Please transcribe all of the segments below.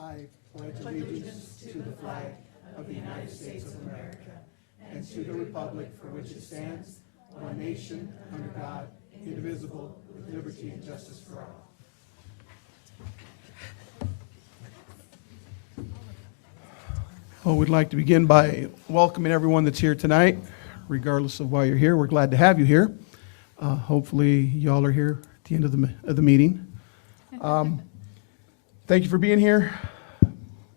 I pledge allegiance to the flag of the United States of America and to the republic for which it stands, one nation, under God, indivisible, with liberty and justice for all. Well, we'd like to begin by welcoming everyone that's here tonight, regardless of why you're here. We're glad to have you here. Hopefully, y'all are here at the end of the meeting. Thank you for being here.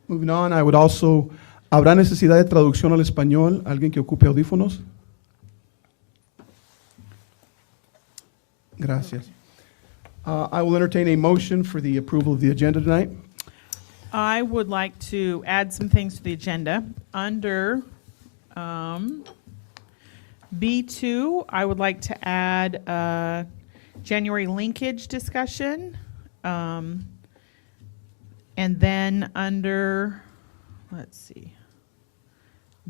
Moving on, ¿habrá necesidad de traducción al español? ¿Alguien que ocupe audífonos? Gracias. I will entertain a motion for the approval of the agenda tonight. I would like to add some things to the agenda. Under B2, I would like to add January linkage discussion. And then under, let's see,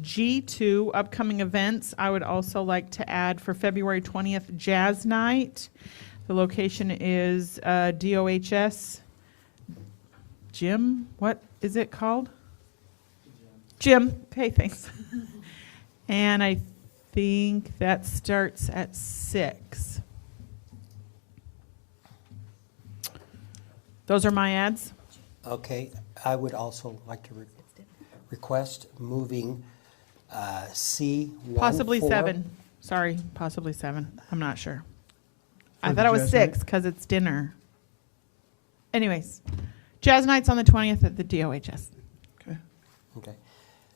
G2, upcoming events, I would also like to add for February 20th, Jazz Night. The location is DOHS. Gym, what is it called? Gym. Okay, thanks. And I think that starts at 6. Those are my ads. Okay, I would also like to request moving C14. Possibly 7. Sorry, possibly 7. I'm not sure. I For thought the it was jazz 6 night? because it's dinner. Anyways, Jazz Night's on the 20th at the DOHS. Okay. Okay,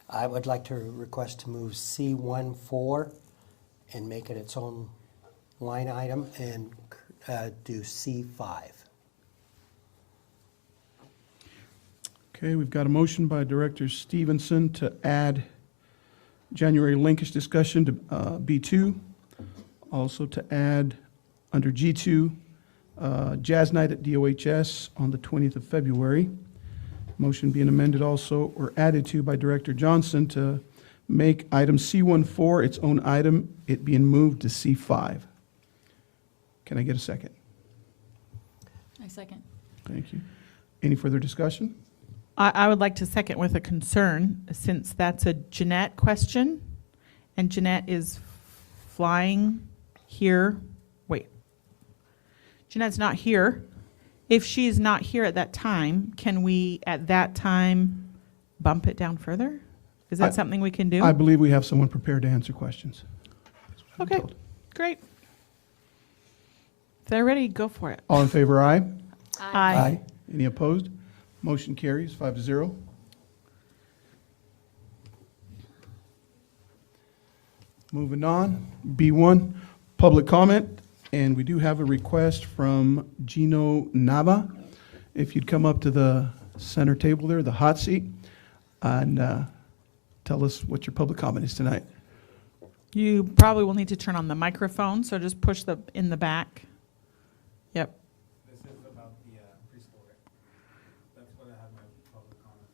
I would like to request to move C14 and make it its own line item and do C5. Okay, we've got a motion by Director Stevenson to add January linkage discussion to B2. Also to add under G2, Jazz Night at DOHS on the 20th of February. Motion being amended also, or added to by Director Johnson to make item C14 its own item, it being moved to C5. Can I get a second? I second. Thank you. Any further discussion? I would like to second with a concern, since that's a Jeanette question, and Jeanette is flying here. Wait. Jeanette's not here. If she's not here at that time, can we, at that time, bump it down further? Is that something we can do? I believe we have someone prepared to answer questions. That's what I've been Okay. told. Great. If they're ready, go for it. All in favor, aye? Aye. Any opposed? Motion carries 5-0. Moving on, B1, public comment, and we do have a request from Gino Nava. If you'd come up to the center table there, the hot seat, and tell us what your public comment is tonight. You probably will need to turn on the microphone, so just push in the back. Yep. This is about the preschool, right? That's what I have my public comment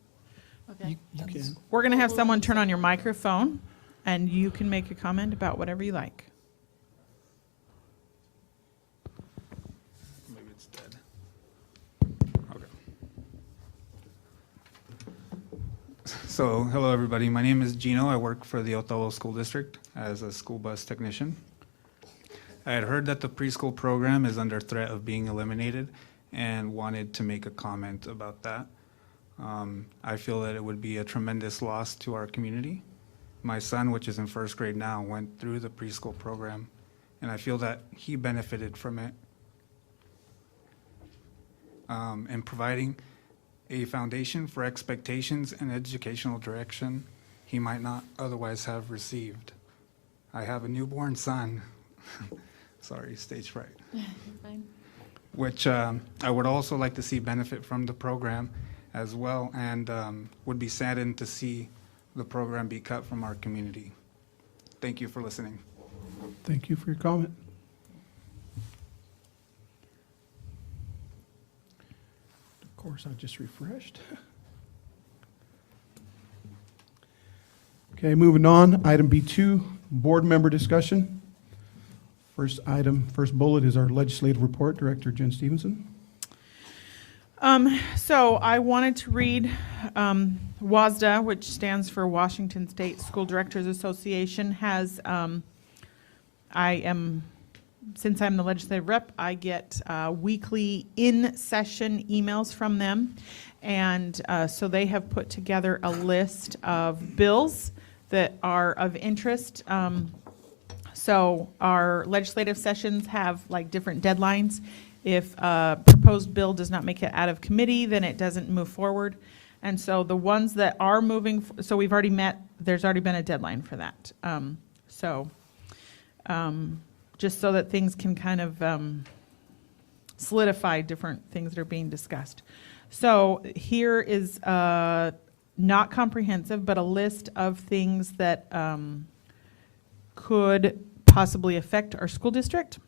for. Okay. You can. We're going to have someone turn on your microphone, and you can make a comment about whatever you like. Maybe it's dead. Okay. So, hello everybody. My name is Gino. I work for the Othello School District as a school bus technician. I had heard that the preschool program is under threat of being eliminated and wanted to make a comment about that. I feel that it would be a tremendous loss to our community. My son, which is in first grade now, went through the preschool program, and I feel that he benefited from it. And providing a foundation for expectations and educational direction he might not otherwise have received. I have a newborn son, sorry, stage fright, Fine. which I would also like to see benefit from the program as well, and would be saddened to see the program be cut from our community. Thank you for listening. Thank you for your comment. Of course, I just refreshed. Okay, moving on, item B2, board member discussion. First bullet is our legislative report, Director Jen Stevenson. So I wanted to read WASDA, which stands for Washington State School Directors Association, has, since I'm the legislative rep, I get weekly in-session emails from them. And so they have put together a list of bills that are of interest. So our legislative sessions have like different deadlines. If a proposed bill does not make it out of committee, then it doesn't move forward. And so the ones that are moving, so we've already met, there's already been a deadline for that. Just so that things can kind of solidify different things that are being discussed. So here is not comprehensive, but a list of things that could possibly affect our school district.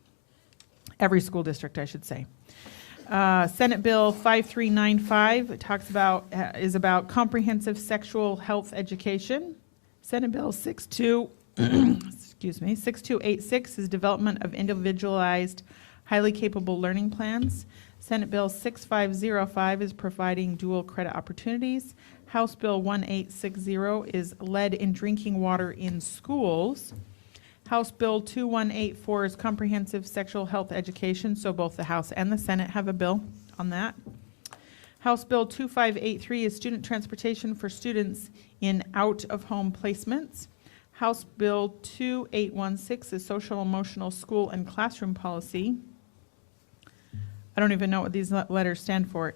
Every school district, I should say. Senate Bill 5395 it talks about is about comprehensive sexual health education. Senate Bill 6286 is development of individualized, highly capable learning plans. Senate Bill 6505 is providing dual credit opportunities. House Bill 1860 is lead in drinking water in schools. House Bill 2184 is comprehensive sexual health education, so both the House and the Senate have a bill on that. House Bill 2583 is student transportation for students in out-of-home placements. House Bill 2816 is social emotional school and classroom policy. I don't even know what these letters stand for.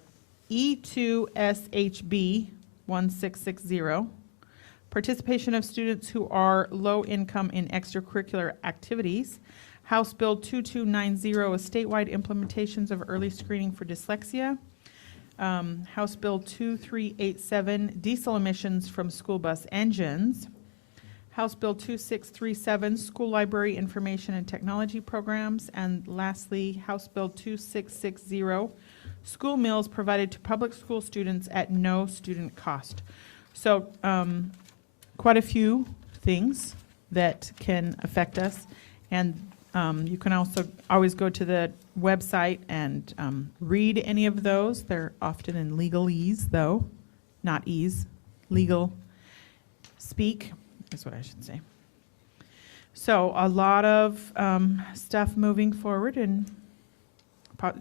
E2SHB 1660. Participation of students who are low income in extracurricular activities. House Bill 2290 is statewide implementations of early screening for dyslexia. House Bill 2387, diesel emissions from school bus engines. House Bill 2637, school library information and technology programs. And lastly, House Bill 2660, school meals provided to public school students at no student cost. So quite a few things that can affect us. And you can also always go to the website and read any of those. They're often in legalese, though, not ease, legal speak is what I should say. So a lot of stuff moving forward and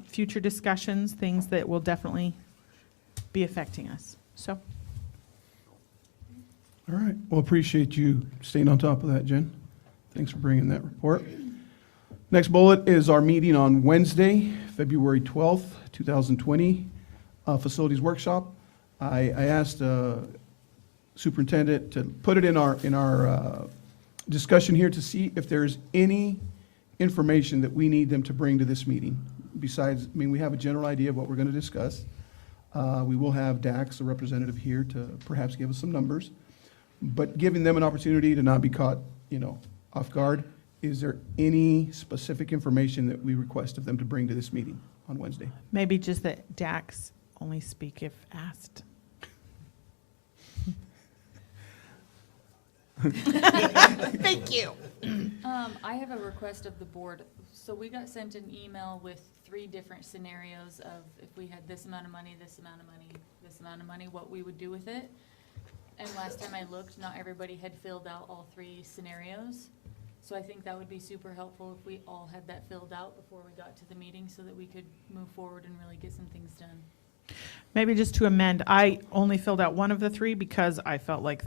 future discussions, things that will definitely be affecting us. So. All right. Well, appreciate you staying on top of that, Jen. Thanks for bringing that report. Next bullet is our meeting on Wednesday, February 12th, 2020, facilities workshop. I asked superintendent to put it in our discussion here to see if there's any information that we need them to bring to this meeting. Besides, I mean, we have a general idea of what we're going to discuss. We will have Dax, a representative, here to perhaps give us some numbers. But giving them an opportunity to not be caught, off guard, is there any specific information that we request of them to bring to this meeting on Wednesday? Maybe just that Dax only speak if asked. Thank you. I have a request of the board. So we got sent an email with 3 different scenarios of if we had this amount of money, this amount of money, this amount of money, what we would do with it. And last time I looked, not everybody had filled out all 3 scenarios. So I think that would be super helpful if we all had that filled out before we got to the meeting so that we could move forward and really get some things done. Maybe just to amend, I only filled out one of the 3 because I felt like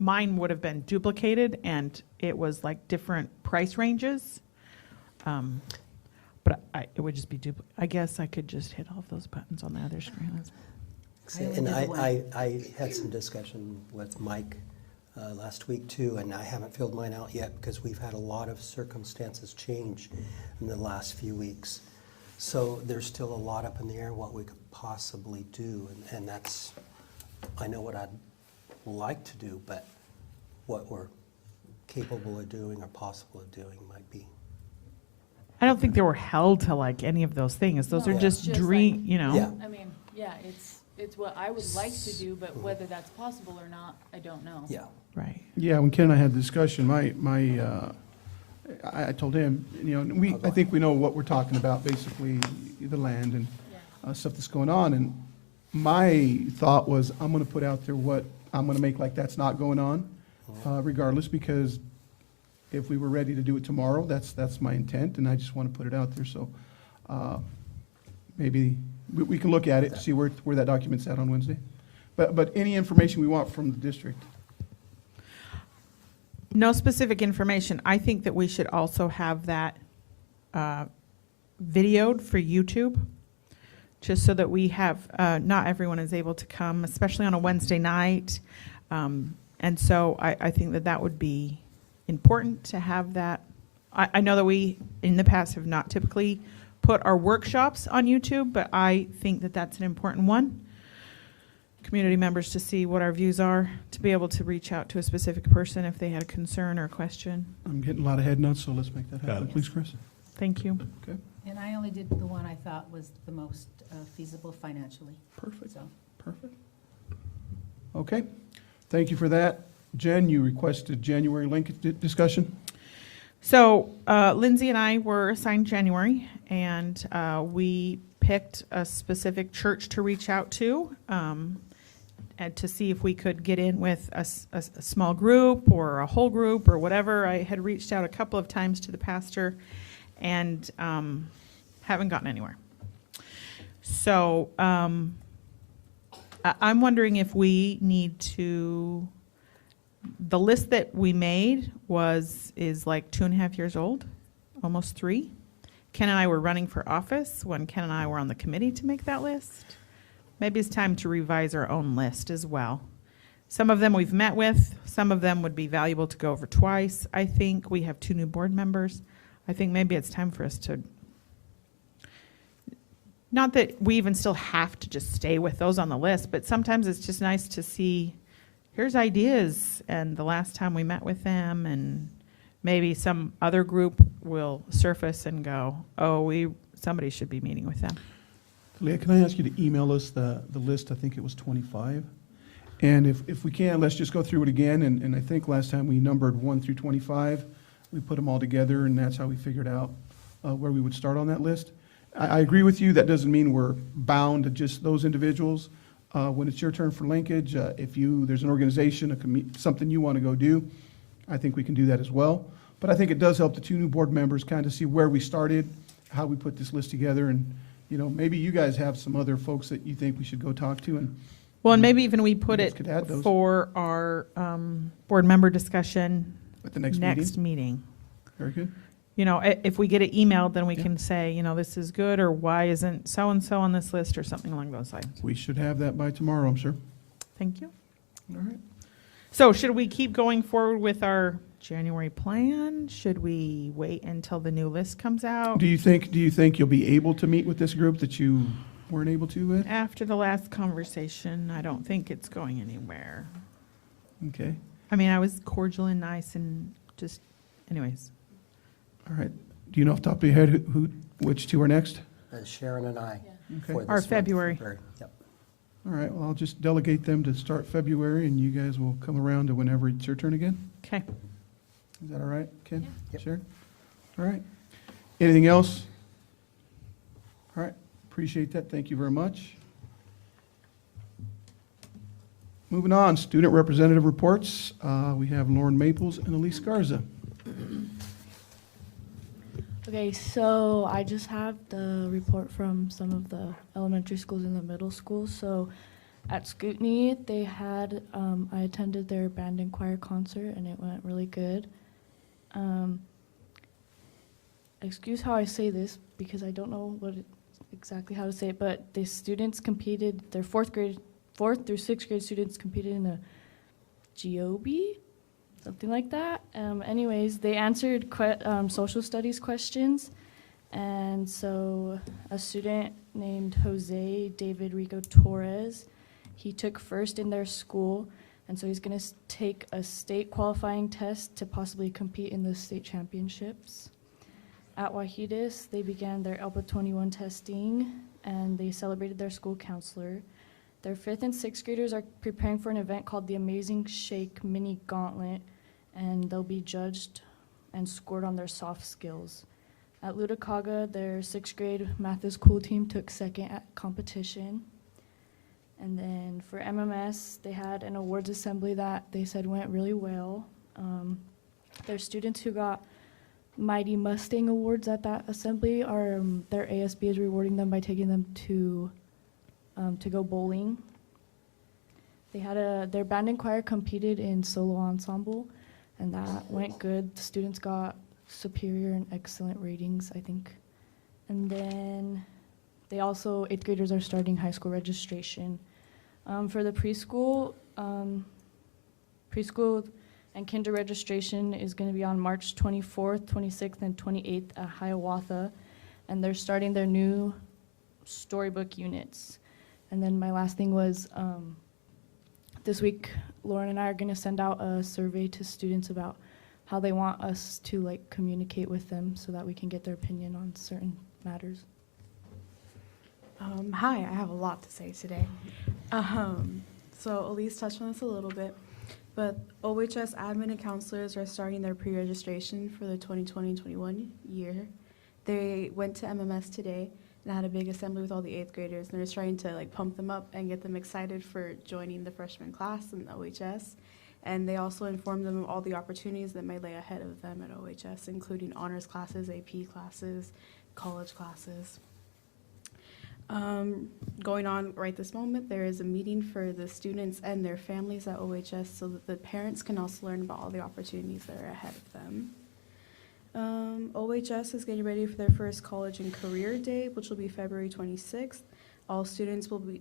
mine would have been duplicated and it was like different price ranges. But it would just be I guess I could just hit all of those buttons on the other screen. And I had some discussion with Mike last week too, and I haven't filled mine out yet because we've had a lot of circumstances change in the last few weeks. So there's still a lot up in the air what we could possibly do, and that's, I know what I'd like to do, but what we're capable of doing or possible of doing might be. I don't think they were held to like any of those things. Those No, are it's just just dream, Yeah. I mean, yeah, it's what I would like to do, but whether that's possible or not, I don't know. Yeah. Right. Yeah, when Ken and I had the discussion, I told him, I think we know what we're talking about, basically, the land, and stuff that's going on. And my thought was, I'm going to put out there what I'm going to make like that's not going on, regardless, because if we were ready to do it tomorrow, that's my intent, and I just want to put it out there. So maybe we can look at it, see where that document's at on Wednesday. But any information we want from the district. No specific information. I think that we should also have that videoed for YouTube, just so that we have, not everyone is able to come, especially on a Wednesday night. And so I think that that would be important to have that. I know that we, in the past, have not typically put our workshops on YouTube, but I think that that's an important one. Community members to see what our views are, to be able to reach out to a specific person if they had a concern or a question. I'm getting a lot of head nods, so let's make that happen. it. Please, Chris. Thank you. Okay, And I only did the one I thought was the most feasible financially, perfect, so. perfect. Okay, thank you for that. Jen, you requested January linkage discussion? So Lindsay and I were assigned January, and we picked a specific church to reach out to, and to see if we could get in with a small group or a whole group or whatever. I had reached out a couple of times to the pastor and haven't gotten anywhere. So I'm wondering if we need to, the list that we made is like 2.5 years old, almost 3. Ken and I were running for office when Ken and I were on the committee to make that list. Maybe it's time to revise our own list as well. Some of them we've met with, some of them would be valuable to go over twice. I think we have 2 new board members. I think maybe it's time for us to, not that we even still have to just stay with those on the list, but sometimes it's just nice to see, here's ideas, and the last time we met with them, and maybe some other group will surface and go, oh, somebody should be meeting with them. Leah, can I ask you to email us the list? I think it was 25. And if we can, let's just go through it again. And I think last time we numbered 1 through 25. We put them all together, and that's how we figured out where we would start on that list. I agree with you. That doesn't mean we're bound to just those individuals. When it's your turn for linkage, if there's an organization, something you want to go do, I think we can do that as well. But I think it does help the 2 new board members kind of see where we started, how we put this list together, and maybe you guys have some other folks that you think we should go talk to. And maybe even we put You it guys could add those. for our board member discussion At the next meeting. Very good. If we get it emailed, then we Yeah. can say, this is good, or why isn't so-and-so on this list, or something along those lines. We should have that by tomorrow, I'm sure. Thank you. All right. So should we keep going forward with our January plan? Should we wait until the new list comes out? Do you think you'll be able to meet with this group that you weren't able to with? After the last conversation, I don't think it's going anywhere. Okay. I mean, I was cordial and nice and just, anyways. All right. Do you know off the top of your head which 2 are next? Sharon and I. Yeah. Okay. for this Our month, February. Yep. All right. Well, I'll just delegate them to start February, and you guys will come around to whenever it's your turn again. Okay. Is that all right, Ken? Yeah. Yep. Sharon? All right. Anything else? All right. Appreciate that. Thank you very much. Moving on, student representative reports. We have Lauren Maples and Elise Garza. Okay, so I just have the report from some of the elementary schools and the middle schools. So at Scootney, they had, I attended their band and choir concert, and it went really good. Excuse how I say this, because I don't know exactly how to say it, but the students competed, their 4th through 6th grade students competed in a GOB, something like that. Anyways, they answered social studies questions, and so a student named Jose David Rico Torres, he took first in their school, and so he's going to take a state qualifying test to possibly compete in the state championships. At Wajidas, they began their ELPA 21 testing, and they celebrated their school counselor. Their 5th and 6th graders are preparing for an event called the Amazing Shake Mini Gauntlet, and they'll be judged and scored on their soft skills. At Ludicaga, their 6th grade Math is Cool team took second at competition. And then for MMS, they had an awards assembly that they said went really well. Their students who got Mighty Mustang awards at that assembly are, their ASB is rewarding them by taking them to go bowling. They had their band and choir competed in solo ensemble, and that went good. The students got superior and excellent ratings, I think. And then they also, 8th graders are starting high school registration. For the preschool and kinder registration is going to be on March 24th, 26th, and 28th at Hiawatha, and they're starting their new storybook units. And then my last thing was, this week, Lauren and I are going to send out a survey to students about how they want us to like communicate with them so that we can get their opinion on certain matters. Hi, I have a lot to say today. So Elise touched on this a little bit, but OHS admin and counselors are starting their pre-registration for the 2020-21 year. They went to MMS today and had a big assembly with all the 8th graders, and they're just trying to like pump them up and get them excited for joining the freshman class in OHS. And they also informed them of all the opportunities that may lay ahead of them at OHS, including honors classes, AP classes, college classes. Going on right this moment, there is a meeting for the students and their families at OHS so that the parents can also learn about all the opportunities that are ahead of them. OHS is getting ready for their first college and career day, which will be February 26th. All students will be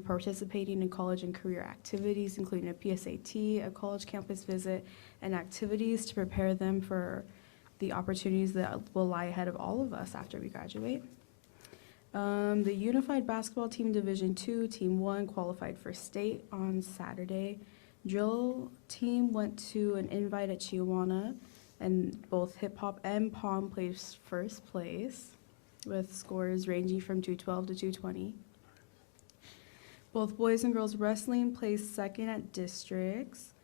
participating in college and career activities, including a PSAT, a college campus visit, and activities to prepare them for the opportunities that will lie ahead of all of us after we graduate. The Unified Basketball Team Division II, Team 1 qualified for state on Saturday. Drill team went to an invite at Chiawana, and both hip hop and pom placed first place with scores ranging from 212 to 220. Both boys and girls wrestling placed second at districts.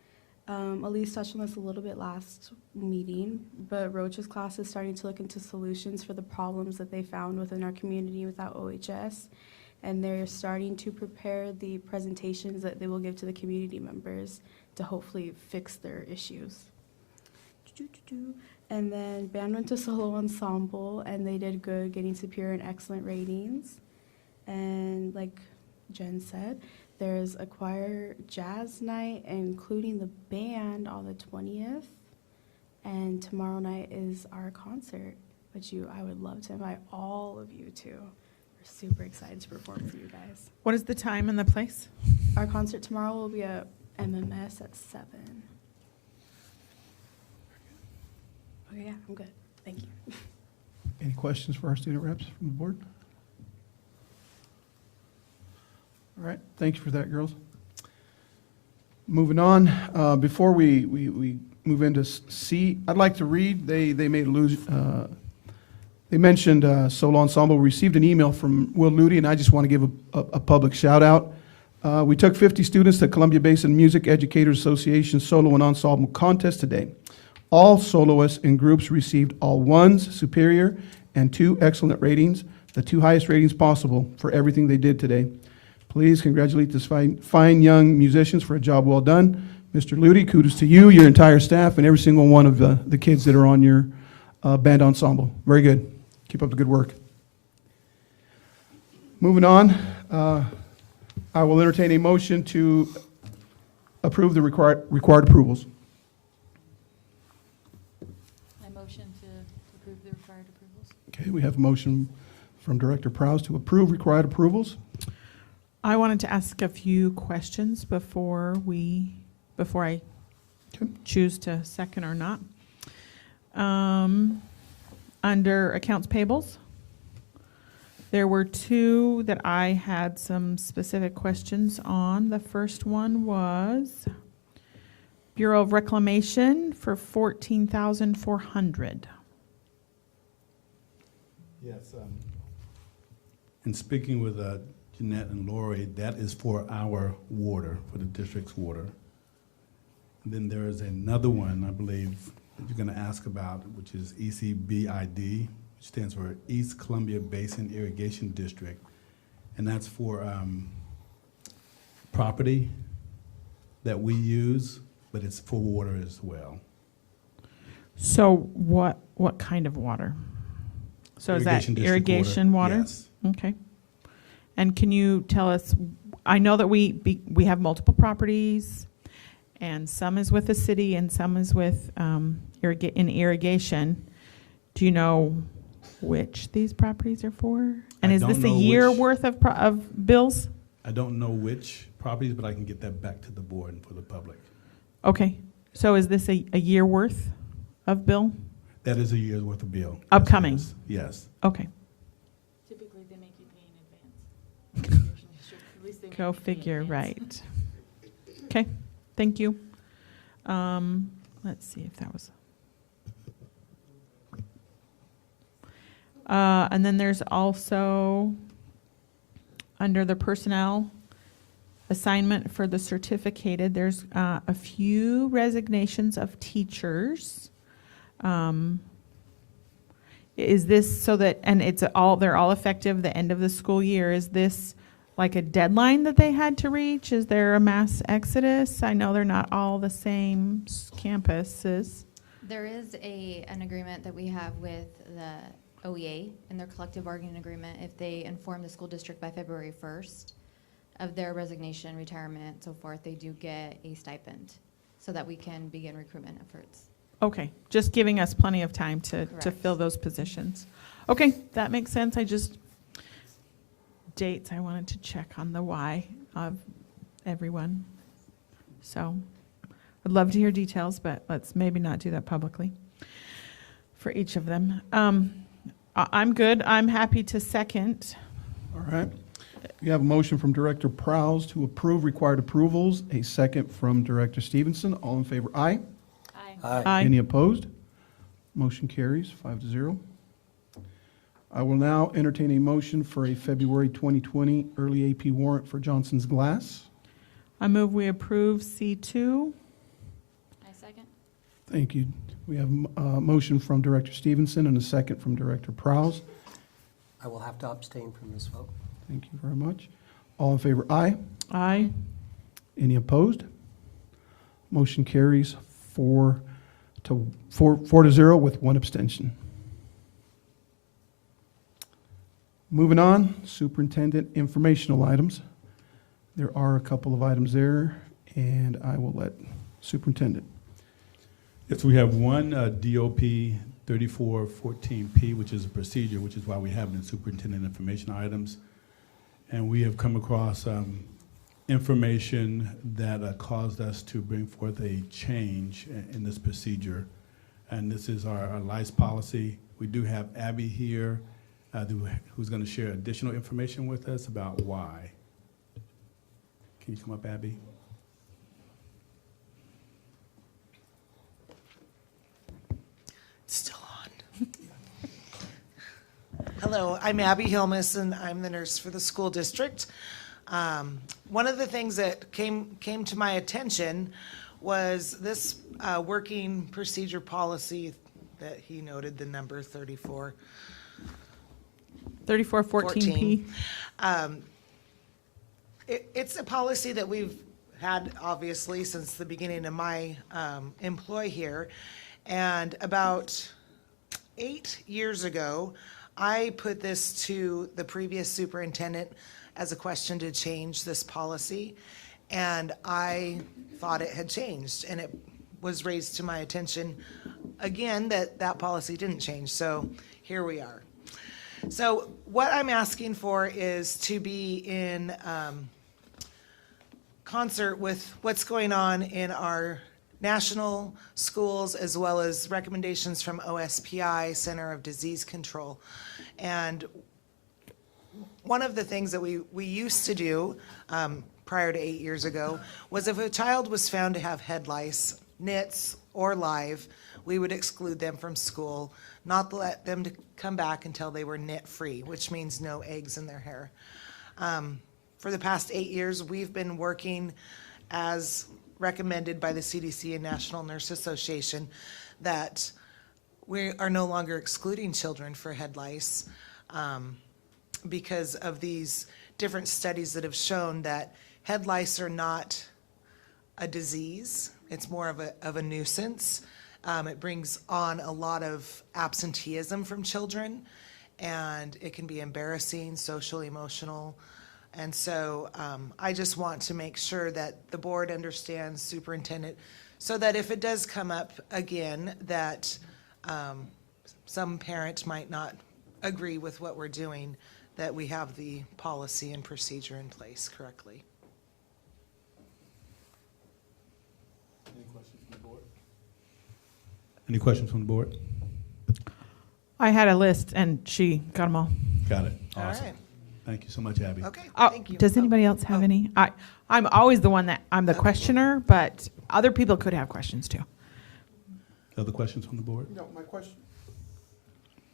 Elise touched on this a little bit last meeting, but Roach's class is starting to look into solutions for the problems that they found within our community without OHS, and they're starting to prepare the presentations that they will give to the community members to hopefully fix their issues. And then band went to solo ensemble, and they did good, getting superior and excellent ratings. And like Jen said, there's a choir jazz night, including the band, on the 20th. And tomorrow night is our concert, which I would love to invite all of you to. We're super excited to perform for you guys. What is the time and the place? Our concert tomorrow will be at MMS at 7. Okay, yeah, I'm good. Thank you. Any questions for our student reps from the board? All right, thank you for that, girls. Moving on, before we move into C, I'd like to read, they made they mentioned solo ensemble. We received an email from Will Luty, and I just want to give a public shout out. We took 50 students to Columbia Basin Music Educators Association Solo and Ensemble Contest today. All soloists and groups received all 1s, superior, and 2 excellent ratings, the 2 highest ratings possible for everything they did today. Please congratulate these fine young musicians for a job well done. Mr. Luty, kudos to you, your entire staff, and every single one of the kids that are on your band ensemble. Very good. Keep up the good work. Moving on, I will entertain a motion to approve the required approvals. I motion to approve the required approvals. Okay, we have a motion from Director Prowse to approve required approvals. I wanted to ask a few questions before I Okay. choose to second or not. Under accounts payables, there were 2 that I had some specific questions on. The first one was Bureau of Reclamation for $14,400. Yes. In speaking with Jeanette and Lori, that is for our water, for the district's water. And then there is another one, I believe, that you're going to ask about, which is ECBID, which stands for East Columbia Basin Irrigation District, and that's for property that we use, but it's for water as well. So what kind of water? So is that Irrigation district irrigation water? Yes. Okay. And can you tell us, I know that we have multiple properties, and some is with the city and some is with in irrigation. Do you know which these properties are for? And I is don't this a know year which. worth of bills? I don't know which properties, but I can get that back to the board and for the public. Okay. So is this a year worth of bill? That is a year's worth of bill. Upcoming. Yes, it is. Yes. Okay. Typically, they make you pay in advance. At least they make Go you pay in figure, advance. right. Okay, thank you. Let's see if that was. And then there's also, under the personnel assignment for the certificated, there's a few resignations of teachers. Is this so that, and they're all effective the end of the school year, is this like a deadline that they had to reach? Is there a mass exodus? I know they're not all the same campuses. There is an agreement that we have with the OEA in their collective bargaining agreement. If they inform the school district by February 1st of their resignation, retirement, so forth, they do get a stipend so that we can begin recruitment efforts. Okay, just giving us plenty of time to Correct. fill those positions. Okay, that makes sense. Dates, I wanted to check on the why of everyone. So I'd love to hear details, but let's maybe not do that publicly for each of them. I'm good. I'm happy to second. All right. We have a motion from Director Prowse to approve required approvals, a second from Director Stevenson. All in favor, aye. Aye. Aye. Any opposed? Motion carries 5-0. I will now entertain a motion for a February 2020 early AP warrant for Johnson's Glass. I move we approve C2. I second. Thank you. We have a motion from Director Stevenson and a second from Director Prowse. I will have to abstain from this vote. Thank you very much. All in favor, aye. Aye. Any opposed? Motion carries 4-0 with one abstention. Moving on, superintendent informational items. There are a couple of items there, and I will let superintendent. Yes, we have one DOP 3414P, which is a procedure, which is why we have it in superintendent information items. And we have come across information that caused us to bring forth a change in this procedure. And this is our lice policy. We do have Abby here, who's going to share additional information with us about why. Can you come up, Abby? Still on. Hello, I'm Abby Hilmes, and I'm the nurse for the school district. One of the things that came to my attention was this working procedure policy that he noted, the number 3414P. It's a policy that we've had, obviously, since the beginning of my employ here. And about 8 years ago, I put this to the previous superintendent as a question to change this policy. And I thought it had changed, and it was raised to my attention again that policy didn't change. So here we are. So what I'm asking for is to be in concert with what's going on in our national schools, as well as recommendations from OSPI, Center of Disease Control. And one of the things that we used to do prior to 8 years ago was if a child was found to have head lice, nits, or live, we would exclude them from school, not let them to come back until they were nit-free, which means no eggs in their hair. For the past 8 years, we've been working as recommended by the CDC and National Nurse Association that we are no longer excluding children for head lice because of these different studies that have shown that head lice are not a disease. It's more of a nuisance. It brings on a lot of absenteeism from children, and it can be embarrassing, social, emotional. And so I just want to make sure that the board understands, superintendent, so that if it does come up again, that some parent might not agree with what we're doing, that we have the policy and procedure in place correctly. Any questions from the board? I had a list and she got them all. Got it. All Awesome. right, Thank you so much, Abby. okay, Oh, thank you. does anybody else have any? I'm always the one I'm the questioner, but other people could have questions too. Other questions from the board? No,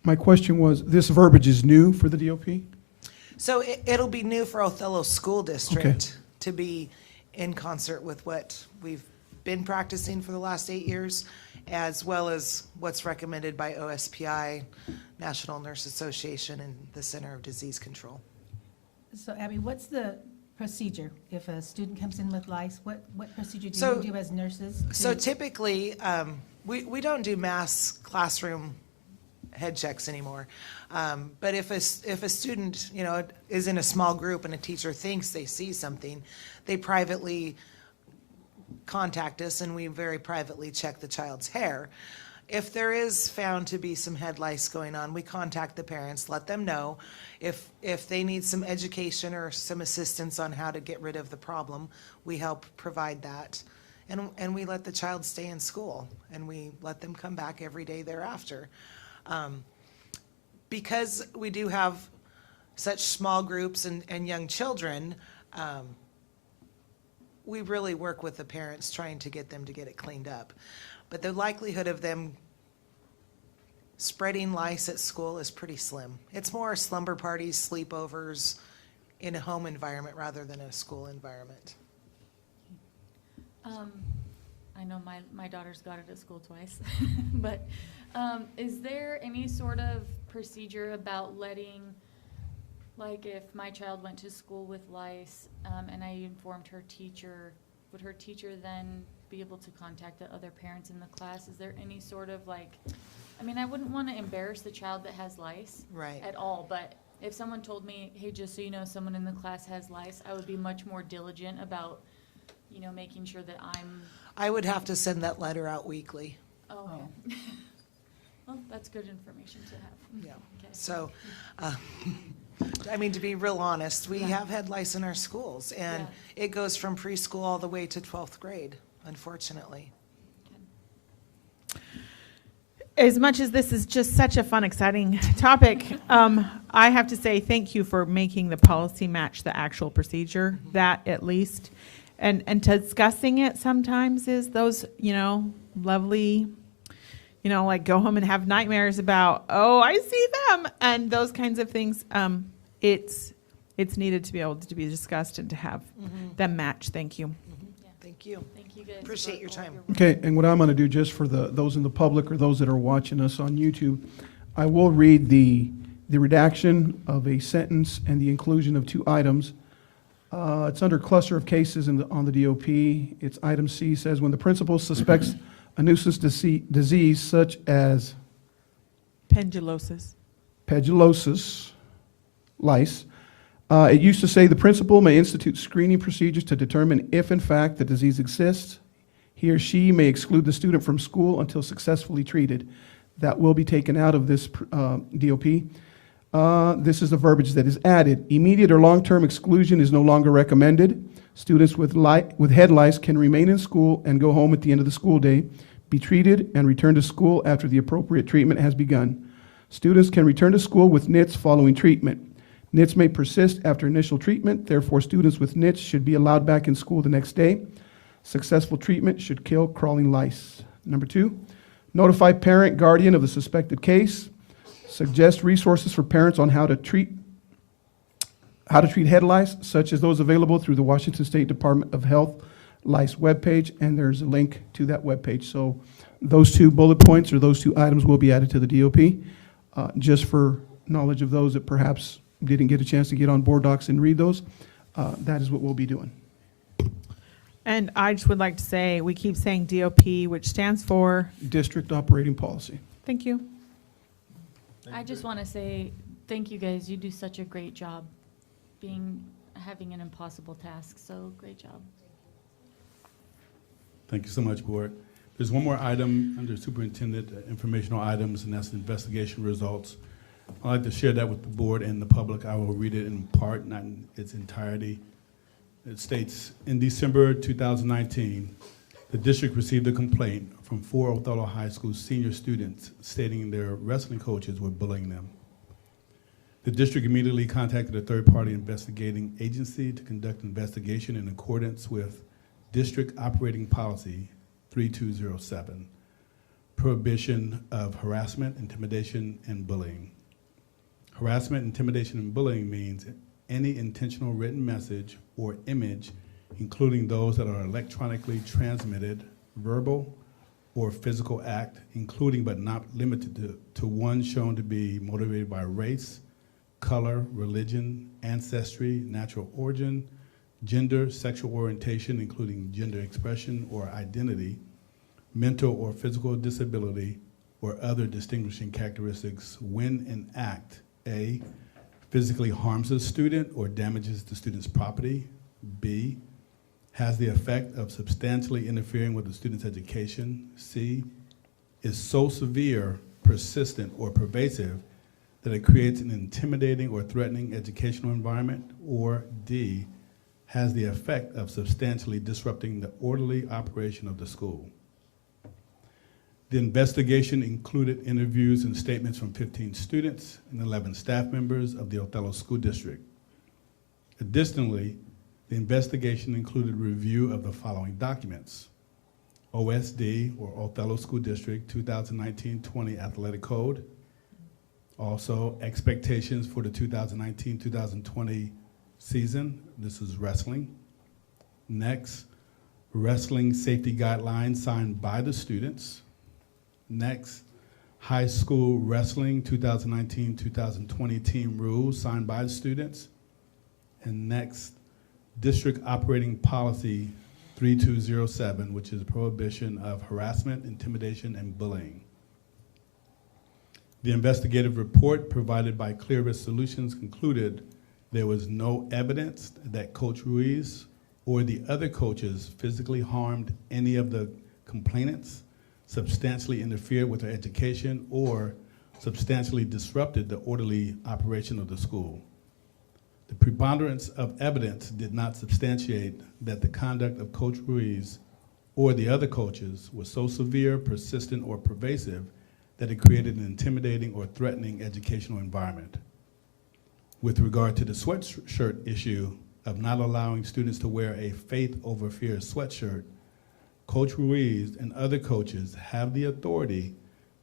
my question was, this verbiage is new for the DOP? So it'll be new for Othello School District to be in concert with what we've been practicing for the last 8 years, as well as what's recommended by OSPI, National Nurse Association, and the Center of Disease Control. So Abby, what's the procedure? If a student comes in with lice, what procedure do So- you do as nurses? So to- typically, we don't do mass classroom head checks anymore. But if a student, is in a small group and a teacher thinks they see something, they privately contact us and we very privately check the child's hair. If there is found to be some head lice going on, we contact the parents, let them know. If they need some education or some assistance on how to get rid of the problem, we help provide that. And we let the child stay in school, and we let them come back every day thereafter. Because we do have such small groups and young children, we really work with the parents trying to get them to get it cleaned up. But the likelihood of them spreading lice at school is pretty slim. It's more slumber parties, sleepovers in a home environment rather than a school environment. I know my daughter's got it at school twice, but is there any sort of procedure about letting, like if my child went to school with lice and I informed her teacher, would her teacher then be able to contact the other parents in the class? Is there any sort of I wouldn't want to embarrass the child that has lice Right. at all, but if someone told me, hey, just so you know, someone in the class has lice, I would be much more diligent about, making sure that I would have to send that letter out weekly. Oh, okay. Well, that's good information to have. Yeah. Okay. So, to be real honest, we have had lice in our schools, and it goes from preschool all the way to 12th grade, unfortunately. As much as this is just such a fun, exciting topic, I have to say thank you for making the policy match the actual procedure, that at least. And discussing it sometimes is those, lovely, go home and have nightmares about, oh, I see them, and those kinds of things. It's needed to be able to be discussed and to have them match. Thank you. Thank you. Thank you guys. Appreciate for your all time. work. Okay, and what I'm going to do, just for those in the public or those that are watching us on YouTube, I will read the redaction of a sentence and the inclusion of 2 items. It's under cluster of cases on the DOP. It's item C, says when the principal suspects a nuisance disease such as Pendulosis. Pedulosis, lice. It used to say the principal may institute screening procedures to determine if in fact the disease exists. He or she may exclude the student from school until successfully treated. That will be taken out of this DOP. This is the verbiage that is added. Immediate or long-term exclusion is no longer recommended. Students with head lice can remain in school and go home at the end of the school day, be treated, and return to school after the appropriate treatment has begun. Students can return to school with NITS following treatment. NITS may persist after initial treatment, therefore students with NITS should be allowed back in school the next day. Successful treatment should kill crawling lice. Number 2, notify parent, guardian of the suspected case. Suggest resources for parents on how to treat head lice, such as those available through the Washington State Department of Health lice webpage, and there's a link to that webpage. So those two bullet points or those two items will be added to the DOP. Just for knowledge of those that perhaps didn't get a chance to get on board docs and read those, that is what we'll be doing. And I just would like to say, we keep saying DOP, which stands for, District Operating Policy. thank you. I just want to say, thank you guys. You do such a great job having an impossible task, so great job. Thank you so much, Board. There's one more item under Superintendent informational items, and that's the investigation results. I'd like to share that with the board and the public. I will read it in part, not in its entirety. It states, in December 2019, the district received a complaint from 4 Othello High School senior students stating their wrestling coaches were bullying them. The district immediately contacted a third-party investigating agency to conduct investigation in accordance with District Operating Policy 3207, prohibition of harassment, intimidation, and bullying. Harassment, intimidation, and bullying means any intentional written message or image, including those that are electronically transmitted, verbal or physical act, including but not limited to one shown to be motivated by race, color, religion, ancestry, natural origin, gender, sexual orientation, including gender expression or identity, mental or physical disability, or other distinguishing characteristics when an act, A, physically harms a student or damages the student's property, B, has the effect of substantially interfering with the student's education, C, is so severe, persistent, or pervasive that it creates an intimidating or threatening educational environment, or D, has the effect of substantially disrupting the orderly operation of the school. The investigation included interviews and statements from 15 students and 11 staff members of the Othello School District. Additionally, the investigation included review of the following documents: OSD, or Othello School District 2019-20 Athletic Code, also expectations for the 2019-2020 season. This is wrestling. Next, wrestling safety guidelines signed by the students. Next, high school wrestling 2019-2020 team rules signed by the students. And next, district operating policy 3207, which is prohibition of harassment, intimidation, and bullying. The investigative report provided by Clear Risk Solutions concluded there was no evidence that Coach Ruiz or the other coaches physically harmed any of the complainants, substantially interfered with their education, or substantially disrupted the orderly operation of the school. The preponderance of evidence did not substantiate that the conduct of Coach Ruiz or the other coaches was so severe, persistent, or pervasive that it created an intimidating or threatening educational environment. With regard to the sweatshirt issue of not allowing students to wear a faith over fear sweatshirt, Coach Ruiz and other coaches have the authority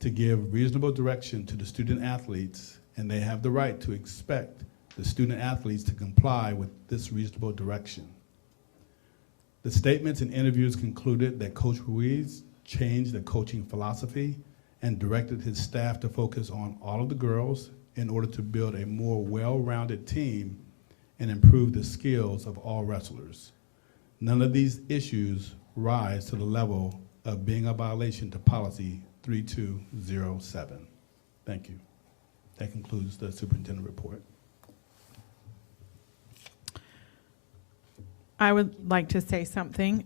to give reasonable direction to the student athletes, and they have the right to expect the student athletes to comply with this reasonable direction. The statements and interviews concluded that Coach Ruiz changed the coaching philosophy and directed his staff to focus on all of the girls in order to build a more well-rounded team and improve the skills of all wrestlers. None of these issues rise to the level of being a violation to policy 3207. Thank you. That concludes the superintendent report. I would like to say something.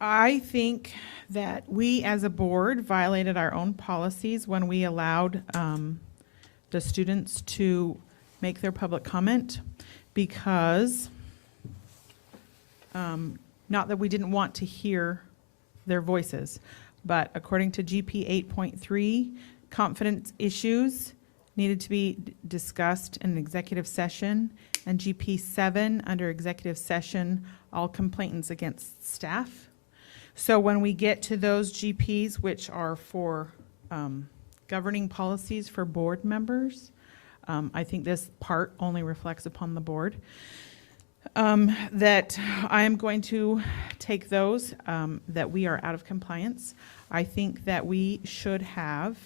I think that we as a board violated our own policies when we allowed the students to make their public comment, because not that we didn't want to hear their voices, but according to GP 8.3, confidence issues needed to be discussed in an executive session, and GP 7, under executive session, all complainants against staff. So when we get to those GPs, which are for governing policies for board members, I think this part only reflects upon the board. that I am going to take those, that we are out of compliance. I think that we should have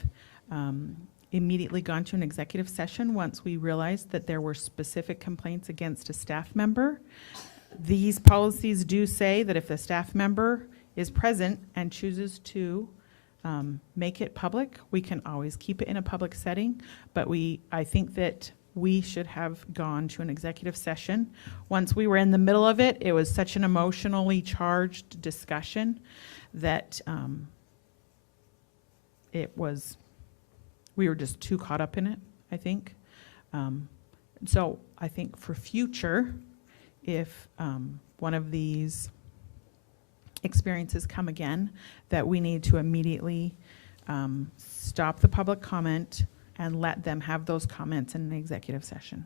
immediately gone to an executive session once we realized that there were specific complaints against a staff member. These policies do say that if a staff member is present and chooses to make it public, we can always keep it in a public setting, but I think that we should have gone to an executive session. Once we were in the middle of it, it was such an emotionally charged discussion that we were just too caught up in it, I think. So I think for future, if one of these experiences come again, that we need to immediately stop the public comment and let them have those comments in an executive session.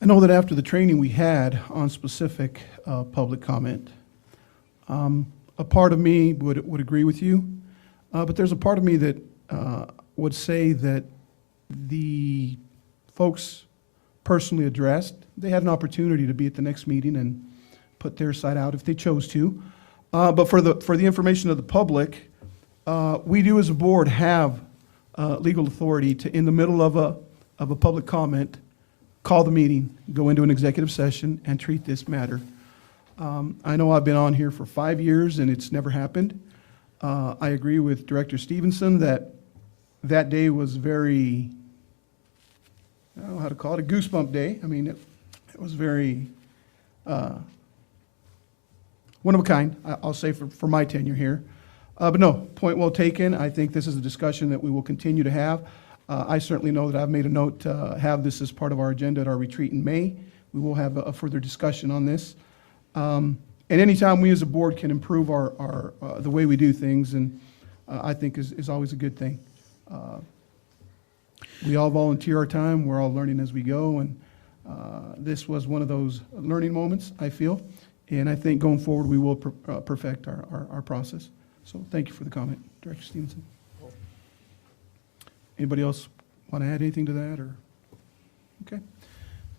I know that after the training we had on specific public comment, a part of me would agree with you, but there's a part of me that would say that the folks personally addressed, they had an opportunity to be at the next meeting and put their side out if they chose to. But for the information of the public, we do as a board have legal authority to, in the middle of a public comment, call the meeting, go into an executive session, and treat this matter. I know I've been on here for 5 years and it's never happened. I agree with Director Stevenson that that day was very, I don't know how to call it, a goosebump day. I mean, it was very one of a kind, I'll say, for my tenure here. But no, point well taken. I think this is a discussion that we will continue to have. I certainly know that I've made a note to have this as part of our agenda at our retreat in May. We will have a further discussion on this. And anytime we as a board can improve the way we do things, and I think is always a good thing. We all volunteer our time. We're all learning as we go, and this was one of those learning moments, I feel. And I think going forward, we will perfect our process. So thank you for the comment, Director Stevenson. Anybody else want to add anything to that? Or okay,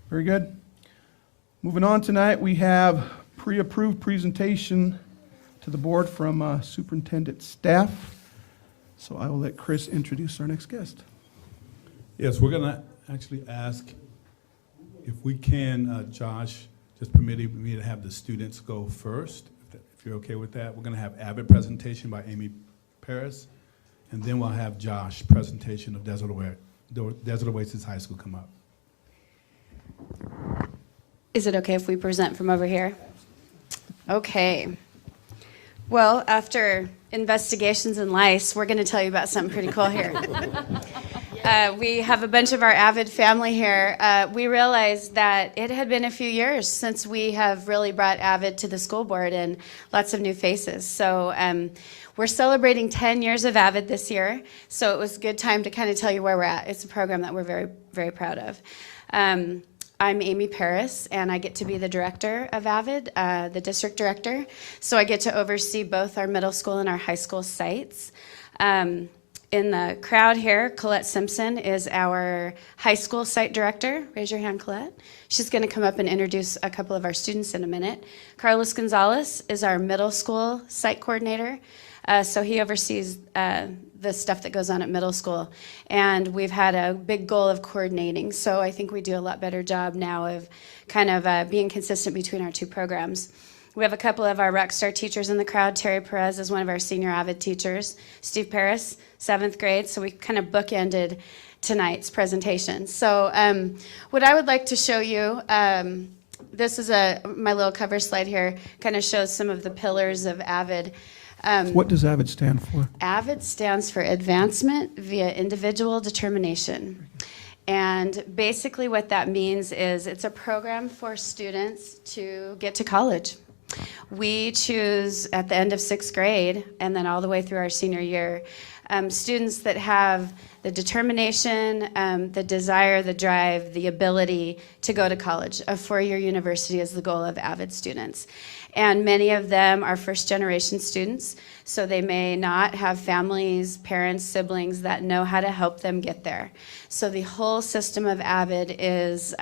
very good. Moving on tonight, we have pre-approved presentation to the board from superintendent staff. So I will let Chris introduce our next guest. Yes, we're going to actually ask if we can, Josh, just permitting me to have the students go first, if you're okay with that. We're going to have AVID presentation by Amy Paris, and then we'll have Josh presentation of Desert Oasis High School come up. Is it okay if we present from over here? Okay. Well, after investigations and lice, we're going to tell you about something pretty cool here. We have a bunch of our AVID family here. We realized that it had been a few years since we have really brought AVID to the school board, and lots of new faces. So we're celebrating 10 years of AVID this year, so it was a good time to kind of tell you where we're at. It's a program that we're very, very proud of. I'm Amy Paris, and I get to be the director of AVID, the district director. So I get to oversee both our middle school and our high school sites. In the crowd here, Colette Simpson is our high school site director. Raise your hand, Colette. She's going to come up and introduce a couple of our students in a minute. Carlos Gonzalez is our middle school site coordinator. So he oversees the stuff that goes on at middle school. And we've had a big goal of coordinating. So I think we do a lot better job now of kind of being consistent between our two programs. We have a couple of our rockstar teachers in the crowd. Terry Perez is one of our senior AVID teachers. Steve Paris, 7th grade. So we kind of bookended tonight's presentation. So what I would like to show you, this is my little cover slide here, kind of shows some of the pillars of AVID. What does AVID stand for? AVID stands for Advancement via Individual Determination. And basically what that means is it's a program for students to get to college. We choose at the end of 6th grade and then all the way through our senior year, students that have the determination, the desire, the drive, the ability to go to college. A four-year university is the goal of AVID students. And many of them are first-generation students, so they may not have families, parents, siblings that know how to help them get there. So the whole system of AVID is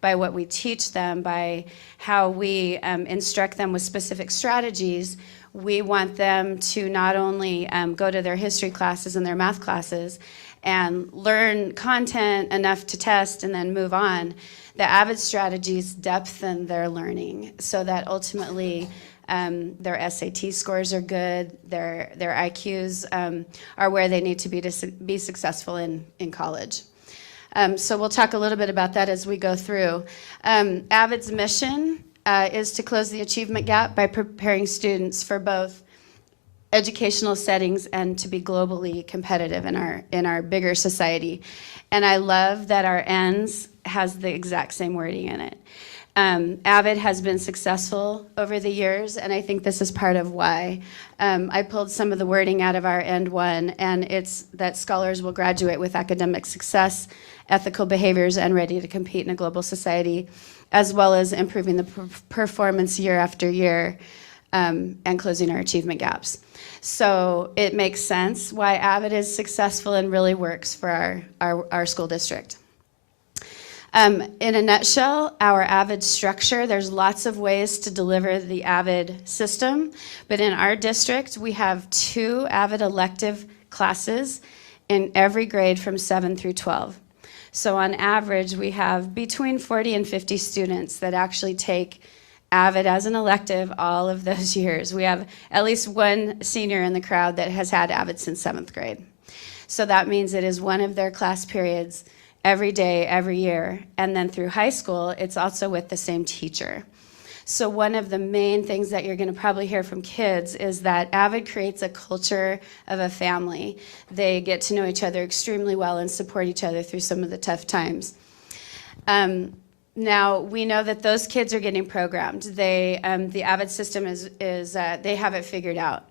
by what we teach them, by how we instruct them with specific strategies. We want them to not only go to their history classes and their math classes and learn content enough to test and then move on. The AVID strategies depthen their learning so that ultimately their SAT scores are good, their IQs are where they need to be successful in college. So we'll talk a little bit about that as we go through. AVID's mission is to close the achievement gap by preparing students for both educational settings and to be globally competitive in our bigger society. And I love that our ends has the exact same wording in it. AVID has been successful over the years, and I think this is part of why. I pulled some of the wording out of our end one, and it's that scholars will graduate with academic success, ethical behaviors, and ready to compete in a global society, as well as improving the performance year after year and closing our achievement gaps. So it makes sense why AVID is successful and really works for our school district. In a nutshell, our AVID structure, there's lots of ways to deliver the AVID system, but in our district, we have 2 AVID elective classes in every grade from 7 through 12. So on average, we have between 40 and 50 students that actually take AVID as an elective all of those years. We have at least one senior in the crowd that has had AVID since 7th grade. So that means it is one of their class periods every day, every year. And then through high school, it's also with the same teacher. So one of the main things that you're going to probably hear from kids is that AVID creates a culture of a family. They get to know each other extremely well and support each other through some of the tough times. Now, we know that those kids are getting programmed. The AVID system is they have it figured out.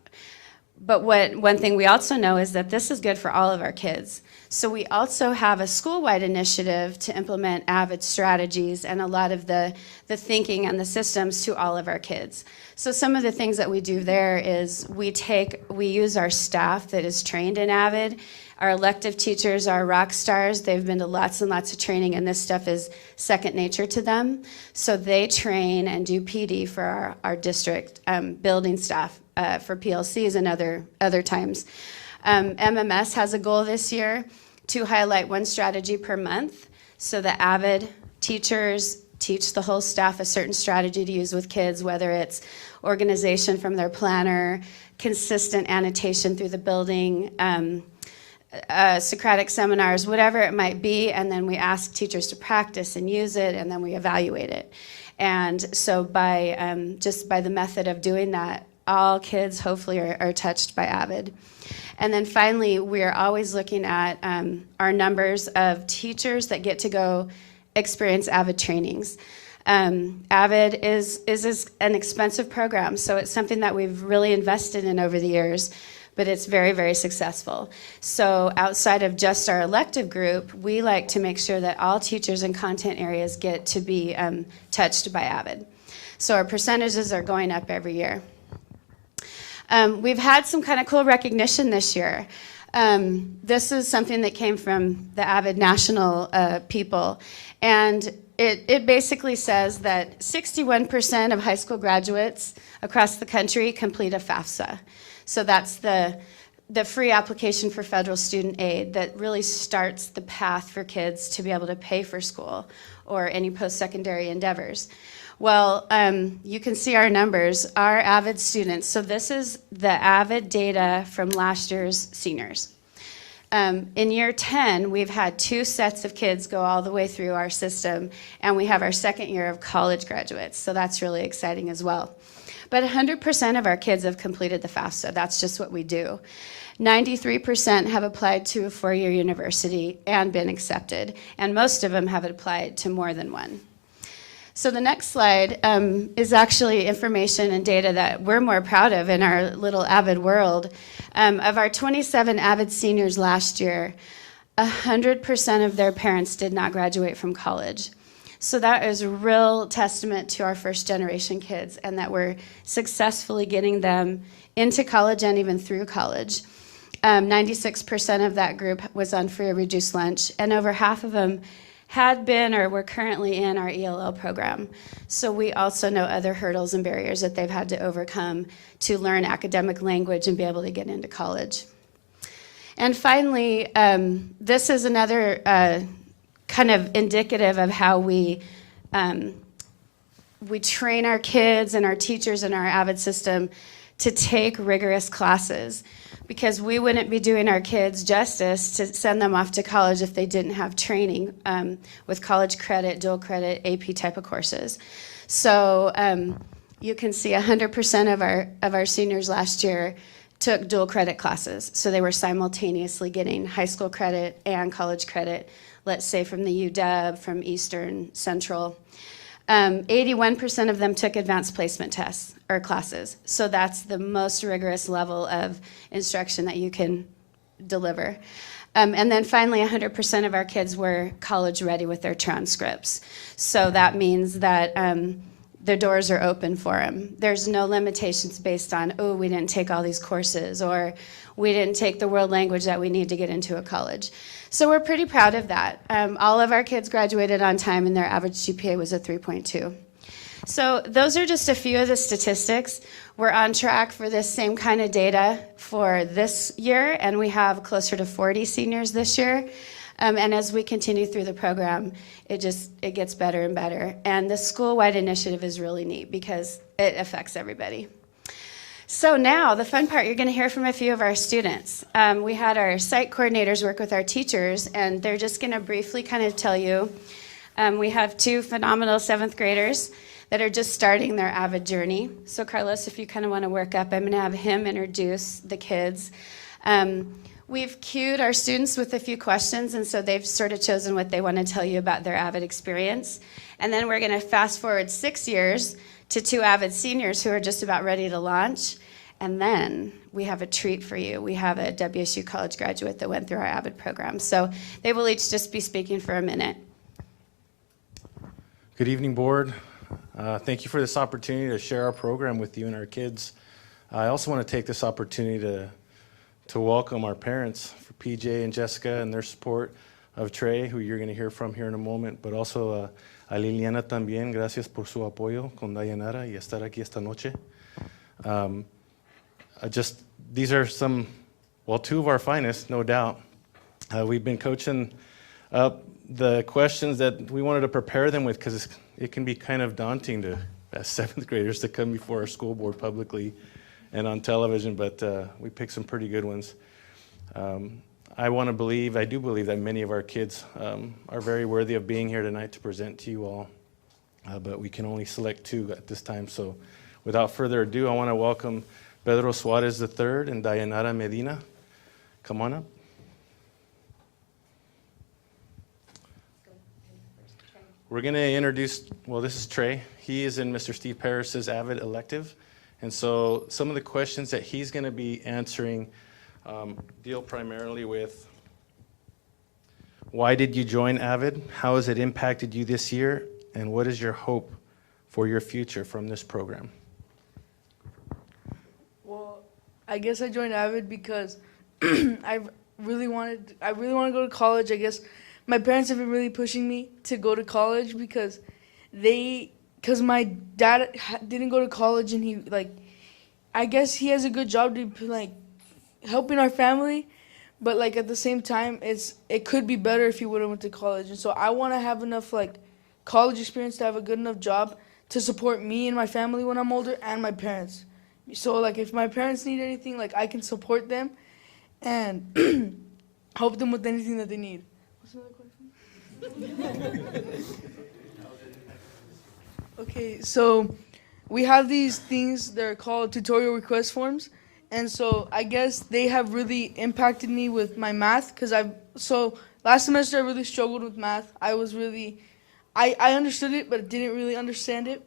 But one thing we also know is that this is good for all of our kids. So we also have a school-wide initiative to implement AVID strategies and a lot of the thinking and the systems to all of our kids. So some of the things that we do there is we use our staff that is trained in AVID. Our elective teachers are rock stars. They've been to lots and lots of training, and this stuff is second nature to them. So they train and do PD for our district building staff for PLCs and other times. MMS has a goal this year to highlight one strategy per month. So the AVID teachers teach the whole staff a certain strategy to use with kids, whether it's organization from their planner, consistent annotation through the building, Socratic seminars, whatever it might be, and then we ask teachers to practice and use it, and then we evaluate it. And so just by the method of doing that, all kids hopefully are touched by AVID. And then finally, we are always looking at our numbers of teachers that get to go experience AVID trainings. AVID is an expensive program, so it's something that we've really invested in over the years, but it's very, very successful. So outside of just our elective group, we like to make sure that all teachers in content areas get to be touched by AVID. So our percentages are going up every year. We've had some kind of cool recognition this year. This is something that came from the AVID national people, and it basically says that 61% of high school graduates across the country complete a FAFSA. So that's the free application for federal student aid that really starts the path for kids to be able to pay for school or any post-secondary endeavors. Well, you can see our numbers, our AVID students. So this is the AVID data from last year's seniors. In year 10, we've had 2 sets of kids go all the way through our system, and we have our second year of college graduates. So that's really exciting as well. But 100% of our kids have completed the FAFSA. That's just what we do. 93% have applied to a 4-year university and been accepted, and most of them have applied to more than one. So the next slide is actually information and data that we're more proud of in our little Avid world. Of our 27 Avid seniors last year, 100% of their parents did not graduate from college. So that is a real testament to our first generation kids and that we're successfully getting them into college and even through college. 96% of that group was on free or reduced lunch, and over half of them had been or were currently in our ELL program. So we also know other hurdles and barriers that they've had to overcome to learn academic language and be able to get into college. And finally, this is another kind of indicative of how we train our kids and our teachers in our Avid system to take rigorous classes, because we wouldn't be doing our kids justice to send them off to college if they didn't have training with college credit, dual credit, AP type of courses. So you can see 100% of our seniors last year took dual credit classes. So they were simultaneously getting high school credit and college credit, let's say from the UW, from Eastern, Central. 81% of them took advanced placement tests or classes. So that's the most rigorous level of instruction that you can deliver. And then finally, 100% of our kids were college ready with their transcripts. So that means that the doors are open for them. There's no limitations based on, oh, we didn't take all these courses, or we didn't take the world language that we need to get into a college. So we're pretty proud of that. All of our kids graduated on time, and their average GPA was a 3.2. So those are just a few of the statistics. We're on track for this same kind of data for this year, and we have closer to 40 seniors this year. And as we continue through the program, it gets better and better. And the school-wide initiative is really neat because it affects everybody. So now, the fun part, you're going to hear from a few of our students. We had our site coordinators work with our teachers, and they're just going to briefly kind of tell you. We have 2 phenomenal 7th graders that are just starting their Avid journey. So Carlos, if you kind of want to work up, I'm going to have him introduce the kids. We've cued our students with a few questions, and so they've sort of chosen what they want to tell you about their Avid experience. And then we're going to fast forward 6 years to 2 Avid seniors who are just about ready to launch. And then we have a treat for you. We have a WSU college graduate that went through our Avid program. So they will each just be speaking for a minute. Good evening, board. Thank you for this opportunity to share our program with you and our kids. I also want to take this opportunity to welcome our parents, for PJ and Jessica, and their support of Trey, who you're going to hear from here in a moment, but also a Liliana también. Gracias por su apoyo con Dayanara y estar aquí esta noche. These are some, well, 2 of our finest, no doubt. We've been coaching up the questions that we wanted to prepare them with, because it can be kind of daunting to, as 7th graders, to come before our school board publicly and on television, but we picked some pretty good ones. I do believe that many of our kids are very worthy of being here tonight to present to you all, but we can only select 2 at this time. So without further ado, I want to welcome Pedro Suarez III and Dayanara Medina. Come on up. We're going to introduce, well, this is Trey. He is in Mr. Steve Parris's Avid elective. And so some of the questions that he's going to be answering deal primarily with, why did you join Avid? How has it impacted you this year? And what is your hope for your future from this program? Well, I guess I joined Avid because I really want to go to college. I guess my parents have been really pushing me to go to college because my dad didn't go to college, and I guess he has a good job to helping our family, but at the same time it could be better if he would have went to college. And so I want to have enough college experience to have a good enough job to support me and my family when I'm older, and my parents. So if my parents need anything, I can support them and help them with anything that they need. What's another question? Okay, so we have these things, they're called tutorial request forms, and so I guess they have really impacted me with my math, because last semester I really struggled with math. I understood it, but didn't really understand it.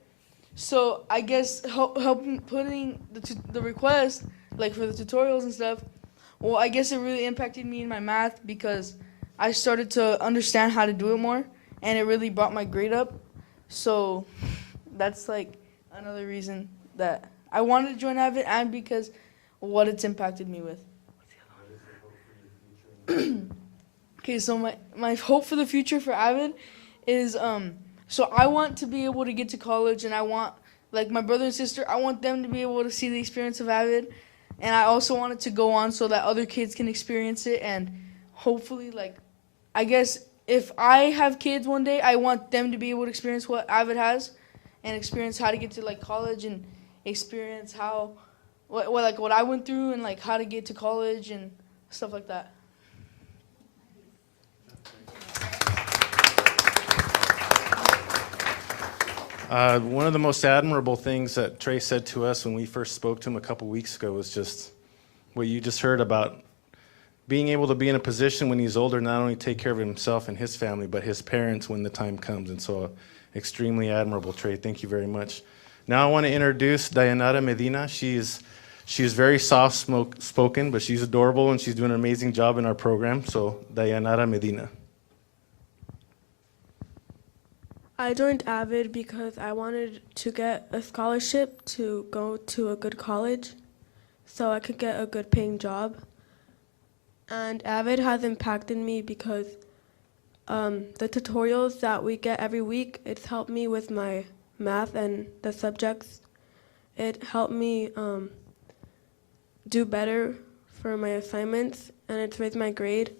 So I guess helping putting the request, like for the tutorials and stuff, well, I guess it really impacted me in my math because I started to understand how to do it more, and it really brought my grade up. So that's like another reason that I wanted to join Avid, and because what it's impacted me with. Okay, so my hope for the future for Avid is so I want to be able to get to college, and I want, like my brother and sister, I want them to be able to see the experience of Avid, and I also want it to go on so that other kids can experience it, and hopefully, like, I guess if I have kids one day, I want them to be able to experience what Avid has, and experience how to get to like college, and experience how what I went through, and like how to get to college and stuff like that. One of the most admirable things that Trey said to us when we first spoke to him a couple weeks ago was just what you just heard about being able to be in a position when he's older, not only take care of himself and his family, but his parents when the time comes. And so extremely admirable, Trey. Thank you very much. Now I want to introduce Dayanara Medina. She is very soft-spoken, but she's adorable, and she's doing an amazing job in our program. So Dayanara Medina. I joined Avid because I wanted to get a scholarship to go to a good college so I could get a good paying job. And Avid has impacted me because the tutorials that we get every week, it's helped me with my math and the subjects. It helped me do better for my assignments, and it's raised my grade.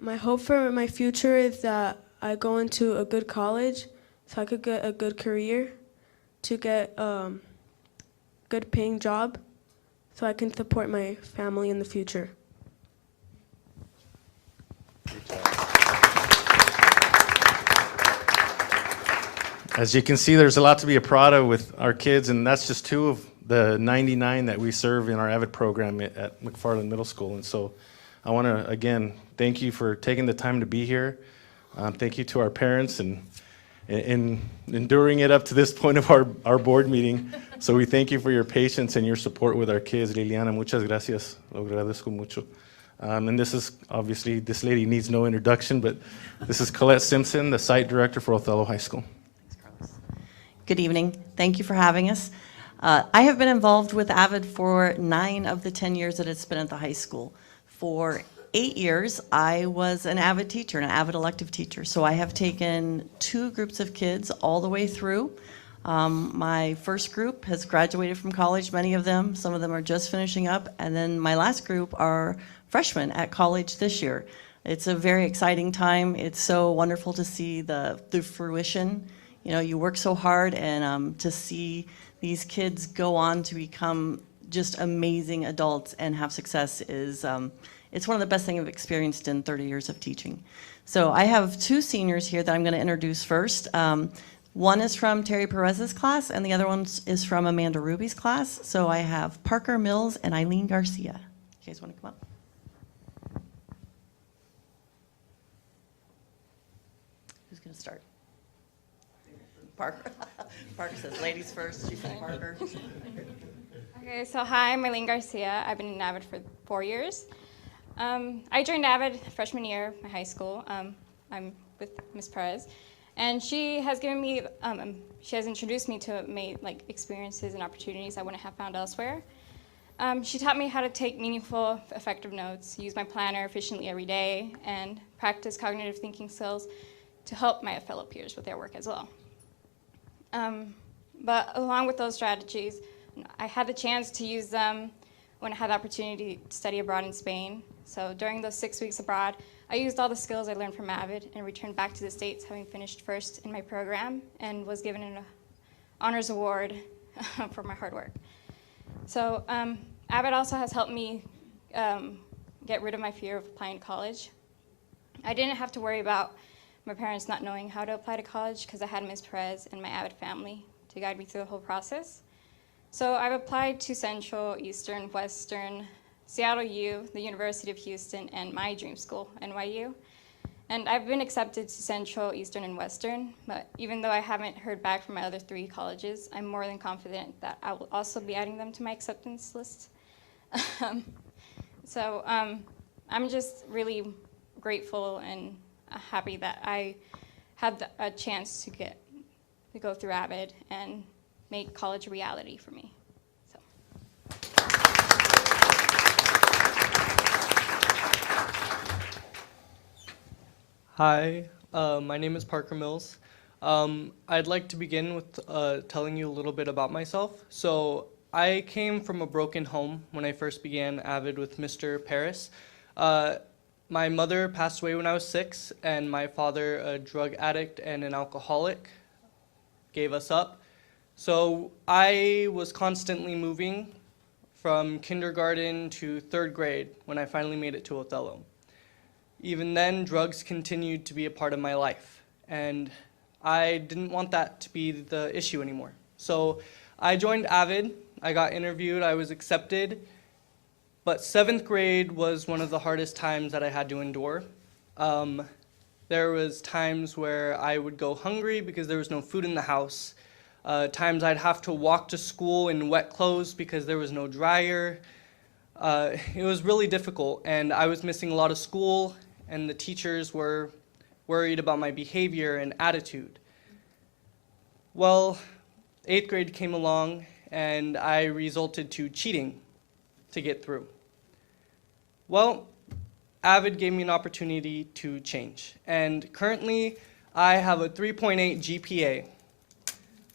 My hope for my future is that I go into a good college so I could get a good career, to get a good paying job so I can support my family in the future. As you can see, there's a lot to be proud of with our kids, and that's just 2 of the 99 that we serve in our AVID program at McFarland Middle School. And so I want to, again, thank you for taking the time to be here. Thank you to our parents and enduring it up to this point of our board meeting. So we thank you for your patience and your support with our kids. Liliana, muchas gracias. Lo agradezco mucho. And this is, obviously, this lady needs no introduction, but this is Colette Simpson, the site director for Othello High School. Good evening. Thank you for having us. I have been involved with AVID for 9 of the 10 years that it's been at the high school. For 8 years, I was an AVID teacher, an AVID elective teacher. So I have taken 2 groups of kids all the way through. My first group has graduated from college, many of them. Some of them are just finishing up. And then my last group are freshmen at college this year. It's a very exciting time. It's so wonderful to see the fruition. You know, you work so hard, and to see these kids go on to become just amazing adults and have success is, it's one of the best things I've experienced in 30 years of teaching. So I have 2 seniors here that I'm going to introduce first. One is from Terry Perez's class, and the other one is from Amanda Ruby's class. So I have Parker Mills and Eileen Garcia. You guys want to come up? Who's going to start? Parker. Parker says ladies first. She's from Parker. Okay, so hi, I'm Eileen Garcia. I've been in AVID for 4 years. I joined AVID freshman year of my high school. I'm with Ms. Perez, and she has given me, she has introduced me to experiences and opportunities I wouldn't have found elsewhere. She taught me how to take meaningful, effective notes, use my planner efficiently every day, and practice cognitive thinking skills to help my fellow peers with their work as well. But along with those strategies, I had the chance to use them when I had the opportunity to study abroad in Spain. So during those 6 weeks abroad, I used all the skills I learned from AVID and returned back to the States, having finished first in my program, and was given an honors award for my hard work. So AVID also has helped me get rid of my fear of applying to college. I didn't have to worry about my parents not knowing how to apply to college because I had Ms. Perez and my AVID family to guide me through the whole process. So I've applied to Central, Eastern, Western, Seattle U, the University of Houston, and my dream school, NYU. And I've been accepted to Central, Eastern, and Western, but even though I haven't heard back from my other 3 colleges, I'm more than confident that I will also be adding them to my acceptance list. So I'm just really grateful and happy that I had a chance to go through AVID and make college a reality for me. Hi, my name is Parker Mills. I'd like to begin with telling you a little bit about myself. So I came from a broken home when I first began AVID with Mr. Paris. My mother passed away when I was 6, and my father, a drug addict and an alcoholic, gave us up. So I was constantly moving from kindergarten to 3rd grade when I finally made it to Othello. Even then, drugs continued to be a part of my life, and I didn't want that to be the issue anymore. So I joined AVID, I got interviewed, I was accepted, but 7th grade was one of the hardest times that I had to endure. There was times where I would go hungry because there was no food in the house. Times I'd have to walk to school in wet clothes because there was no dryer. It was really difficult, and I was missing a lot of school, and the teachers were worried about my behavior and attitude. Well, 8th grade came along, and I resorted to cheating to get through. Well, AVID gave me an opportunity to change, and currently I have a 3.8 GPA.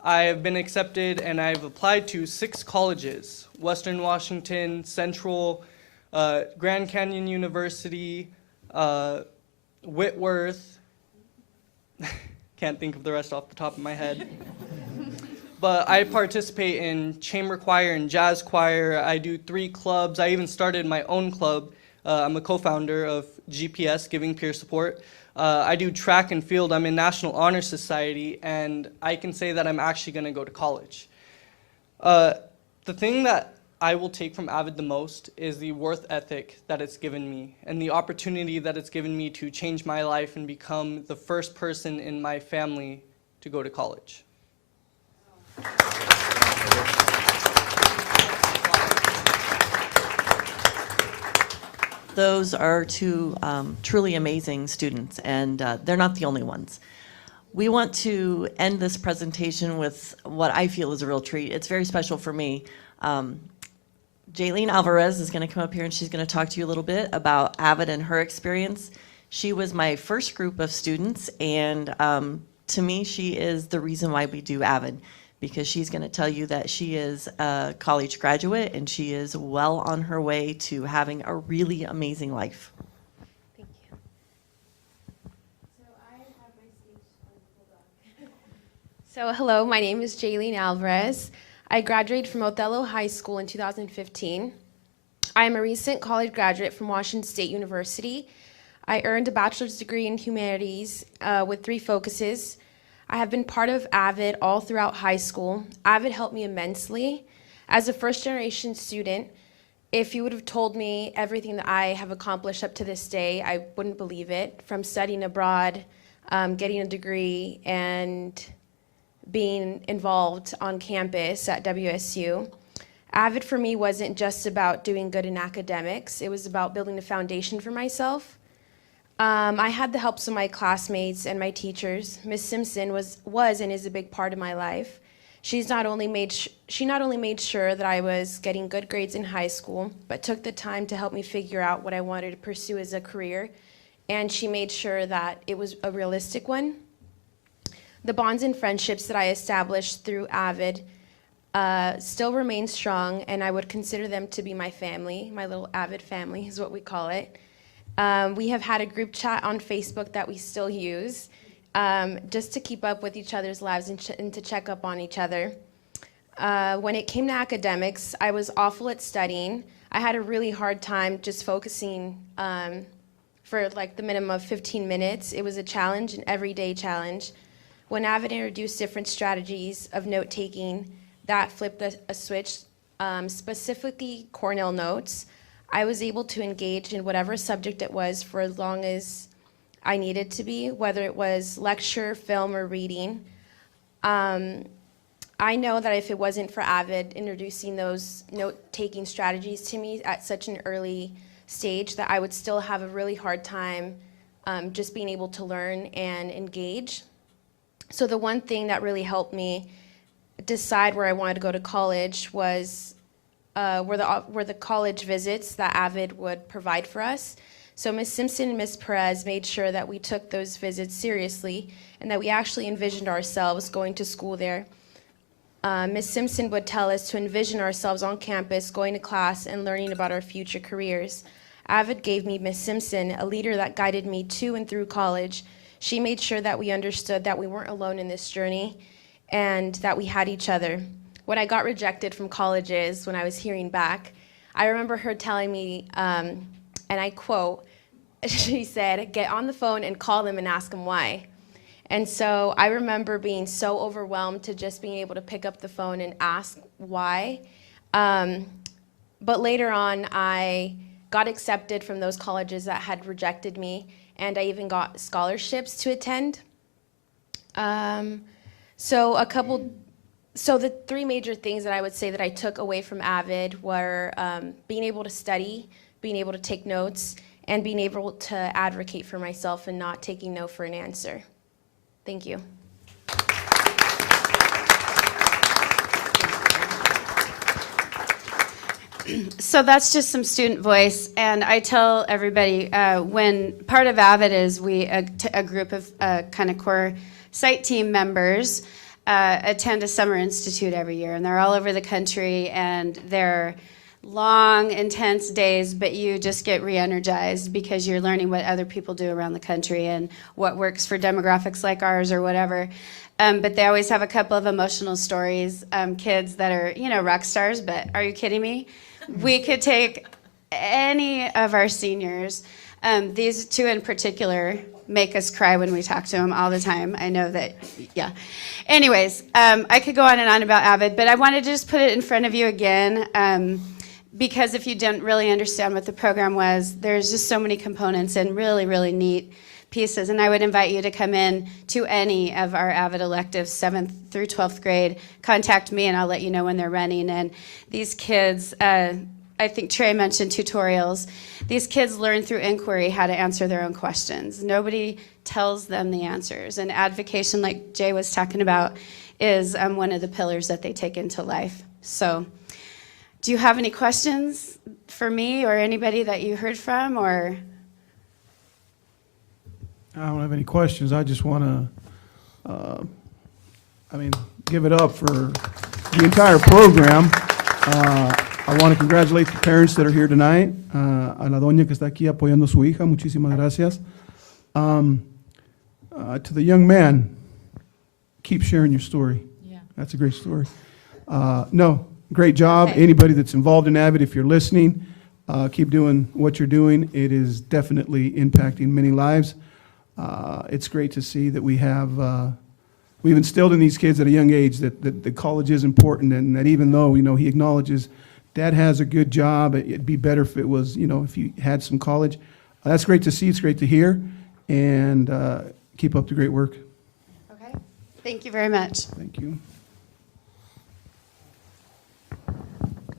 I have been accepted, and I've applied to 6 colleges: Western Washington, Central, Grand Canyon University, Whitworth. Can't think of the rest off the top of my head. But I participate in chamber choir and jazz choir. I do 3 clubs. I even started my own club. I'm a co-founder of GPS, Giving Peer Support. I do track and field. I'm in National Honor Society, and I can say that I'm actually going to go to college. The thing that I will take from AVID the most is the worth ethic that it's given me and the opportunity that it's given me to change my life and become the first person in my family to go to college. Those are 2 truly amazing students, and they're not the only ones. We want to end this presentation with what I feel is a real treat. It's very special for me. Jaylene Alvarez is going to come up here, and she's going to talk to you a little bit about AVID and her experience. She was my first group of students, and to me, she is the reason why we do AVID, because she's going to tell you that she is a college graduate, and she is well on her way to having a really amazing life. Thank you. So I have my speech. So hello, my name is Jaylene Alvarez. I graduated from Othello High School in 2015. I am a recent college graduate from Washington State University. I earned a bachelor's degree in humanities with 3 focuses. I have been part of AVID all throughout high school. AVID helped me immensely. As a first-generation student, if you would have told me everything that I have accomplished up to this day, I wouldn't believe it. From studying abroad, getting a degree, and being involved on campus at WSU. AVID for me wasn't just about doing good in academics. It was about building a foundation for myself. I had the helps of my classmates and my teachers. Miss Simpson was and is a big part of my life. She not only made sure that I was getting good grades in high school, but took the time to help me figure out what I wanted to pursue as a career, and she made sure that it was a realistic one. The bonds and friendships that I established through AVID still remain strong, and I would consider them to be my family. My little AVID family is what we call it. We have had a group chat on Facebook that we still use just to keep up with each other's lives and to check up on each other. When it came to academics, I was awful at studying. I had a really hard time just focusing for like the minimum of 15 minutes. It was a challenge, an everyday challenge. When AVID introduced different strategies of note-taking, that flipped a switch, specifically Cornell notes. I was able to engage in whatever subject it was for as long as I needed to be, whether it was lecture, film, or reading. I know that if it wasn't for Avid introducing those note-taking strategies to me at such an early stage, that I would still have a really hard time just being able to learn and engage. So the one thing that really helped me decide where I wanted to go to college was were the college visits that Avid would provide for us. So Ms. Simpson and Ms. Perez made sure that we took those visits seriously and that we actually envisioned ourselves going to school there. Ms. Simpson would tell us to envision ourselves on campus, going to class, and learning about our future careers. Avid gave me Ms. Simpson, a leader that guided me to and through college. She made sure that we understood that we weren't alone in this journey and that we had each other. When I got rejected from colleges, when I was hearing back, I remember her telling me, and I quote, she said, "Get on the phone and call them and ask them why." And so I remember being so overwhelmed to just being able to pick up the phone and ask why. But later on, I got accepted from those colleges that had rejected me, and I even got scholarships to attend. So the three major things that I would say that I took away from Avid were being able to study, being able to take notes, and being able to advocate for myself and not taking no for an answer. Thank you. So that's just some student voice, and I tell everybody when part of Avid is a group of kind of core site team members attend a summer institute every year, and they're all over the country, and they're long, intense days, but you just get re-energized because you're learning what other people do around the country and what works for demographics like ours or whatever. But they always have a couple of emotional stories, kids that are, rock stars, but are you kidding me? We could take any of our seniors. These two in particular make us cry when we talk to them all the time. I know that, yeah. Anyways, I could go on and on about Avid, but I wanted to just put it in front of you again because if you didn't really understand what the program was, there's just so many components and really, really neat pieces. And I would invite you to come in to any of our Avid electives, 7th through 12th grade. Contact me and I'll let you know when they're running. And these kids, I think Trey mentioned tutorials. These kids learn through inquiry how to answer their own questions. Nobody tells them the answers. And advocation, like Jay was talking about, is one of the pillars that they take into life. So do you have any questions for me or anybody that you heard from? Or I don't have any questions. I just want to, give it up for the entire program. I want to congratulate the parents that are here tonight. A la doña que está aquí apoyando a su hija, muchísimas gracias. To the young man, keep sharing your story. Yeah. That's a great story. Great job. Okay. Anybody that's involved in Avid, if you're listening, keep doing what you're doing. It is definitely impacting many lives. It's great to see that we've instilled in these kids at a young age that the college is important, and that even though, he acknowledges Dad has a good job, it'd be better if it was, if you had some college. That's great to see. It's great to hear. And keep up the great work. Okay. Thank you very much. Thank you.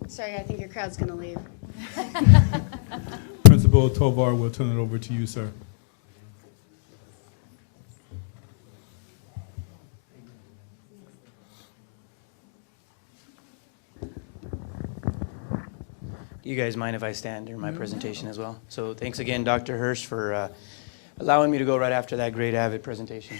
Sorry, I think your crowd's going to leave. Principal Tovar, we'll turn it over to you, sir. You guys mind if I stand during my presentation as well? So thanks again, Dr. Hirsch, for allowing me to go right after that great Avid presentation.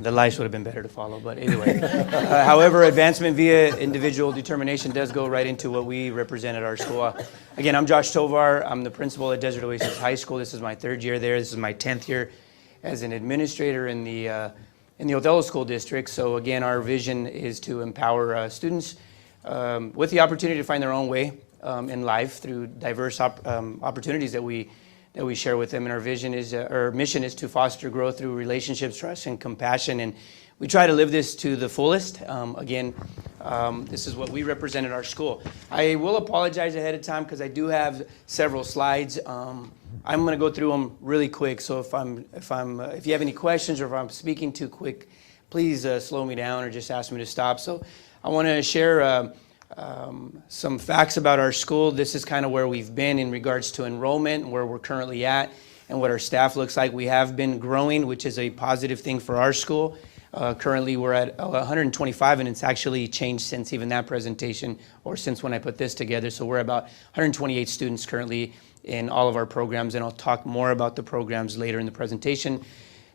The lights would have been better to follow, but anyway. However, advancement via individual determination does go right into what we represent at our school. Again, I'm Josh Tovar. I'm the principal at Desert Oasis High School. This is my 3rd year there. This is my 10th year as an administrator in the Othello School District. So again, our vision is to empower students with the opportunity to find their own way in life through diverse opportunities that we share with them. And our vision is, our mission is to foster growth through relationships, trust, and compassion. And we try to live this to the fullest. Again, This is what we represent at our school. I will apologize ahead of time because I do have several slides. I'm going to go through them really quick. So if you have any questions or if I'm speaking too quick, please slow me down or just ask me to stop. So I want to share some facts about our school. This is kind of where we've been in regards to enrollment and where we're currently at and what our staff looks like. We have been growing, which is a positive thing for our school. Currently, we're at 125, and it's actually changed since even that presentation or since when I put this together. So we're about 128 students currently in all of our programs, and I'll talk more about the programs later in the presentation.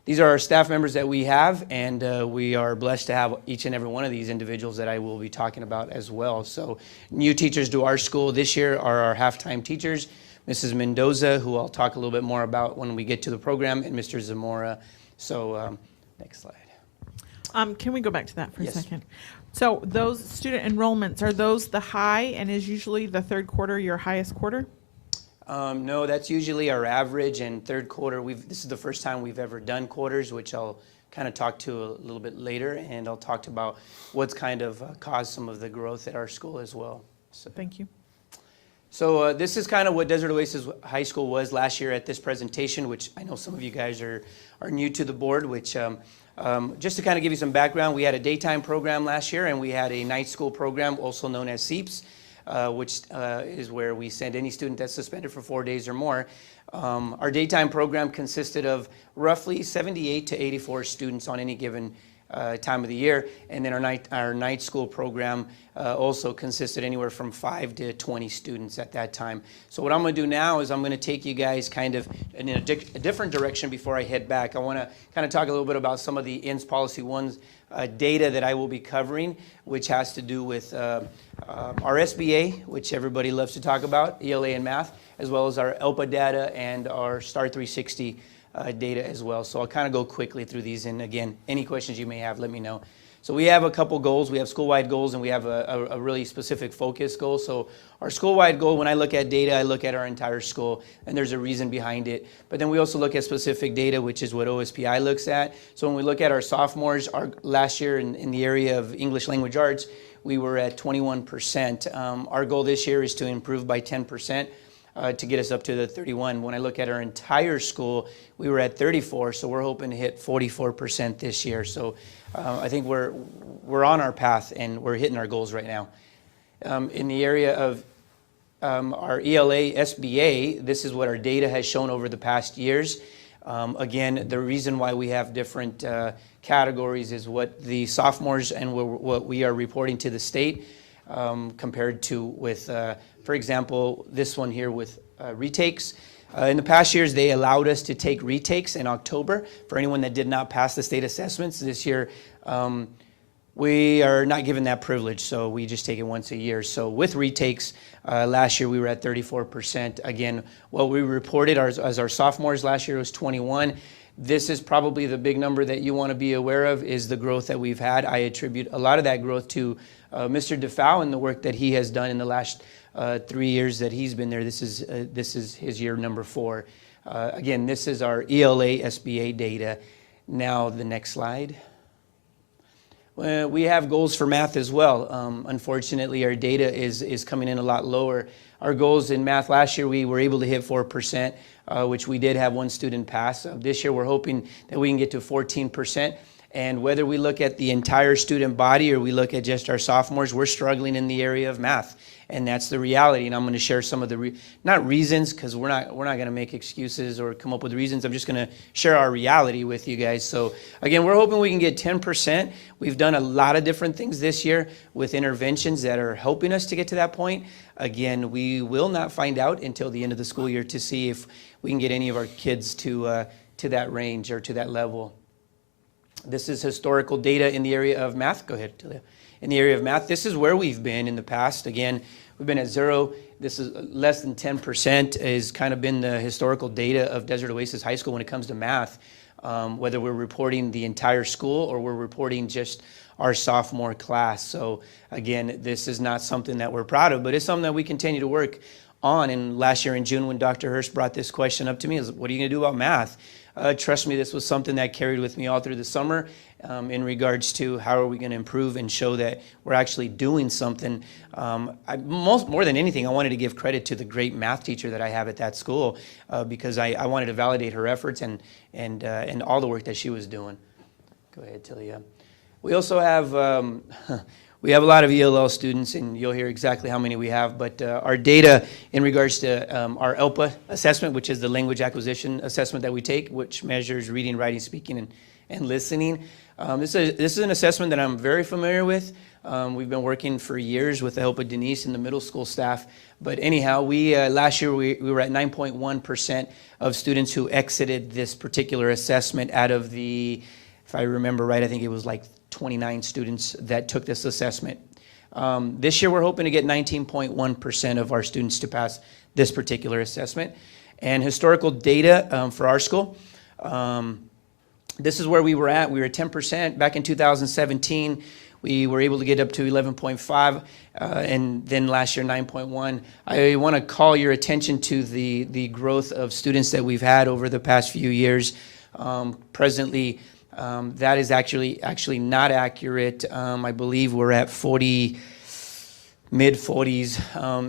These are our staff members that we have, and we are blessed to have each and every one of these individuals that I will be talking about as well. So new teachers to our school this year are our half-time teachers, Mrs. Mendoza, who I'll talk a little bit more about when we get to the program, and Mr. Zamora. So next slide. Can we go back to that for Yes. a second? So those student enrollments, are those the high, and is usually the third quarter your highest quarter? No, that's usually our average, and third quarter, this is the first time we've ever done quarters, which I'll kind of talk to a little bit later, and I'll talk about what's kind of caused some of the growth at our school as well. So. Thank you. So this is kind of what Desert Oasis High School was last year at this presentation, which I know some of you guys are new to the board, which just to kind of give you some background, we had a daytime program last year, and we had a night school program, also known as SEEPS, which is where we send any student that's suspended for 4 days or more. Our daytime program consisted of roughly 78 to 84 students on any given time of the year, and then our night school program also consisted anywhere from 5 to 20 students at that time. So what I'm going to do now is I'm going to take you guys kind of in a different direction before I head back. I want to kind of talk a little bit about some of the INS Policy 1's data that I will be covering, which has to do with our SBA, which everybody loves to talk about, ELA and math, as well as our ELPA data and our STAR 360 data as well. So I'll kind of go quickly through these, and again, any questions you may have, let me know. So we have a couple goals. We have school-wide goals, and we have a really specific focus goal. So our school-wide goal, when I look at data, I look at our entire school, and there's a reason behind it. But then we also look at specific data, which is what OSPI looks at. So when we look at our sophomores, last year in the area of English language arts, we were at 21%. Our goal this year is to improve by 10%. To get us up to the 31. When I look at our entire school, we were at 34, so we're hoping to hit 44% this year. So I think we're on our path, and we're hitting our goals right now. In the area of our ELA SBA, this is what our data has shown over the past years. Again, the reason why we have different categories is what the sophomores and what we are reporting to the state compared to with for example, this one here with retakes. In the past years, they allowed us to take retakes in October for anyone that did not pass the state assessments. This year, we are not given that privilege, so we just take it once a year. So with retakes, last year we were at 34%. Again, what we reported as our sophomores last year was 21. This is probably the big number that you want to be aware of, is the growth that we've had. I attribute a lot of that growth to Mr. DeFau and the work that he has done in the last 3 years that he's been there. This is his year number 4. Again, this is our ELA SBA data. Now the next slide. We have goals for math as well. Unfortunately, our data is coming in a lot lower. Our goals in math last year, we were able to hit 4%, which we did have one student pass. This year, we're hoping that we can get to 14%. And whether we look at the entire student body or we look at just our sophomores, we're struggling in the area of math. And that's the reality. And I'm going to share some of the, not reasons, because we're not going to make excuses or come up with reasons. I'm just going to share our reality with you guys. So again, we're hoping we can get 10%. We've done a lot of different things this year with interventions that are helping us to get to that point. Again, we will not find out until the end of the school year to see if we can get any of our kids to that range or to that level. This is historical data in the area of math. Go ahead, Talia. In the area of math, this is where we've been in the past. Again, we've been at 0. This is less than 10% has kind of been the historical data of Desert Oasis High School when it comes to math, whether we're reporting the entire school or we're reporting just our sophomore class. So again, this is not something that we're proud of, but it's something that we continue to work on. And last year in June, when Dr. Hurst brought this question up to me, is what are you going to do about math? Trust me, this was something that carried with me all through the summer, in regards to how are we going to improve and show that we're actually doing something. More than anything, I wanted to give credit to the great math teacher that I have at that school because I wanted to validate her efforts and all the work that she was doing. Go ahead, Tilia. We also have we have a lot of ELL students, and you'll hear exactly how many we have, but our data in regards to our ELPA assessment, which is the language acquisition assessment that we take, which measures reading, writing, speaking, and listening. This is an assessment that I'm very familiar with. We've been working for years with the help of Denise and the middle school staff. But anyhow, last year we were at 9.1% of students who exited this particular assessment out of the, if I remember right, I think it was like 29 students that took this assessment. This year we're hoping to get 19.1% of our students to pass this particular assessment. And historical data for our school, this is where we were at. We were at 10% back in 2017. We were able to get up to 11.5, and then last year 9.1. I want to call your attention to the growth of students that we've had over the past few years. Presently, that is actually not accurate. I believe we're at mid-40s,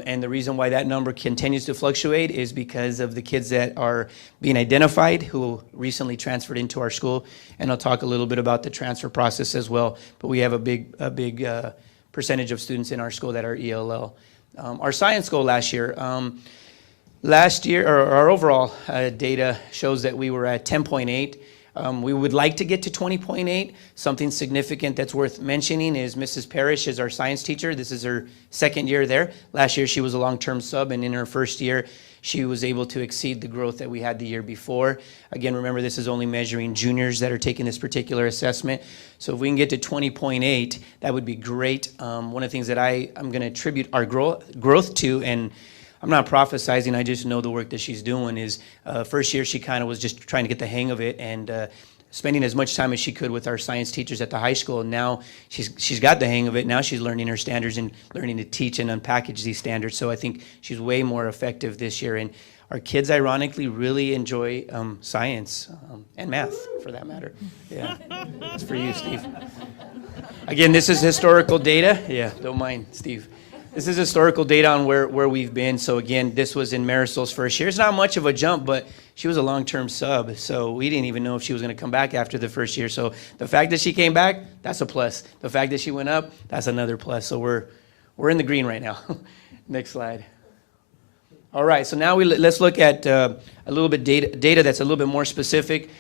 and the reason why that number continues to fluctuate is because of the kids that are being identified who recently transferred into our school, and I'll talk a little bit about the transfer process as well, but we have a big percentage of students in our school that are ELL. Our science goal last year, our overall data shows that we were at 10.8. We would like to get to 20.8. Something significant that's worth mentioning is Mrs. Parrish is our science teacher. This is her second year there. Last year she was a long-term sub, and in her first year she was able to exceed the growth that we had the year before. Again, remember, this is only measuring juniors that are taking this particular assessment. So if we can get to 20.8, that would be great. One of the things that I'm going to attribute our growth to, and I'm not prophesizing, I just know the work that she's doing, is first year she kind of was just trying to get the hang of it and spending as much time as she could with our science teachers at the high school. And now she's got the hang of it. Now she's learning her standards and learning to teach and unpackage these standards. So I think she's way more effective this year. And our kids, ironically, really enjoy science and math, for that matter. Yeah, it's for you, Steve. Again, this is historical data. Yeah, don't mind, Steve. This is historical data on where we've been. So again, this was in Marisol's first year. It's not much of a jump, but she was a long-term sub, so we didn't even know if she was going to come back after the first year. So the fact that she came back, that's a plus. The fact that she went up, that's another plus. So we're in the green right now. Next slide. All right, so now let's look at a little bit data that's a little bit more specific.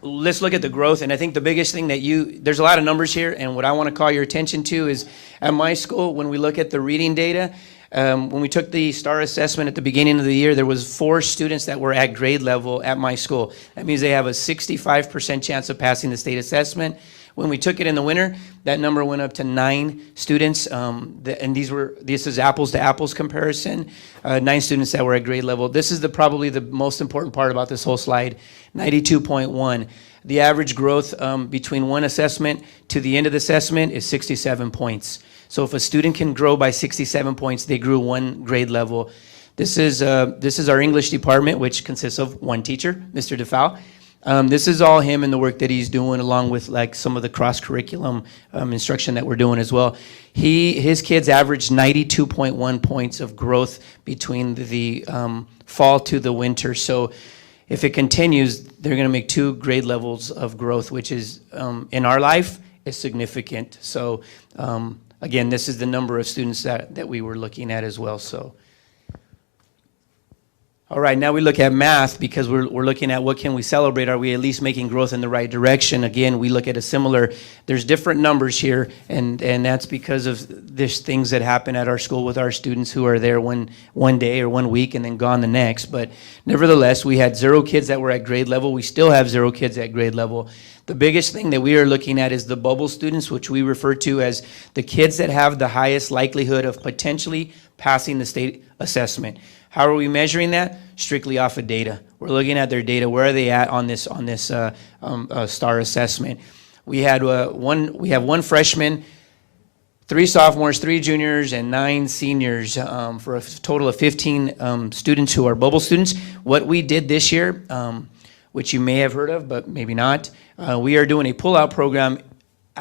Let's look at the growth, and I think the biggest thing that there's a lot of numbers here, and what I want to call your attention to is at my school, when we look at the reading data, when we took the STAR assessment at the beginning of the year, there was 4 students that were at grade level at my school. That means they have a 65% chance of passing the state assessment. When we took it in the winter, that number went up to 9 students, and this is apples to apples comparison, 9 students that were at grade level. This is probably the most important part about this whole slide, 92.1. The average growth between one assessment to the end of the assessment is 67 points. So if a student can grow by 67 points, they grew 1 grade level. This is our English department, which consists of 1 teacher, Mr. DeFau. This is all him and the work that he's doing, along with like some of the cross-curriculum instruction that we're doing as well. His kids averaged 92.1 points of growth between the fall to the winter. So if it continues, they're going to make 2 grade levels of growth, which is, in our life, is significant. So again, this is the number of students that we were looking at as well. So. All right, now we look at math because we're looking at what can we celebrate. Are we at least making growth in the right direction? Again, we look at there's different numbers here, and that's because of there's things that happen at our school with our students who are there one day or 1 week and then gone the next. But nevertheless, we had 0 kids that were at grade level. We still have 0 kids at grade level. The biggest thing that we are looking at is the bubble students, which we refer to as the kids that have the highest likelihood of potentially passing the state assessment. How are we measuring that? Strictly off of data. We're looking at their data. Where are they at on this STAR assessment? We have 1 freshman, 3 sophomores, 3 juniors, and 9 seniors for a total of 15 students who are bubble students. What we did this year which you may have heard of, but maybe not. We are doing a pull-out program.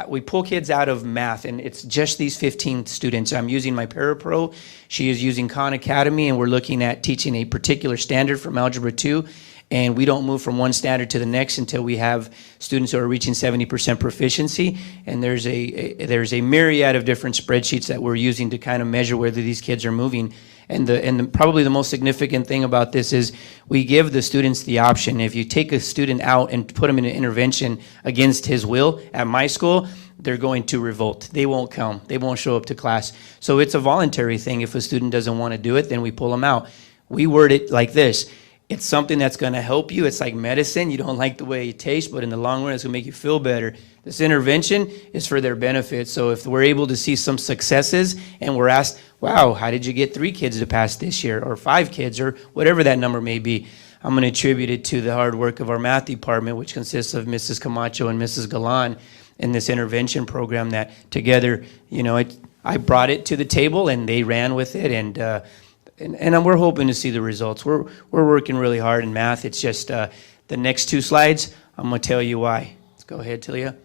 We pull kids out of math, and it's just these 15 students. I'm using my parapro. She is using Khan Academy, and we're looking at teaching a particular standard from Algebra 2, and we don't move from one standard to the next until we have students who are reaching 70% proficiency. And there's a myriad of different spreadsheets that we're using to kind of measure whether these kids are moving. And probably the most significant thing about this is we give the students the option. If you take a student out and put them in an intervention against his will at my school, they're going to revolt. They won't come. They won't show up to class. So it's a voluntary thing. If a student doesn't want to do it, then we pull them out. We word it like this. It's something that's going to help you. It's like medicine. You don't like the way it tastes, but in the long run, it's going to make you feel better. This intervention is for their benefit. So if we're able to see some successes and we're asked, wow, how did you get 3 kids to pass this year, or 5 kids, or whatever that number may be, I'm going to attribute it to the hard work of our math department, which consists of Mrs. Camacho and Mrs. Galan in this intervention program that together, you know, I brought it to the table and they ran with it, and we're hoping to see the results. We're working really hard in math. It's just the next 2 slides, I'm going to tell you why. Let's go ahead, Tilia.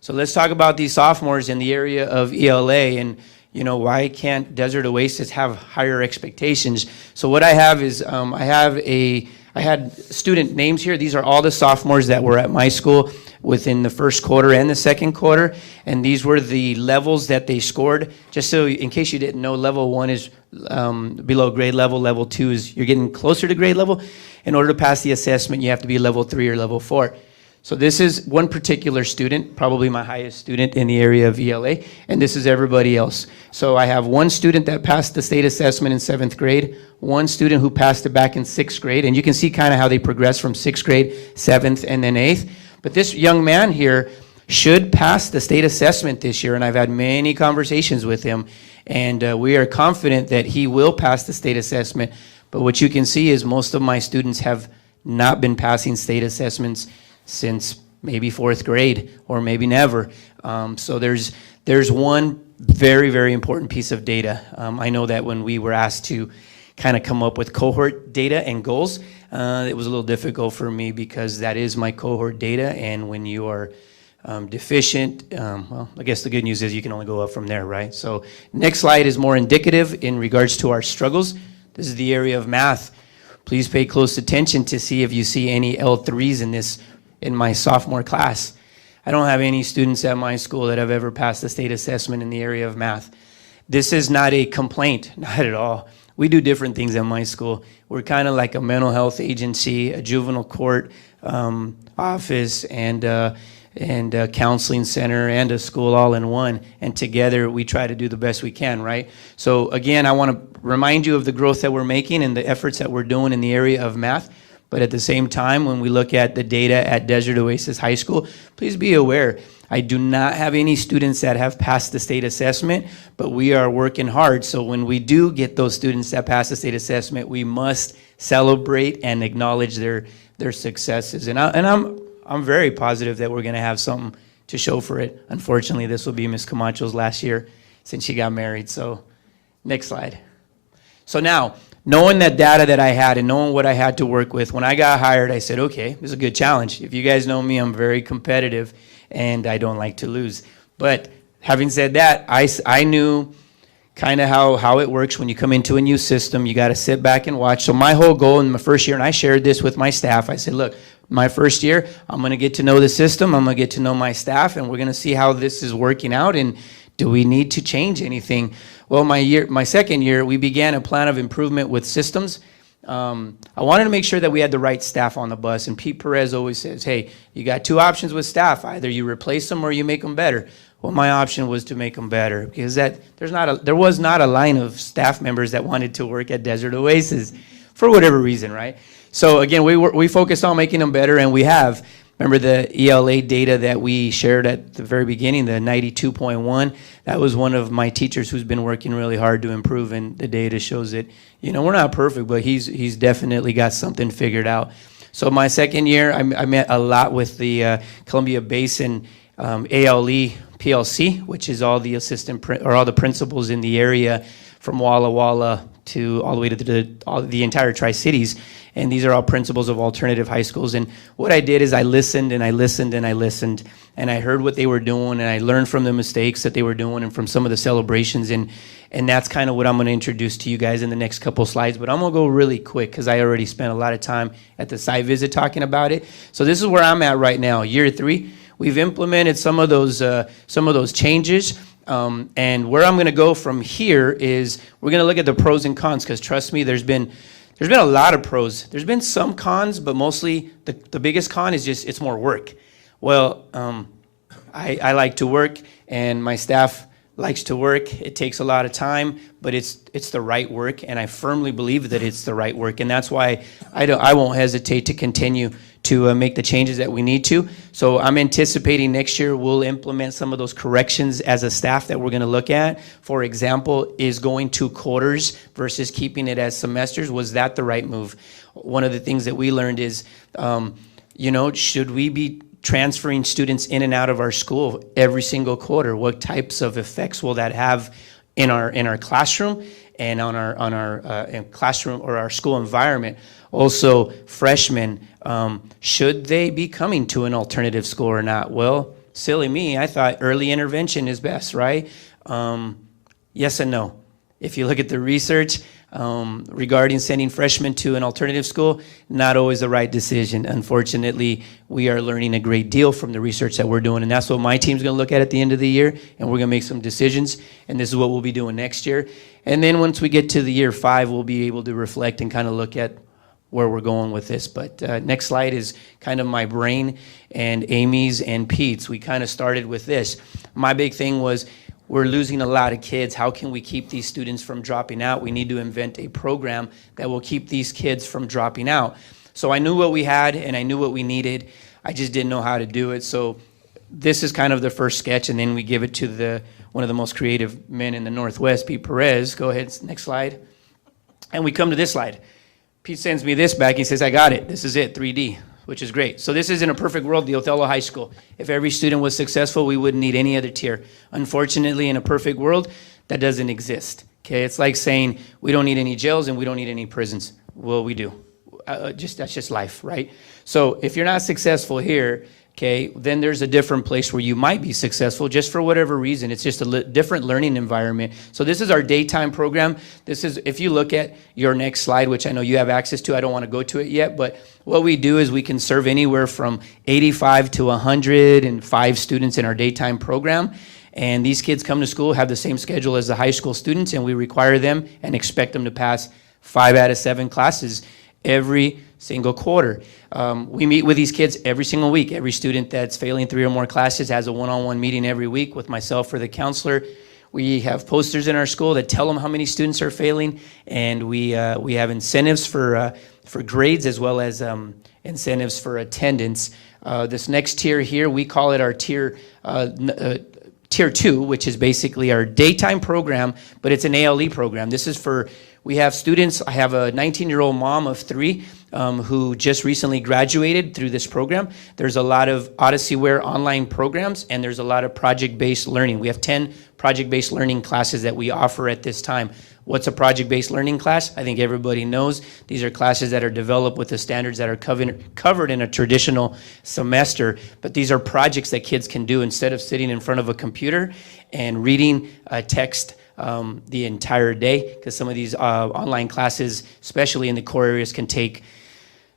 So let's talk about these sophomores in the area of ELA, and you know, why can't Desert Oasis have higher expectations? So what I have is I had student names here. These are all the sophomores that were at my school within the first quarter and the second quarter, and these were the levels that they scored. Just so in case you didn't know, level 1 is below grade level. Level 2 is you're getting closer to grade level. In order to pass the assessment, you have to be level 3 or level 4. So this is one particular student, probably my highest student in the area of ELA, and this is everybody else. So I have 1 student that passed the state assessment in 7th grade, 1 student who passed it back in 6th grade, and you can see kind of how they progress from 6th grade, 7th, and then 8th. But this young man here should pass the state assessment this year, and I've had many conversations with him, and we are confident that he will pass the state assessment. But what you can see is most of my students have not been passing state assessments since maybe 4th grade or maybe never. So there's one very, very important piece of data. I know that when we were asked to kind of come up with cohort data and goals, it was a little difficult for me because that is my cohort data, and when you are deficient, well, I guess the good news is you can only go up from there, right? So next slide is more indicative in regards to our struggles. This is the area of math. Please pay close attention to see if you see any L3s in my sophomore class. I don't have any students at my school that have ever passed the state assessment in the area of math. This is not a complaint, not at all. We do different things at my school. We're kind of like a mental health agency, a juvenile court office, and a counseling center, and a school all in one. And together we try to do the best we can, right? So again, I want to remind you of the growth that we're making and the efforts that we're doing in the area of math. But at the same time, when we look at the data at Desert Oasis High School, please be aware, I do not have any students that have passed the state assessment, but we are working hard. So when we do get those students that pass the state assessment, we must celebrate and acknowledge their successes. And I'm very positive that we're going to have something to show for it. Unfortunately, this will be Ms. Camacho's last year since she got married. So next slide. So now, knowing that data that I had and knowing what I had to work with, when I got hired, I said, okay, this is a good challenge. If you guys know me, I'm very competitive and I don't like to lose. But having said that, I knew kind of how it works when you come into a new system. You got to sit back and watch. So my whole goal in my first year, and I shared this with my staff, I said, look, my first year, I'm going to get to know the system. I'm going to get to know my staff, and we're going to see how this is working out, and do we need to change anything? Well, my second year, we began a plan of improvement with systems. I wanted to make sure that we had the right staff on the bus, and Pete Perez always says, hey, you got 2 options with staff. Either you replace them or you make them better. Well, my option was to make them better, because there was not a line of staff members that wanted to work at Desert Oasis for whatever reason, right? So again, we focused on making them better, and we have. Remember the ELA data that we shared at the very beginning, the 92.1? That was one of my teachers who's been working really hard to improve, and the data shows it. You know, we're not perfect, but he's definitely got something figured out. So my second year, I met a lot with the Columbia Basin ALE PLC, which is all the all the principals in the area from Walla Walla to all the way to the entire Tri-Cities. and these are all principals of alternative high schools. And what I did is I listened and I listened and I listened, and I heard what they were doing, and I learned from the mistakes that they were doing and from some of the celebrations, and that's kind of what I'm going to introduce to you guys in the next couple slides. But I'm going to go really quick because I already spent a lot of time at the site visit talking about it. So this is where I'm at right now, year 3. We've implemented some of those changes. And where I'm going to go from here is we're going to look at the pros and cons, because trust me, there's been a lot of pros. There's been some cons, but mostly the biggest con is just it's more work. Well, I like to work, and my staff likes to work. It takes a lot of time, but it's the right work, and I firmly believe that it's the right work, and that's why I won't hesitate to continue to make the changes that we need to. So I'm anticipating next year we'll implement some of those corrections as a staff that we're going to look at. For example, is going to quarters versus keeping it as semesters, was that the right move? One of the things that we learned is, should we be transferring students in and out of our school every single quarter? What types of effects will that have in our classroom and on our classroom or our school environment? Also, freshmen, should they be coming to an alternative school or not? Well, silly me, I thought early intervention is best, right? Yes and no. If you look at the research regarding sending freshmen to an alternative school, not always the right decision. Unfortunately, we are learning a great deal from the research that we're doing, and that's what my team's going to look at the end of the year, and we're going to make some decisions, and this is what we'll be doing next year. And then once we get to the year 5, we'll be able to reflect and kind of look at where we're going with this. But next slide is kind of my brain and Amy's and Pete's. We kind of started with this. My big thing was, we're losing a lot of kids. How can we keep these students from dropping out? We need to invent a program that will keep these kids from dropping out. So I knew what we had and I knew what we needed. I just didn't know how to do it. So this is kind of the first sketch, and then we give it to one of the most creative men in the Northwest, Pete Perez. Go ahead, next slide. And we come to this slide. Pete sends me this back. He says, I got it. This is it, 3D, which is great. So this is in a perfect world, the Othello High School. If every student was successful, we wouldn't need any other tier. Unfortunately, in a perfect world, that doesn't exist. Okay, it's like saying we don't need any jails and we don't need any prisons. Well, we do. That's just life, right? So if you're not successful here, okay, then there's a different place where you might be successful just for whatever reason. It's just a different learning environment. So this is our daytime program. This is, if you look at your next slide, which I know you have access to, I don't want to go to it yet, but what we do is we can serve anywhere from 85 to 105 students in our daytime program. And these kids come to school, have the same schedule as the high school students, and we require them and expect them to pass 5 out of 7 classes every single quarter. We meet with these kids every single week. Every student that's failing 3 or more classes has a one-on-one meeting every week with myself or the counselor. We have posters in our school that tell them how many students are failing, and we have incentives for grades as well as incentives for attendance. This next tier here, we call it our tier 2, which is basically our daytime program, but it's an ALE program. This is for, we have students, I have a 19-year-old mom of 3 who just recently graduated through this program. There's a lot of OdysseyWare online programs, and there's a lot of project-based learning. We have 10 project-based learning classes that we offer at this time. What's a project-based learning class? I think everybody knows. These are classes that are developed with the standards that are covered in a traditional semester, but these are projects that kids can do instead of sitting in front of a computer and reading text the entire day, because some of these online classes, especially in the core areas, can take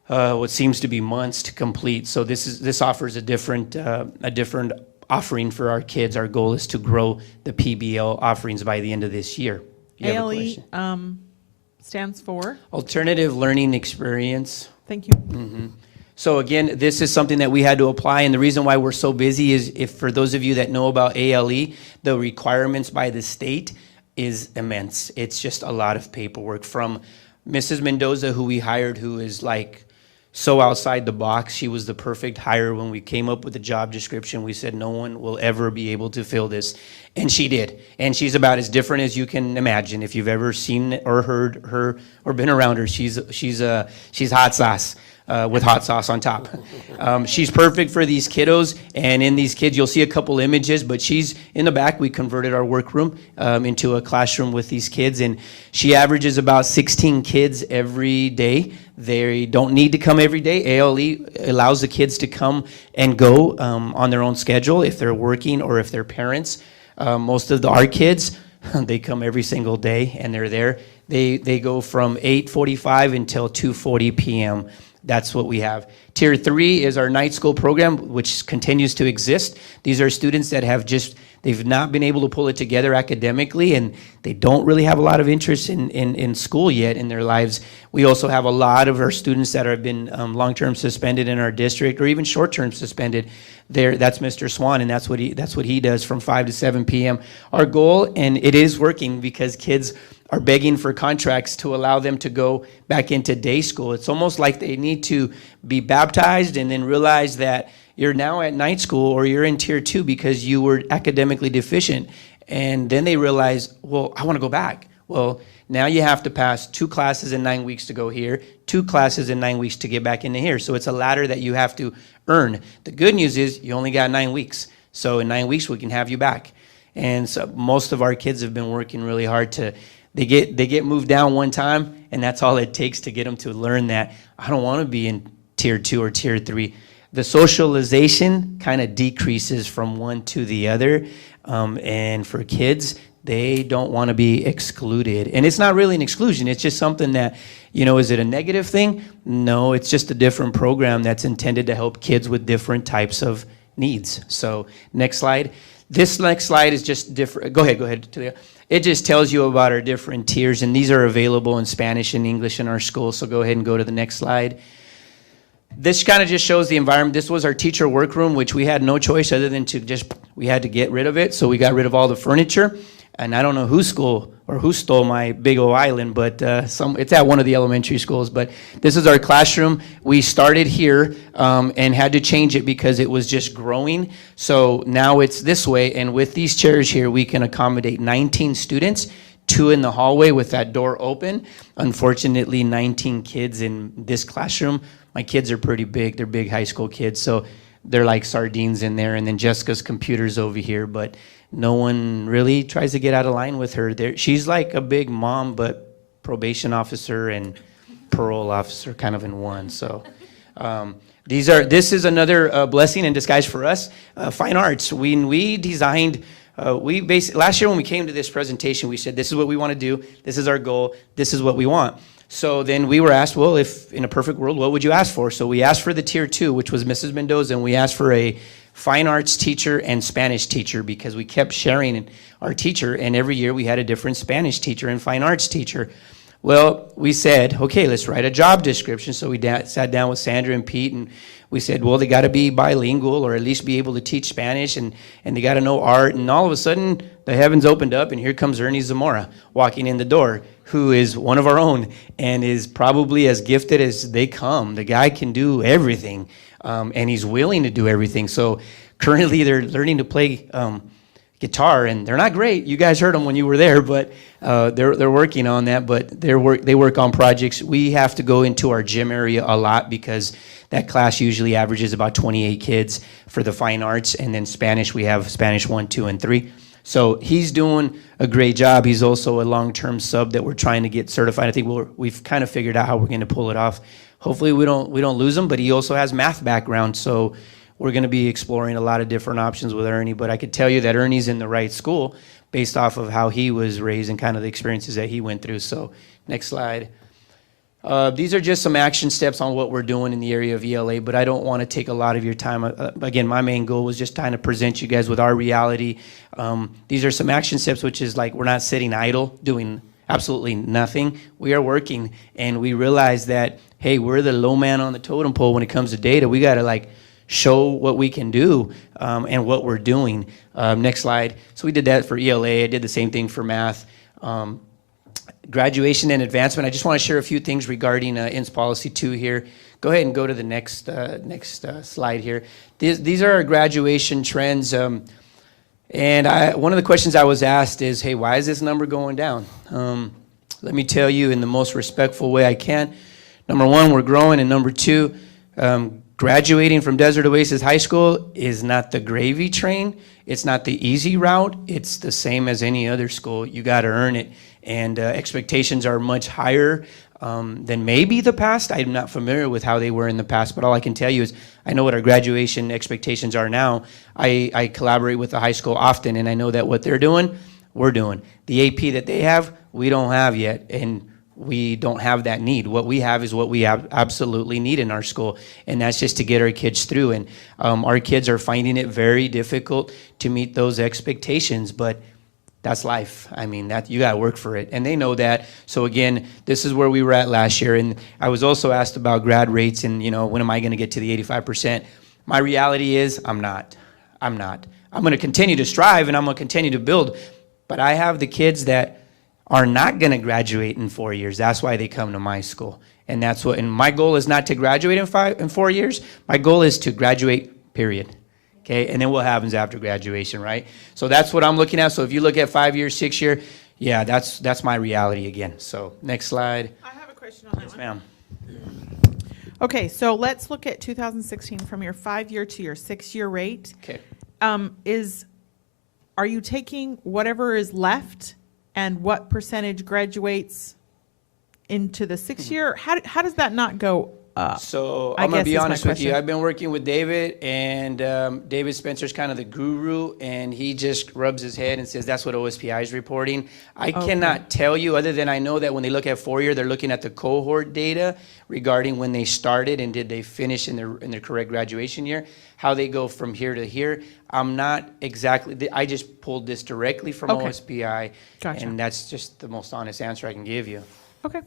what seems to be months to complete. So this offers a different offering for our kids. Our goal is to grow the PBL offerings by the end of this year. You have a ALE question? stands for? Alternative Learning Experience. Thank you. Mm-hmm. So again, this is something that we had to apply, and the reason why we're so busy is, if for those of you that know about ALE, the requirements by the state is immense. It's just a lot of paperwork. From Mrs. Mendoza, who we hired, who is like so outside the box. She was the perfect hire. When we came up with the job description, we said no one will ever be able to fill this, and she did. And she's about as different as you can imagine. If you've ever seen or heard her or been around her, she's hot sauce. with hot sauce on top. She's perfect for these kiddos, and in these kids, you'll see a couple images, but she's in the back. We converted our workroom into a classroom with these kids, and she averages about 16 kids every day. They don't need to come every day. ALE allows the kids to come and go on their own schedule if they're working or if they're parents. Most of our kids, they come every single day, and they're there. They go from 8:45 until 2:40 p.m. That's what we have. Tier 3 is our night school program, which continues to exist. These are students that they've not been able to pull it together academically, and they don't really have a lot of interest in school yet in their lives. We also have a lot of our students that have been long-term suspended in our district, or even short-term suspended. That's Mr. Swan, and that's what he does from 5 to 7 p.m. Our goal, and it is working because kids are begging for contracts to allow them to go back into day school. It's almost like they need to be baptized and then realize that you're now at night school or you're in tier 2 because you were academically deficient. And then they realize, well, I want to go back. Well, now you have to pass 2 classes in 9 weeks to go here, 2 classes in 9 weeks to get back into here. So it's a ladder that you have to earn. The good news is you only got 9 weeks. So in 9 weeks, we can have you back. And so most of our kids have been working really hard they get moved down one time, and that's all it takes to get them to learn that I don't want to be in tier 2 or tier 3. The socialization kind of decreases from one to the other, and for kids, they don't want to be excluded. And it's not really an exclusion. It's just something that, is it a negative thing? No, it's just a different program that's intended to help kids with different types of needs. So next slide. This next slide is just different. Go ahead, Talia. It just tells you about our different tiers, and these are available in Spanish and English in our school, so go ahead and go to the next slide. This kind of just shows the environment. This was our teacher workroom, which we had no choice other than we had to get rid of it, so we got rid of all the furniture. And I don't know who stole my big old island, but it's at one of the elementary schools. But this is our classroom. We started here and had to change it because it was just growing. So now it's this way, and with these chairs here, we can accommodate 19 students, 2 in the hallway with that door open. Unfortunately, 19 kids in this classroom. My kids are pretty big. They're big high school kids, so they're like sardines in there. And then Jessica's computer's over here, but no one really tries to get out of line with her. She's like a big mom, but probation officer and parole officer kind of in one. So this is another blessing in disguise for us. Fine arts. We designed, last year when we came to this presentation, we said, this is what we want to do. This is our goal. This is what we want. So then we were asked, well, if in a perfect world, what would you ask for? So we asked for the tier 2, which was Mrs. Mendoza, and we asked for a fine arts teacher and Spanish teacher because we kept sharing our teacher, and every year we had a different Spanish teacher and fine arts teacher. Well, we said, okay, let's write a job description. So we sat down with Sandra and Pete, and we said, well, they got to be bilingual or at least be able to teach Spanish, and they got to know art. And all of a sudden, the heavens opened up, and here comes Ernie Zamora walking in the door, who is one of our own and is probably as gifted as they come. The guy can do everything, and he's willing to do everything. So currently, they're learning to play guitar, and they're not great. You guys heard them when you were there, but they're working on that. But they work on projects. We have to go into our gym area a lot because that class usually averages about 28 kids for the fine arts, and then Spanish, we have Spanish 1, 2, and 3. So he's doing a great job. He's also a long-term sub that we're trying to get certified. I think we've kind of figured out how we're going to pull it off. Hopefully we don't lose him, but he also has math background, so we're going to be exploring a lot of different options with Ernie. But I could tell you that Ernie's in the right school based off of how he was raised and kind of the experiences that he went through. So next slide. These are just some action steps on what we're doing in the area of ELA, but I don't want to take a lot of your time. Again, my main goal was just trying to present you guys with our reality. These are some action steps, which is like we're not sitting idle doing absolutely nothing. We are working, and we realize that, hey, we're the low man on the totem pole when it comes to data. We got to show what we can do and what we're doing. Next slide. So we did that for ELA. I did the same thing for math. Graduation and advancement. I just want to share a few things regarding INS Policy 2 here. Go ahead and go to the next slide here. These are our graduation trends. And one of the questions I was asked is, hey, why is this number going down? Let me tell you in the most respectful way I can. number one, we're growing, and number two, graduating from Desert Oasis High School is not the gravy train. It's not the easy route. It's the same as any other school. You got to earn it, and expectations are much higher than maybe the past. I'm not familiar with how they were in the past, but all I can tell you is I know what our graduation expectations are now. I collaborate with the high school often, and I know that what they're doing, we're doing. The AP that they have, we don't have yet, and we don't have that need. What we have is what we absolutely need in our school, and that's just to get our kids through. And our kids are finding it very difficult to meet those expectations, but that's life. I mean, that you got to work for it, and they know that. So again, this is where we were at last year, and I was also asked about grad rates and, you know, when am I going to get to the 85%? My reality is I'm not. I'm going to continue to strive, and I'm going to continue to build, but I have the kids that are not going to graduate in 4 years. That's why they come to my school. And that's what, and my goal is not to graduate in 4 years. My goal is to graduate, period. Okay, and then what happens after graduation, right? So that's what I'm looking at. So if you look at 5 years, 6 year, yeah, that's my reality again. So next slide. I have a question on that yes, one. ma'am. Okay, so let's look at 2016 from your 5-year to your 6-year rate. Okay. Are you taking whatever is left and what percentage graduates into the 6-year? How does that not go up? So I I'm going to guess be is my honest with you. question. I've been working with David, and David Spencer's kind of the guru, and he just rubs his head and says that's what OSPI is reporting. I cannot tell you, other than I know that when they look at 4-year, they're looking at the cohort data regarding when they started and did they finish in their correct graduation year, how they go from here to here. I'm not exactly, I just pulled this directly from OSPI, Gotcha. and that's just the most honest answer I can give you. Okay.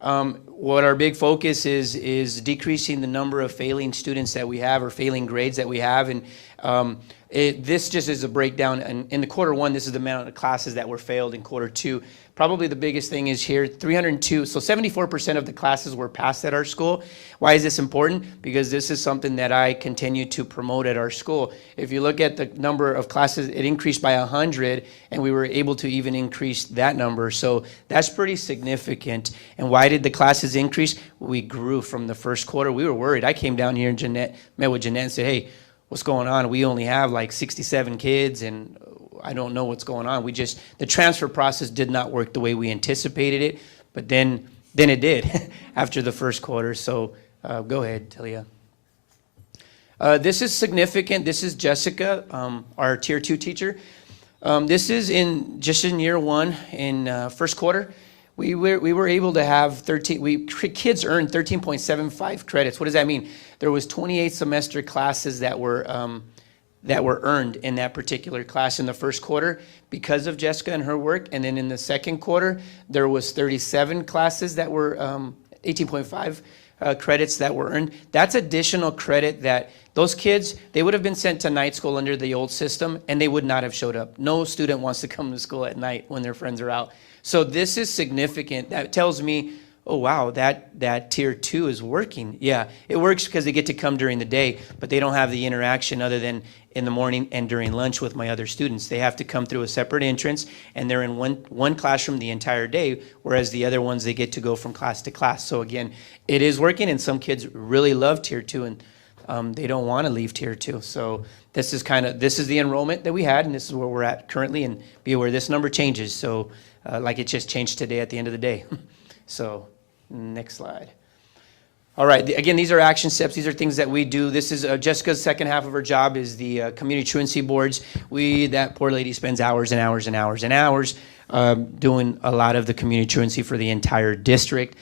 What our big focus is decreasing the number of failing students that we have, or failing grades that we have, and this just is a breakdown. In the quarter one, this is the amount of classes that were failed in quarter two. Probably the biggest thing is here, 302, so 74% of the classes were passed at our school. Why is this important? Because this is something that I continue to promote at our school. If you look at the number of classes, it increased by 100, and we were able to even increase that number. So that's pretty significant. And why did the classes increase? We grew from the first quarter. We were worried. I came down here and met with Jeanette and said, hey, what's going on? We only have like 67 kids, and I don't know what's going on. The transfer process did not work the way we anticipated it, but then it did after the first quarter. So go ahead, Talia. This is significant. This is Jessica, our tier 2 teacher. This is just in year one, in first quarter. We were able to have kids earned 13.75 credits. What does that mean? There was 28 semester classes that were earned in that particular class in the first quarter because of Jessica and her work. And then in the second quarter, there was 37 classes that were 18.5 credits that were earned. That's additional credit that those kids, they would have been sent to night school under the old system, and they would not have showed up. No student wants to come to school at night when their friends are out. So this is significant. That tells me, oh, wow, that tier 2 is working. Yeah, it works because they get to come during the day, but they don't have the interaction other than in the morning and during lunch with my other students. They have to come through a separate entrance, and they're in one classroom the entire day, whereas the other ones, they get to go from class to class. So again, it is working, and some kids really love tier 2, and they don't want to leave tier 2. So this is the enrollment that we had, and this is where we're at currently, and be aware this number changes. So like it just changed today at the end of the day. So next slide. All right, again, these are action steps. These are things that we do. This is Jessica's second half of her job is the community truancy boards. That poor lady spends hours and hours and hours and hours doing a lot of the community truancy for the entire district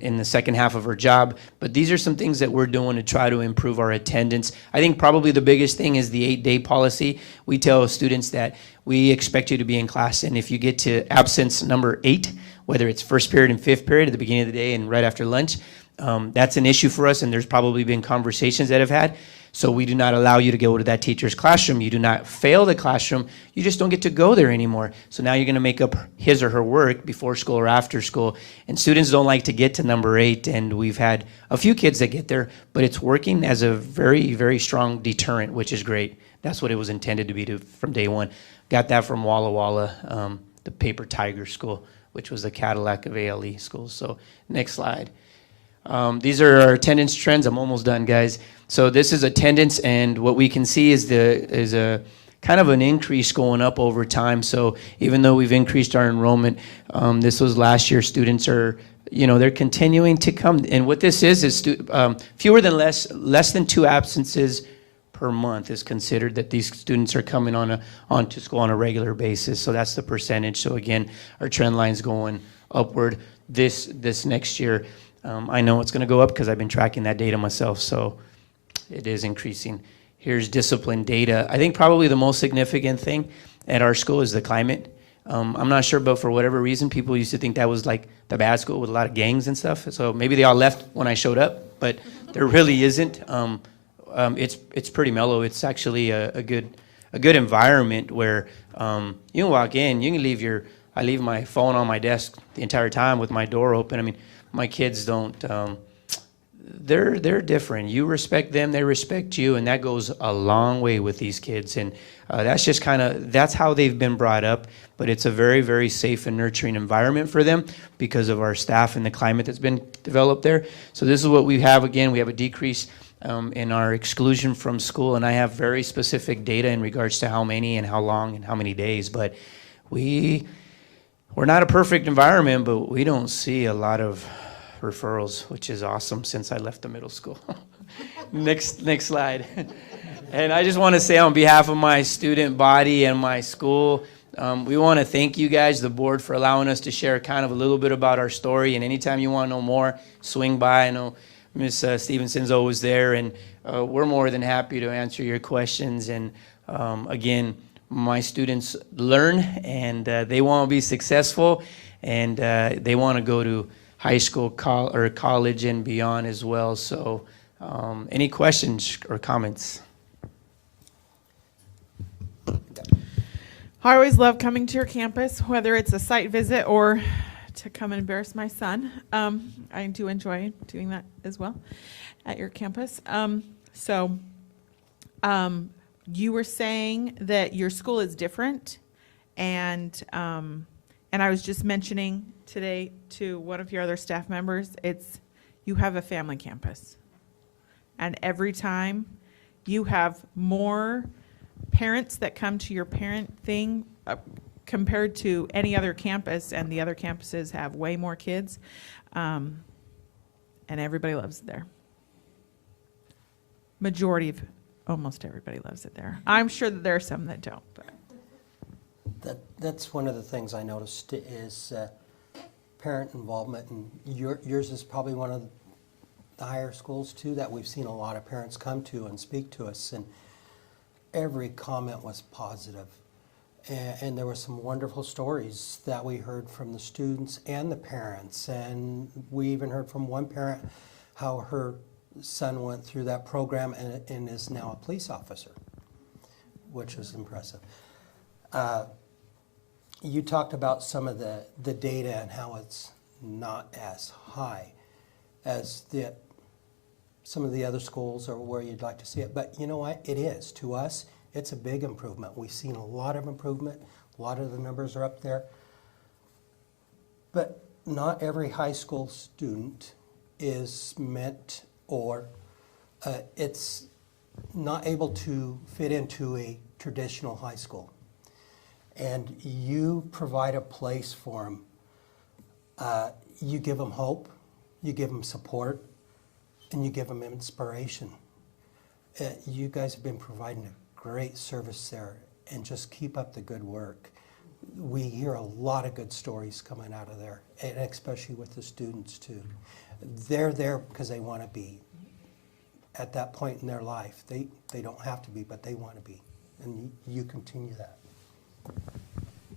in the second half of her job. But these are some things that we're doing to try to improve our attendance. I think probably the biggest thing is the 8-day policy. We tell students that we expect you to be in class, and if you get to absence number 8, whether it's first period and fifth period at the beginning of the day and right after lunch, that's an issue for us, and there's probably been conversations that have had. So we do not allow you to go to that teacher's classroom. You do not fail the classroom. You just don't get to go there anymore. So now you're going to make up his or her work before school or after school. And students don't like to get to number 8, and we've had a few kids that get there, but it's working as a very, very strong deterrent, which is great. That's what it was intended to be from day one. Got that from Walla Walla, the Paper Tiger School. which was the Cadillac of ALE schools. So next slide. These are our attendance trends. I'm almost done, guys. So this is attendance, and what we can see is a kind of an increase going up over time. So even though we've increased our enrollment, this was last year, students are, they're continuing to come. And what this is fewer than less than 2 absences per month is considered that these students are coming onto school on a regular basis. So that's the percentage. So again, our trend line's going upward this next year. I know it's going to go up because I've been tracking that data myself. So it is increasing. Here's discipline data. I think probably the most significant thing at our school is the climate. I'm not sure, but for whatever reason, people used to think that was like the bad school with a lot of gangs and stuff. So maybe they all left when I showed up, but there really isn't. It's pretty mellow. It's actually a good environment where you can walk in, you can I leave my phone on my desk the entire time with my door open. I mean, my kids don't. They're different. You respect them, they respect you, and that goes a long way with these kids. And that's just that's how they've been brought up. But it's a very, very safe and nurturing environment for them because of our staff and the climate that's been developed there. So this is what we have. Again, we have a decrease in our exclusion from school, and I have very specific data in regards to how many and how long and how many days. But we're not a perfect environment, but we don't see a lot of referrals, which is awesome since I left the middle school. Next slide. And I just want to say on behalf of my student body and my school, we want to thank you guys, the board, for allowing us to share kind of a little bit about our story. And anytime you want to know more, swing by. I know Ms. Stevenson's always there, and we're more than happy to answer your questions. And again, my students learn, and they want to be successful, and they want to go to high school or college and beyond as well. So any questions or comments? I always love coming to your campus, whether it's a site visit or to come and embarrass my son. I do enjoy doing that as well at your campus. You were saying that your school is different, and I was just mentioning today to one of your other staff members, you have a family campus, and every time you have more parents that come to your parent thing compared to any other campus, and the other campuses have way more kids, and everybody loves it there. Majority of almost everybody loves it there. I'm sure that there are some that don't, but That's one of the things I noticed is parent involvement, and yours is probably one of the higher schools too that we've seen a lot of parents come to and speak to us, and every comment was positive. And there were some wonderful stories that we heard from the students and the parents, and we even heard from one parent how her son went through that program and is now a police officer, which was impressive. You talked about some of the data and how it's not as high as some of the other schools or where you'd like to see it. But you know what? It is. To us, it's a big improvement. We've seen a lot of improvement. A lot of the numbers are up there. But not every high school student is meant or it's not able to fit into a traditional high school. And you provide a place for them. You give them hope, you give them support, and you give them inspiration. You guys have been providing a great service there, and just keep up the good work. We hear a lot of good stories coming out of there, and especially with the students too. They're there because they want to be. At that point in their life, they don't have to be, but they want to be, and you continue that.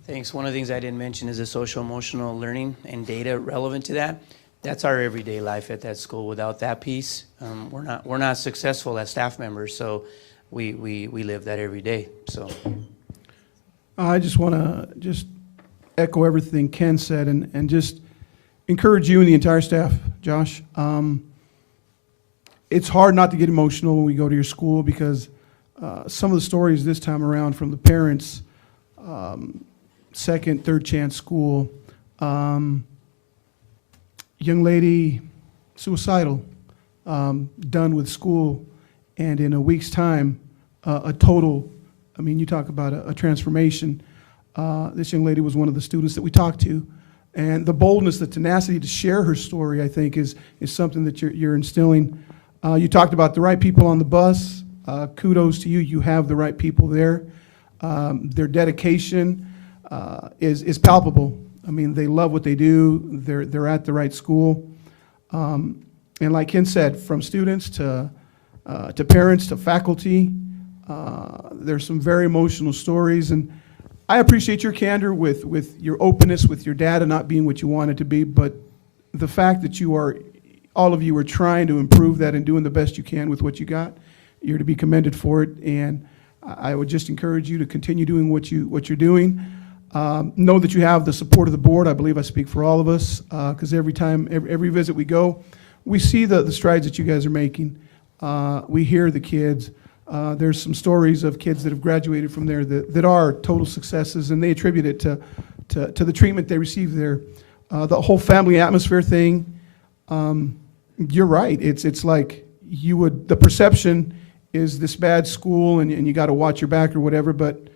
Thanks. One of the things I didn't mention is the social emotional learning and data relevant to that. That's our everyday life at that school. Without that piece, we're not successful as staff members. So we live that every day. So I just want to echo everything Ken said and just encourage you and the entire staff, Josh. It's hard not to get emotional when we go to your school because some of the stories this time around from the parents, second, third chance school, Young lady, suicidal, done with school, and in a week's time, a total, I mean, you talk about a transformation. This young lady was one of the students that we talked to, and the boldness, the tenacity to share her story, I think, is something that you're instilling. You talked about the right people on the bus. Kudos to you. You have the right people there. Their dedication is palpable. I mean, they love what they do. They're at the right school. And like Ken said, from students to parents to faculty, there's some very emotional stories. And I appreciate your candor with your openness with your data not being what you wanted to be, but the fact that all of you are trying to improve that and doing the best you can with what you got, you're to be commended for it. And I would just encourage you to continue doing what you're doing. Know that you have the support of the board. I believe I speak for all of us, because every visit we go, we see the strides that you guys are making. We hear the kids. There's some stories of kids that have graduated from there that are total successes, and they attribute it to the treatment they received there. The whole family atmosphere thing, you're right. It's like the perception is this bad school and you got to watch your back or whatever, but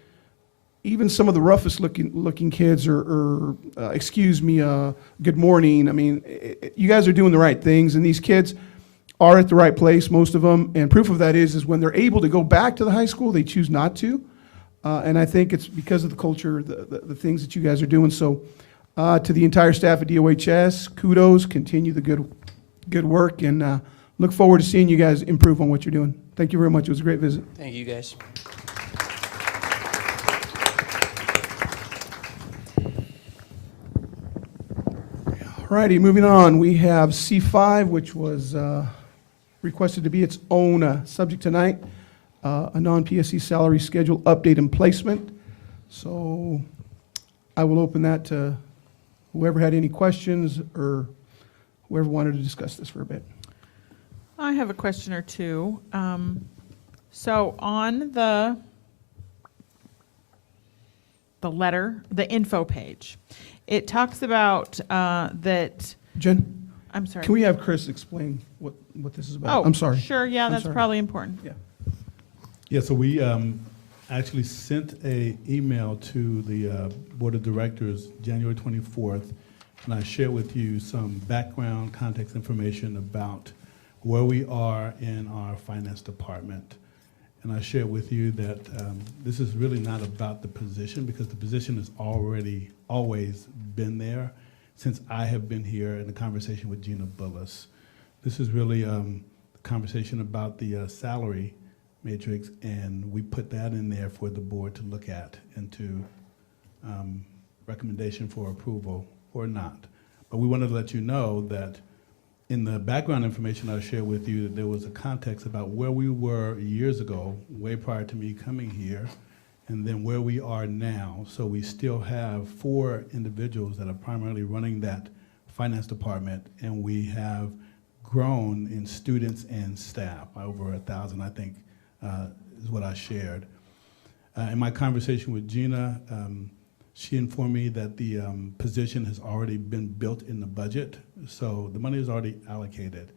even some of the roughest looking kids or excuse me, good morning. I mean, you guys are doing the right things, and these kids are at the right place, most of them, and proof of that is when they're able to go back to the high school, they choose not to, and I think it's because of the culture, the things that you guys are doing. So to the entire staff at DOHS, kudos, continue the good work, and look forward to seeing you guys improve on what you're doing. Thank you very much. It was a great visit. Thank you, guys. Alrighty, moving on. We have C5, which was requested to be its own subject tonight, a non-PSC salary schedule update and placement. So I will open that to whoever had any questions or whoever wanted to discuss this for a bit. I have a question or two. So on the letter, the info page, it talks about that. Jen? I'm sorry. Can we have Chris explain what this is about? Oh, I'm sorry. Sure, yeah, I'm that's sorry. probably important. Yeah. Yeah, so we actually sent an email to the Board of Directors January 24th, and I shared with you some background context information about where we are in our finance department. And I shared with you that this is really not about the position, because the position has always been there since I have been here in the conversation with Gina Bullis. This is really a conversation about the salary matrix, and we put that in there for the board to look at and to recommendation for approval or not. But we wanted to let you know that in the background information I shared with you, that there was a context about where we were years ago, way prior to me coming here, and then where we are now. So we still have 4 individuals that are primarily running that finance department, and we have grown in students and staff by over 1,000, I think, is what I shared. In my conversation with Gina, she informed me that the position has already been built in the budget, so the money is already allocated.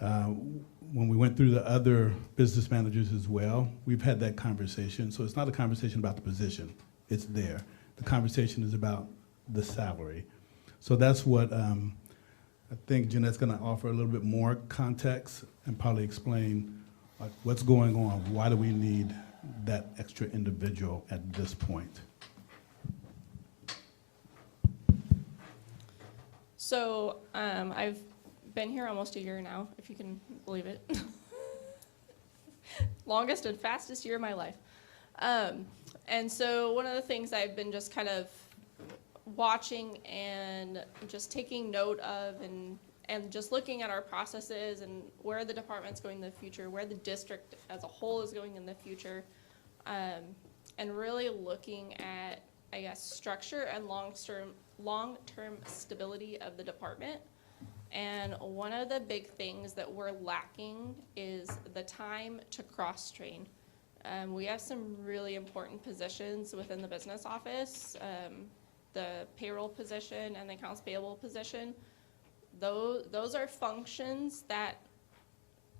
When we went through the other business managers as well, we've had that conversation, so it's not a conversation about the position, it's there. The conversation is about the salary. So that's what I think Jeanette's gonna offer a little bit more context and probably explain like what's going on, why do we need that extra individual at this point? So I've been here almost a year now, if you can believe it. Longest and fastest year of my life. And so one of the things I've been just kind of watching and just taking note of and just looking at our processes and where the department's going in the future, where the district as a whole is going in the future, and really looking at, I guess, structure and long-term stability of the department. And one of the big things that we're lacking is the time to cross-train. We have some really important positions within the business office, the payroll position and the accounts payable position, those are functions that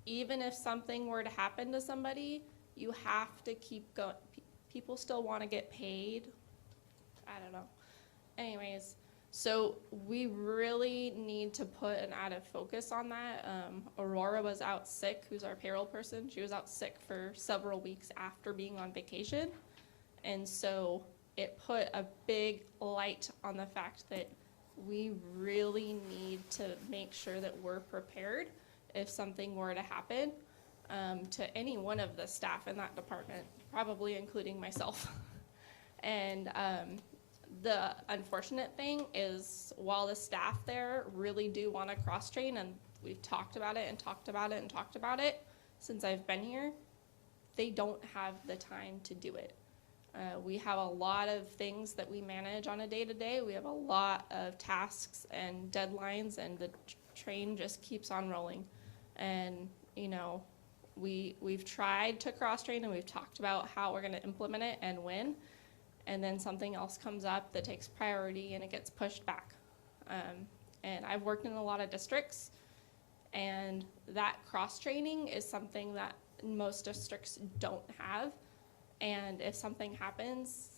even if something were to happen to somebody, you have to keep going. People still want to get paid. I don't know. Anyways, so we really need to put an added focus on that. Aurora was out sick, who's our payroll person. She was out sick for several weeks after being on vacation. And so it put a big light on the fact that we really need to make sure that we're prepared if something were to happen to any one of the staff in that department, probably including myself. And the unfortunate thing is while the staff there really do want to cross-train, and we've talked about it and talked about it and talked about it since I've been here, they don't have the time to do it. We have a lot of things that we manage on a day-to-day. We have a lot of tasks and deadlines, and the train just keeps on rolling. And, you know, we've tried to cross-train, and we've talked about how we're going to implement it and when, and then something else comes up that takes priority and it gets pushed back. And I've worked in a lot of districts, and that cross-training is something that most districts don't have. And if something happens,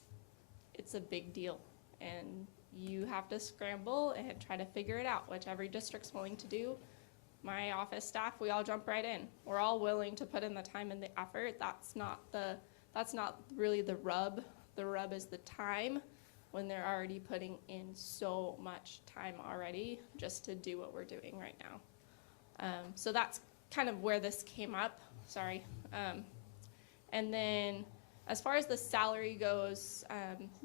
it's a big deal. And you have to scramble and try to figure it out, which every district's willing to do. My office staff, we all jump right in. We're all willing to put in the time and the effort. That's not really the rub. The rub is the time, when they're already putting in so much time already just to do what we're doing right now. So that's kind of where this came up, sorry. And then as far as the salary goes,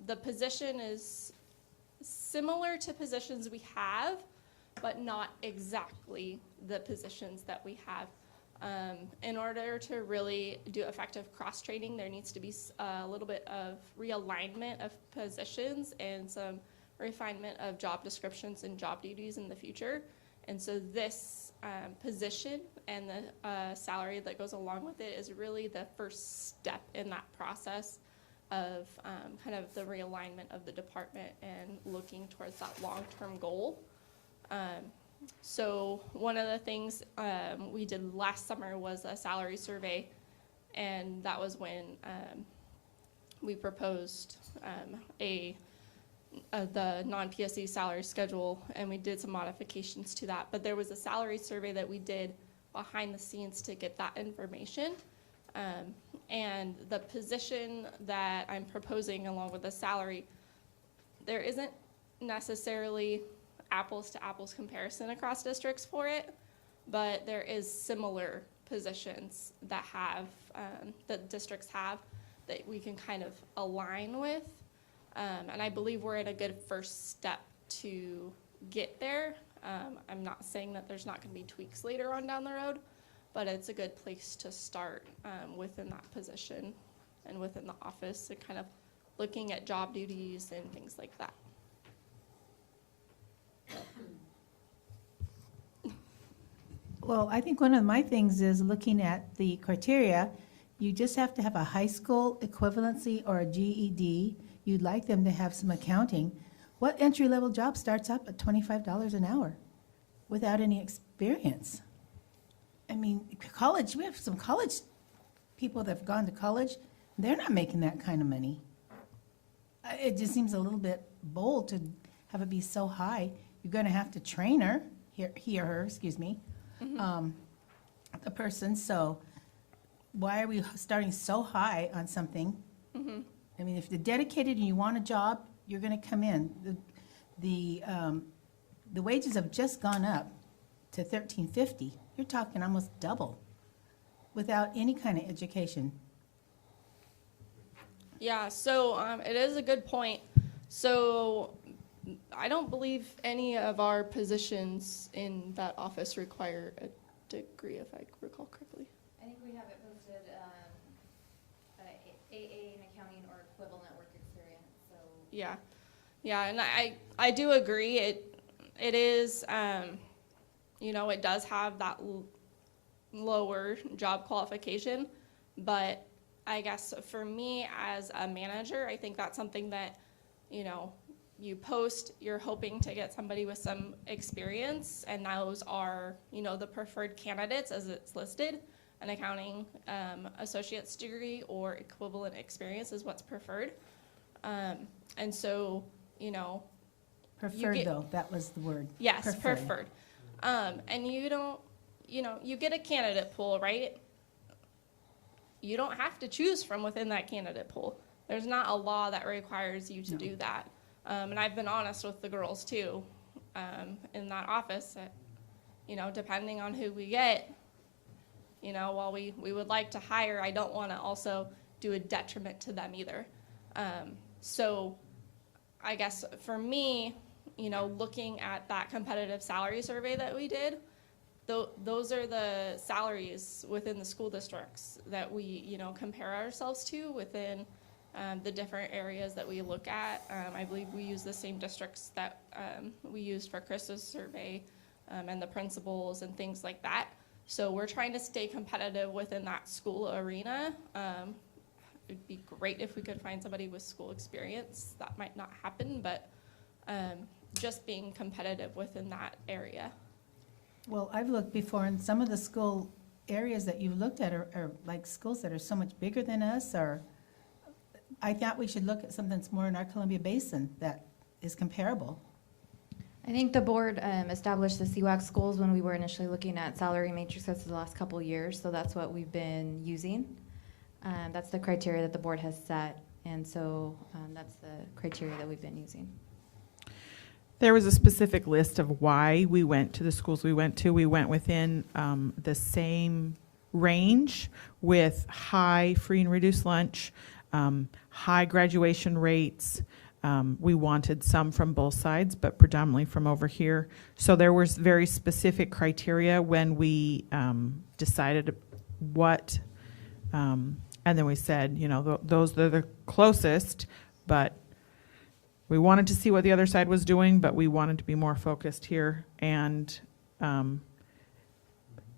the position is similar to positions we have, but not exactly the positions that we have. In order to really do effective cross-training, there needs to be a little bit of realignment of positions and some refinement of job descriptions and job duties in the future. And so this position and the salary that goes along with it is really the first step in that process of kind of the realignment of the department and looking towards that long-term goal. So one of the things we did last summer was a salary survey, and that was when we proposed the non-PSE salary schedule, and we did some modifications to that. But there was a salary survey that we did behind the scenes to get that information. And the position that I'm proposing along with the salary, there isn't necessarily apples to apples comparison across districts for it, but there is similar positions that have, that districts have that we can kind of align with. And I believe we're at a good first step to get there. I'm not saying that there's not going to be tweaks later on down the road, but it's a good place to start within that position and within the office and kind of looking at job duties and things like that. Well, I think one of my things is looking at the criteria. You just have to have a high school equivalency or a GED. You'd like them to have some accounting. What entry-level job starts up at $25 an hour without any experience? I mean, college, we have some college people that have gone to college. They're not making that kind of money. It just seems a little bit bold to have it be so high. You're going to have to train her, he or her, excuse me, the person. So why are we starting so high on something? Mm-hmm. I mean, if you're dedicated and you want a job, you're going to come in. The wages have just gone up to $13.50. You're talking almost double without any kind of education. Yeah, so it is a good point. So I don't believe any of our positions in that office require a degree, if I recall correctly. I think we have it posted, AA in accounting or equivalent work experience, so. Yeah, yeah, and I do agree. It is, you know, it does have that lower job qualification, but I guess for me as a manager, I think that's something that, you know, you post, you're hoping to get somebody with some experience, and those are, you know, the preferred candidates as it's listed. An accounting associate's degree or equivalent experience is what's preferred. And so, you know, Preferred, though, that was the word. yes, preferred. And you don't, you know, you get a candidate pool, right? You don't have to choose from within that candidate pool. There's not a law that requires you to do that. And I've been honest with the girls too, in that office that, you know, depending on who we get, you know, while we would like to hire, I don't want to also do a detriment to them either. So I guess for me, you know, looking at that competitive salary survey that we did, those are the salaries within the school districts that we, you know, compare ourselves to within the different areas that we look at. I believe we use the same districts that we used for Chris's survey and the principals and things like that. So we're trying to stay competitive within that school arena. It'd be great if we could find somebody with school experience. That might not happen, but just being competitive within that area. Well, I've looked before, and some of the school areas that you've looked at are like schools that are so much bigger than us, or I thought we should look at something that's more in our Columbia Basin that is comparable. I think the board established the CWAC schools when we were initially looking at salary matrices the last couple of years, so that's what we've been using. That's the criteria that the board has set, and so that's the criteria that we've been using. There was a specific list of why we went to the schools we went to. We went within the same range with high free and reduced lunch, high graduation rates. We wanted some from both sides, but predominantly from over here. So there was very specific criteria when we decided what, and then we said, you know, those are the closest, but we wanted to see what the other side was doing, but we wanted to be more focused here. And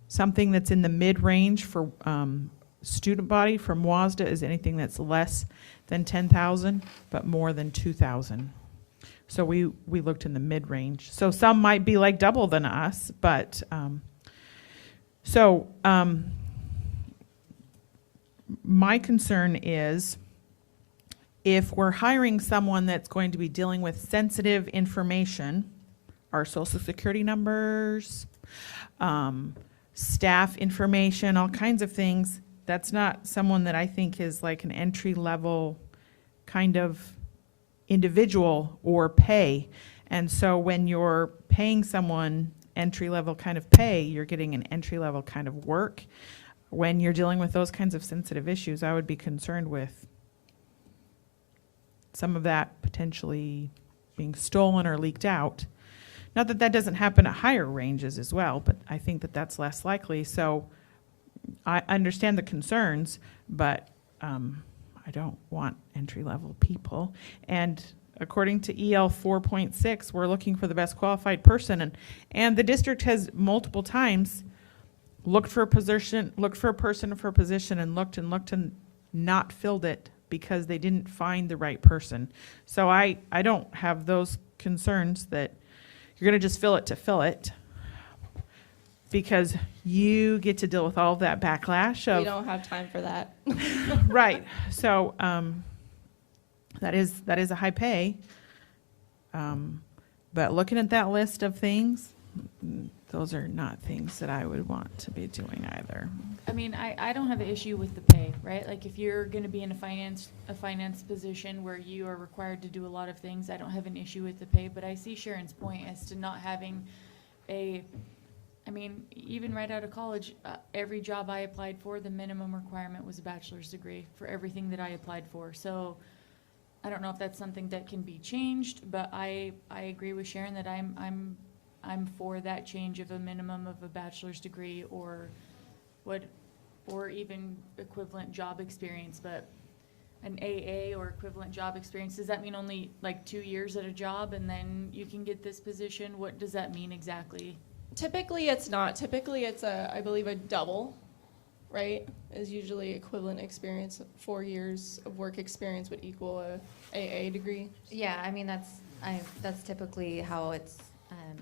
something that's in the mid-range for student body from WASDA is anything that's less than 10,000, but more than 2,000. So we looked in the mid-range. So some might be like double than us, but my concern is if we're hiring someone that's going to be dealing with sensitive information, our social security numbers, staff information, all kinds of things, that's not someone that I think is like an entry-level kind of individual or pay. And so when you're paying someone entry-level kind of pay, you're getting an entry-level kind of work. When you're dealing with those kinds of sensitive issues, I would be concerned with some of that potentially being stolen or leaked out. Not that that doesn't happen at higher ranges as well, but I think that that's less likely. So I understand the concerns, but I don't want entry-level people. And according to EL 4.6, we're looking for the best qualified person. And the district has multiple times looked for a position, looked for a person for a position, and looked and not filled it because they didn't find the right person. So I don't have those concerns that you're going to just fill it to fill it, because you get to deal with all of that backlash of. We don't have time for that. Right. So that is a high pay. But looking at that list of things, those are not things that I would want to be doing either. I mean, I don't have an issue with the pay, right? Like if you're going to be in a finance position where you are required to do a lot of things, I don't have an issue with the pay. But I see Sharon's point as to not having I mean, even right out of college, every job I applied for, the minimum requirement was a bachelor's degree for everything that I applied for. So I don't know if that's something that can be changed, but I agree with Sharon that I'm for that change of a minimum of a bachelor's degree or even equivalent job experience. But an AA or equivalent job experience, does that mean only like 2 years at a job and then you can get this position? What does that mean exactly? Typically, it's not. Typically, it's I believe a double, right? Is usually equivalent experience. 4 years of work experience would equal a AA degree. Yeah, I mean, that's That's typically how it's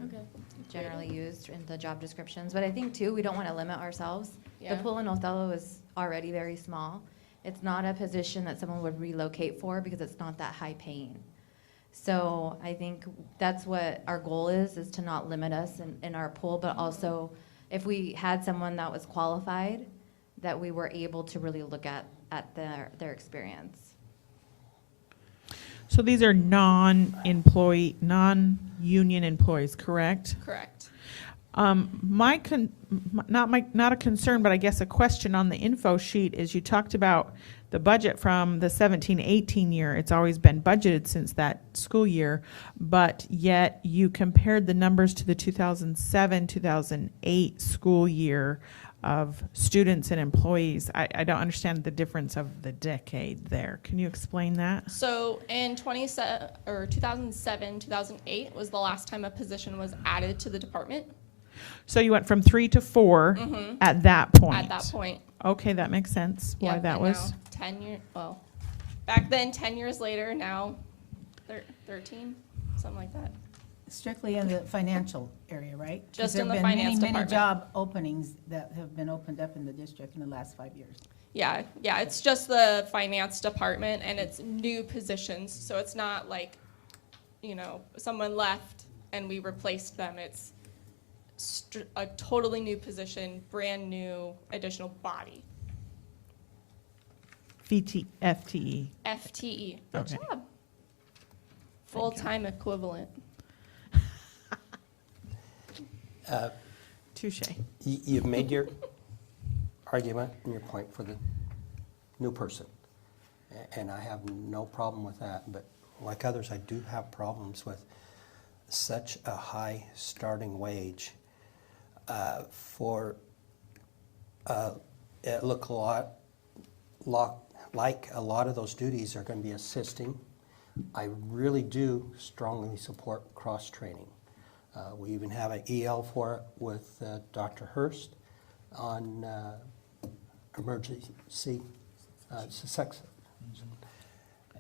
Okay. generally used in the job descriptions. But I think too, we don't want to limit ourselves. Yeah. The pool in Othello is already very small. It's not a position that someone would relocate for because it's not that high paying. So I think that's what our goal is to not limit us in our pool, but also if we had someone that was qualified, that we were able to really look at their experience. So these are non-employee, non-union employees, correct? Correct. Not a concern, but I guess a question on the info sheet is you talked about the budget from the 17-18 year. It's always been budgeted since that school year, but yet you compared the numbers to the 2007-2008 school year of students and employees. I don't understand the difference of the decade there. Can you explain that? So in 2007, 2008 was the last time a position was added to the department. So you went from 3 to 4 Mhm. at that point. At that point. Okay, that makes sense. Why Yep, that and was. now 10 years, well, back then, 10 years later, now 13, something like that. Strictly in the financial area, right? 'Cause Just in the there've been finance many department. job openings that have been opened up in the district in the last 5 years. Yeah, it's just the finance department and it's new positions. So it's not like, someone left and we replaced them. It's a totally new position, brand new additional body. FTE. FTE. Good Okay. job. Full-time equivalent. Touche. You've made your argument and your point for the new person, and I have no problem with that, but like others, I do have problems with such a high starting wage it look a lot like a lot of those duties are going to be assisting. I really do strongly support cross-training. We even have an EL for it with Dr. Hurst on emergency sex.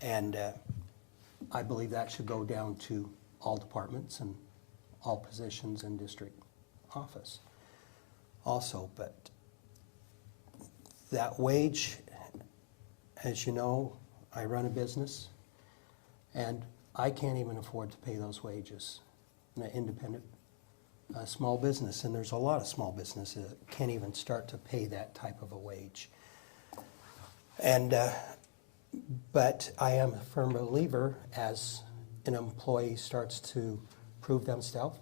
And I believe that should go down to all departments and all positions in district office also. But that wage, as you know, I run a business and I can't even afford to pay those wages. An independent small business, and there's a lot of small businesses that can't even start to pay that type of a wage. And but I am a firm believer as an employee starts to prove themselves,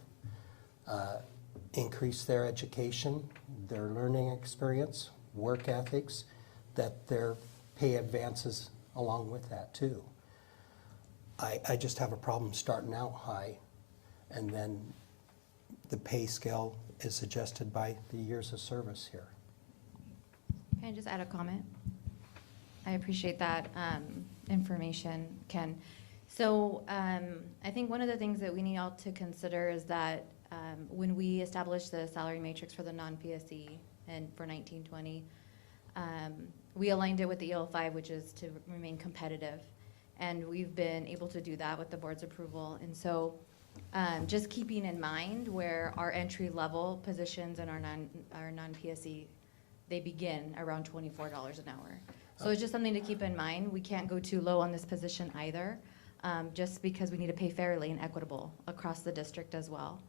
increase their education, their learning experience, work ethics, that their pay advances along with that too. I just have a problem starting out high, and then the pay scale is adjusted by the years of service here. Can I just add a comment? I appreciate that information, Ken. So I think one of the things that we need all to consider is that when we established the salary matrix for the non-PSE and for 1920, we aligned it with the EL5, which is to remain competitive. And we've been able to do that with the board's approval. And so just keeping in mind where our entry-level positions and our non-PSE, they begin around $24 an hour. So it's just something to keep in mind. We can't go too low on this position either, just because we need to pay fairly and equitable across the district as well.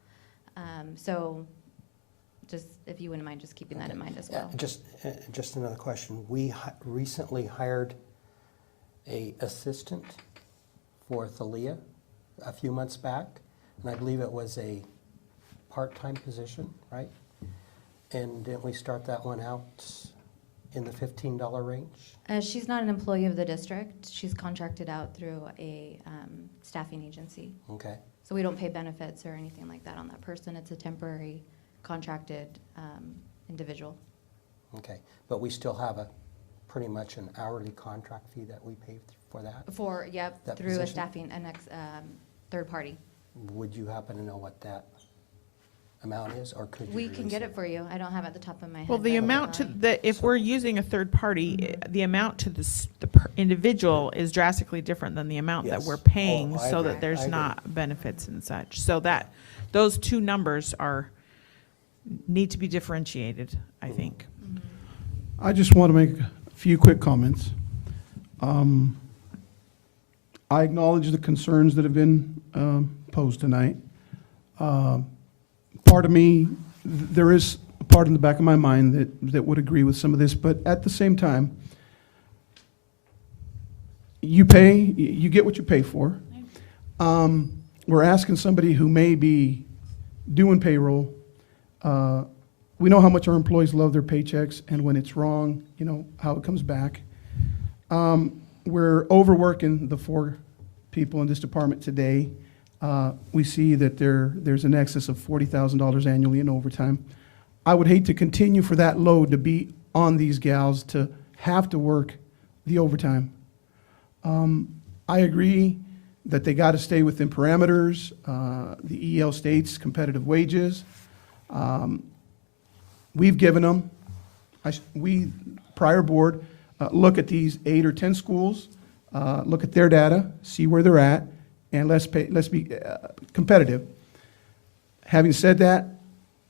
So just, if you wouldn't mind, just keeping that in mind as well. Just another question. We recently hired an assistant for Thalia a few months back, and I believe it was a part-time position, right? And didn't we start that one out in the $15 range? She's not an employee of the district. She's contracted out through a staffing agency. Okay. So we don't pay benefits or anything like that on that person. It's a temporary contracted individual. Okay, but we still have pretty much an hourly contract fee that we pay for that? That through position? a staffing, third party. Would you happen to know what that amount is, or could you? We can release get it for you. I don't have it at the top of my head. Well, the but- amount to, if we're using a third party, Mm-hmm. the amount to the individual is drastically different than the amount that Yes. we're paying, Oh, I so agree. that I there's agree. not benefits and such. So that, those two numbers need to be differentiated, I think. I just want to make a few quick comments. I acknowledge the concerns that have been posed tonight. Part of me, there is a part in the back of my mind that would agree with some of this, but at the same time, you get what you pay for. We're asking somebody who may be doing payroll. We know how much our employees love their paychecks, and when it's wrong, you know, how it comes back. We're overworking the 4 people in this department today. We see that there's an excess of $40,000 annually in overtime. I would hate to continue for that load to be on these gals to have to work the overtime. I agree that they got to stay within parameters. The EL states competitive wages. We've given them, prior board, look at these 8 or 10 schools, look at their data, see where they're at, and let's be competitive. Having said that,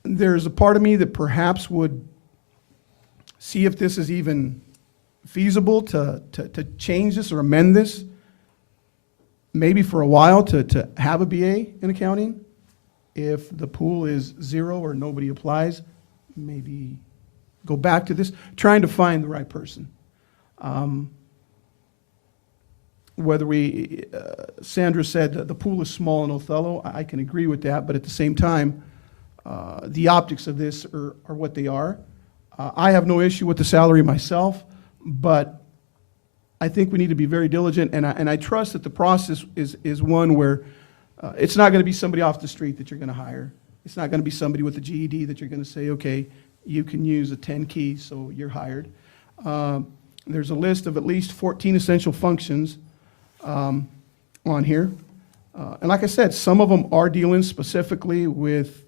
there's a part of me that perhaps would see if this is even feasible to change this or amend this, maybe for a while to have a BA in accounting. If the pool is 0 or nobody applies, maybe go back to this, trying to find the right person. Whether Sandra said that the pool is small in Othello, I can agree with that, but at the same time, the optics of this are what they are. I have no issue with the salary myself, but I think we need to be very diligent, and I trust that the process is one where it's not going to be somebody off the street that you're going to hire. It's not going to be somebody with a GED that you're going to say, okay, you can use a 10 key, so you're hired. There's a list of at least 14 essential functions on here. And like I said, some of them are dealing specifically with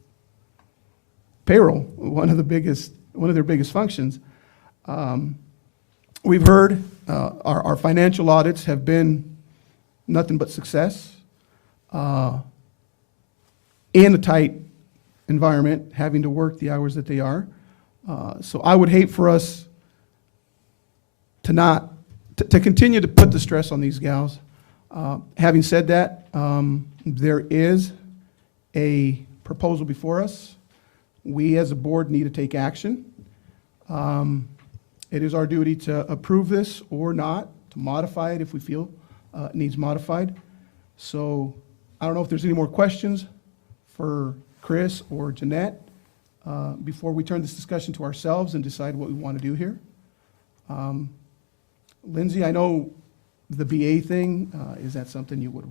payroll, one of their biggest functions. We've heard our financial audits have been nothing but success. In a tight environment, having to work the hours that they are. So I would hate for us to continue to put the stress on these gals. Having said that, there is a proposal before us. We as a board need to take action. It is our duty to approve this or not, to modify it if we feel it needs modified. So I don't know if there's any more questions for Chris or Jeanette before we turn this discussion to ourselves and decide what we want to do here. Lindsay, I know the BA thing, is that something you would,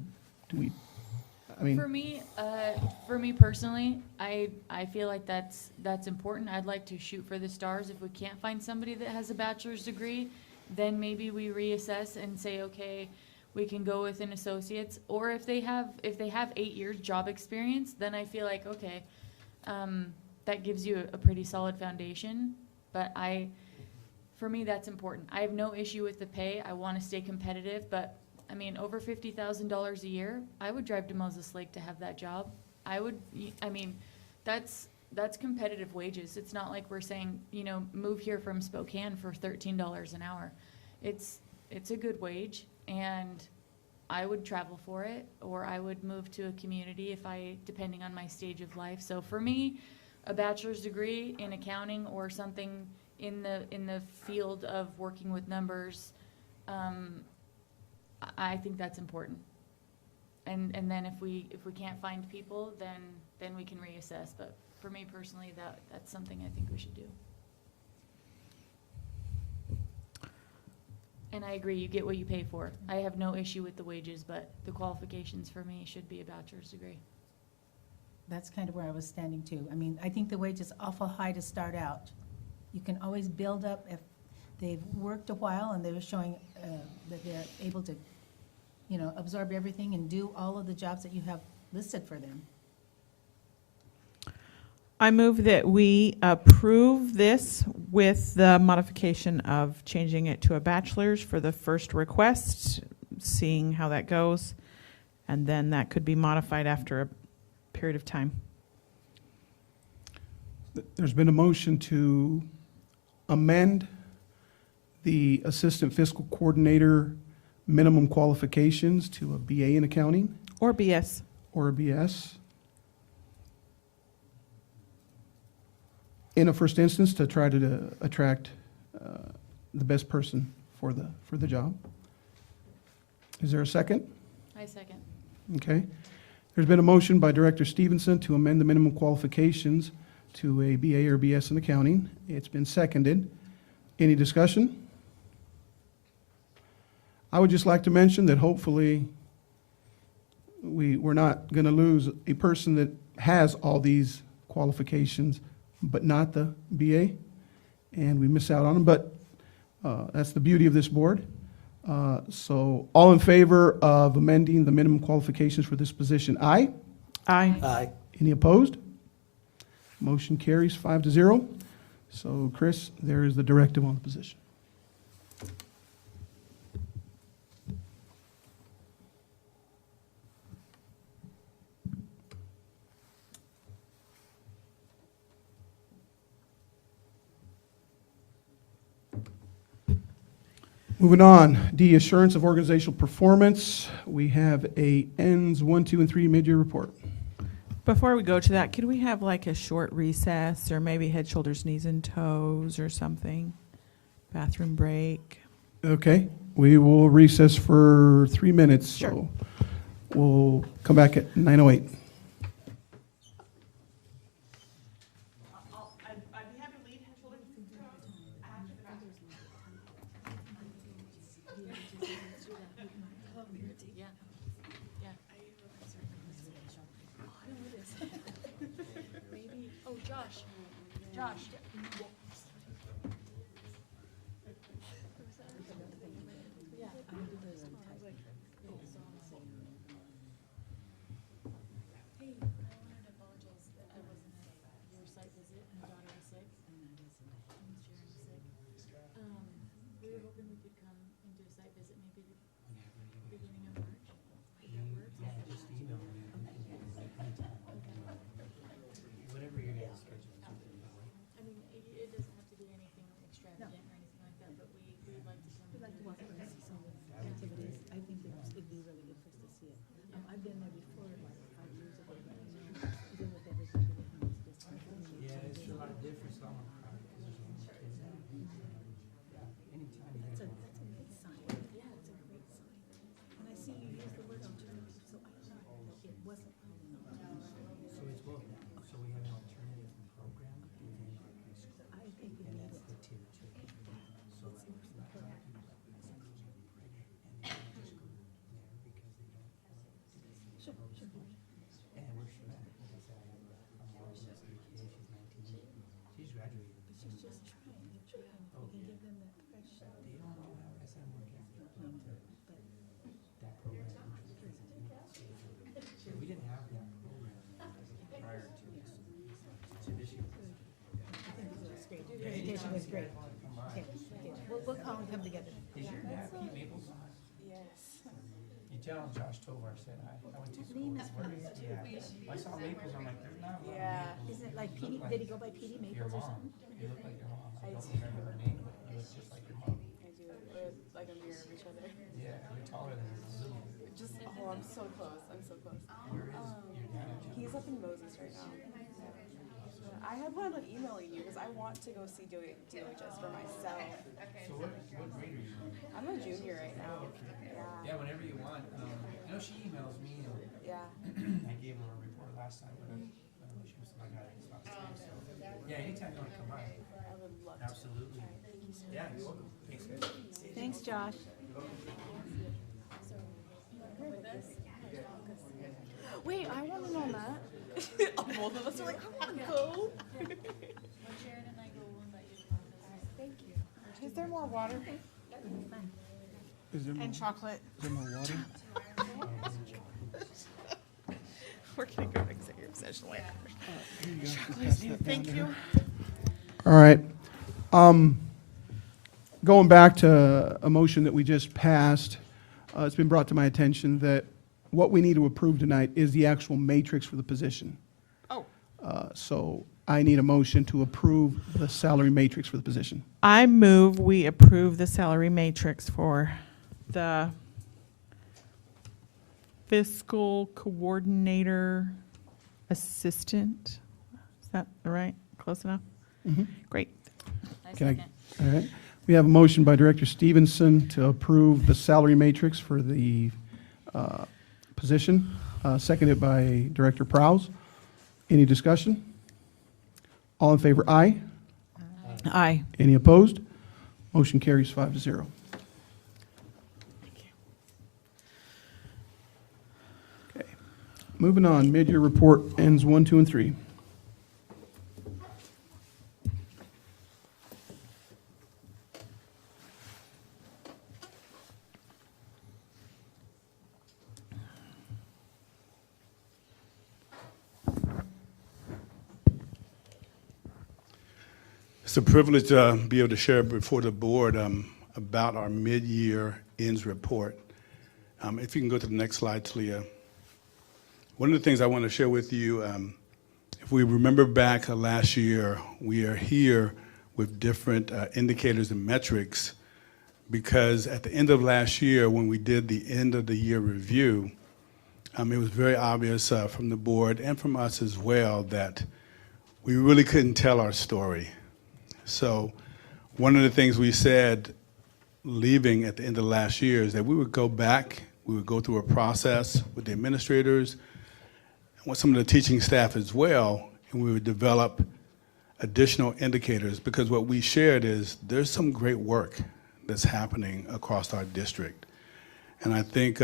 For me personally, I feel like that's important. I'd like to shoot for the stars. If we can't find somebody that has a bachelor's degree, then maybe we reassess and say, okay, we can go with an associate's. Or if they have 8 years job experience, then I feel like, okay, that gives you a pretty solid foundation. But for me, that's important. I have no issue with the pay. I want to stay competitive, but I mean, over $50,000 a year, I would drive to Moses Lake to have that job. That's competitive wages. It's not like we're saying, move here from Spokane for $13 an hour. It's a good wage, and I would travel for it, or I would move to a community depending on my stage of life. So for me, a bachelor's degree in accounting or something in the field of working with numbers, I think that's important. And then if we can't find people, then we can reassess. But for me personally, that's something I think we should do. And I agree, you get what you pay for. I have no issue with the wages, but the qualifications for me should be a bachelor's degree. That's kind of where I was standing too. I mean, I think the wage is awful high to start out. You can always build up if they've worked a while and they're showing that they're able to, absorb everything and do all of the jobs that you have listed for them. I move that we approve this with the modification of changing it to a bachelor's for the first request, seeing how that goes, and then that could be modified after a period of time. There's been a motion to amend the Assistant Fiscal Coordinator minimum qualifications to a BA in accounting Or BS. or a BS. In a first instance, to try to attract the best person for the job. Is there a second? I second. Okay. There's been a motion by Director Stevenson to amend the minimum qualifications to a BA or BS in accounting. It's been seconded. Any discussion? I would just like to mention that hopefully we're not going to lose a person that has all these qualifications, but not the BA, and we miss out on them. But that's the beauty of this board. So all in favor of amending the minimum qualifications for this position, aye? Aye. Aye. Any opposed? Motion carries 5-0. So Chris, there is the directive on the position. Moving on, D, assurance of organizational performance. We have a ends 1, 2, and 3 mid-year report. Before we go to that, could we have like a short recess or maybe head, shoulders, knees, and toes or something? Bathroom break. Okay, we will recess for 3 minutes. Sure. So we'll come back at 9:08. Oh, Josh. Josh. Hey, I wanted to apologize that I wasn't at your site visit and my daughter was sick. And Sharon was sick. We were hoping we could come and do a site visit maybe the beginning of March. Would that work? Whatever your guys' schedule is. I mean, it doesn't have to be anything extravagant or anything like that, but we'd like to come. We'd like to walk around and see some of the activities. I think it'd be really good for us to see it. I've been there before, like 5 years ago, but you know, even with everybody, it's just. Yeah, it's a lot different, so I'm proud because there's a lot of kids. Anytime you That's guys a good sign. Yeah, it's a great sign. And I see you use the word alternative, so I thought that it wasn't probably an alternative. So it's both. So we have an alternative program within our high school. I think we And need that's it. the tier 2. So like, a lot of people that sometimes get pregnant and they just go there because they don't want to do this. Sure, sure. And we're sure that, like I said, I have a mom who's 3K, she's 19. She's graduated. But she's just trying, they're trying. We can give them that pressure. They don't know how, I said I'm working to that program introduces kids into it. So if we didn't have that program prior to this, so this year. I think it was great. The presentation was great. Okay, okay. We'll call and come together. Is your dad Pete Maples? Yes. You tell Josh Tovar said I went to school. Yeah. I saw Maples, I'm like, there's not a lot of Maples. Is it like Petey, did he go by Petey Your Maples or mom. something? You look like your mom. I don't remember her name, but you look just like your mom. I do. We're like a mirror of each other. Yeah, you're taller than her. Just, oh, I'm so close. I'm so close. Where is your dad? He's up in Moses right now. I had planned on emailing you because I want to go see DOHS for myself. So what grade are you in? I'm a junior right now. Yeah, whenever you want. I know she emails me and Yeah. I gave her a report last time, but she was like, it's not the same. So, yeah, anytime you want to come by. I would love to. Absolutely. Thank you so Yeah, much. you're welcome. Thanks, guys. Thanks, Josh. Wait, I want to know that. Both of us are like, I want to go. When Sharon and I go, we'll invite you to come visit. Thank you. Is there more water? Is there more, And chocolate. is there more water? We're gonna go to executive session. That's the way I- Thank you. All right. Going back to a motion that we just passed, it's been brought to my attention that what we need to approve tonight is the actual matrix for the position. Oh. So I need a motion to approve the salary matrix for the position. I move we approve the salary matrix for the fiscal coordinator assistant. Is that right? Close enough? Mhm. Great. Can I- All right. We have a motion by Director Stevenson to approve the salary matrix for the position, seconded by Director Prowse. Any discussion? All in favor, aye. Aye. Any opposed? Motion carries 5-0. Okay. Moving on, mid-year report ends 1, 2, and 3. It's a privilege to be able to share before the board about our mid-year ends report. If you can go to the next slide, Talia. One of the things I want to share with you, if we remember back last year, we are here with different indicators and metrics because at the end of last year, when we did the end of the year review, it was very obvious from the board and from us as well that we really couldn't tell our story. So one of the things we said leaving at the end of last year is that we would go back, we would go through a process with the administrators and with some of the teaching staff as well, and we would develop additional indicators because what we shared is there's some great work that's happening across our district. And I think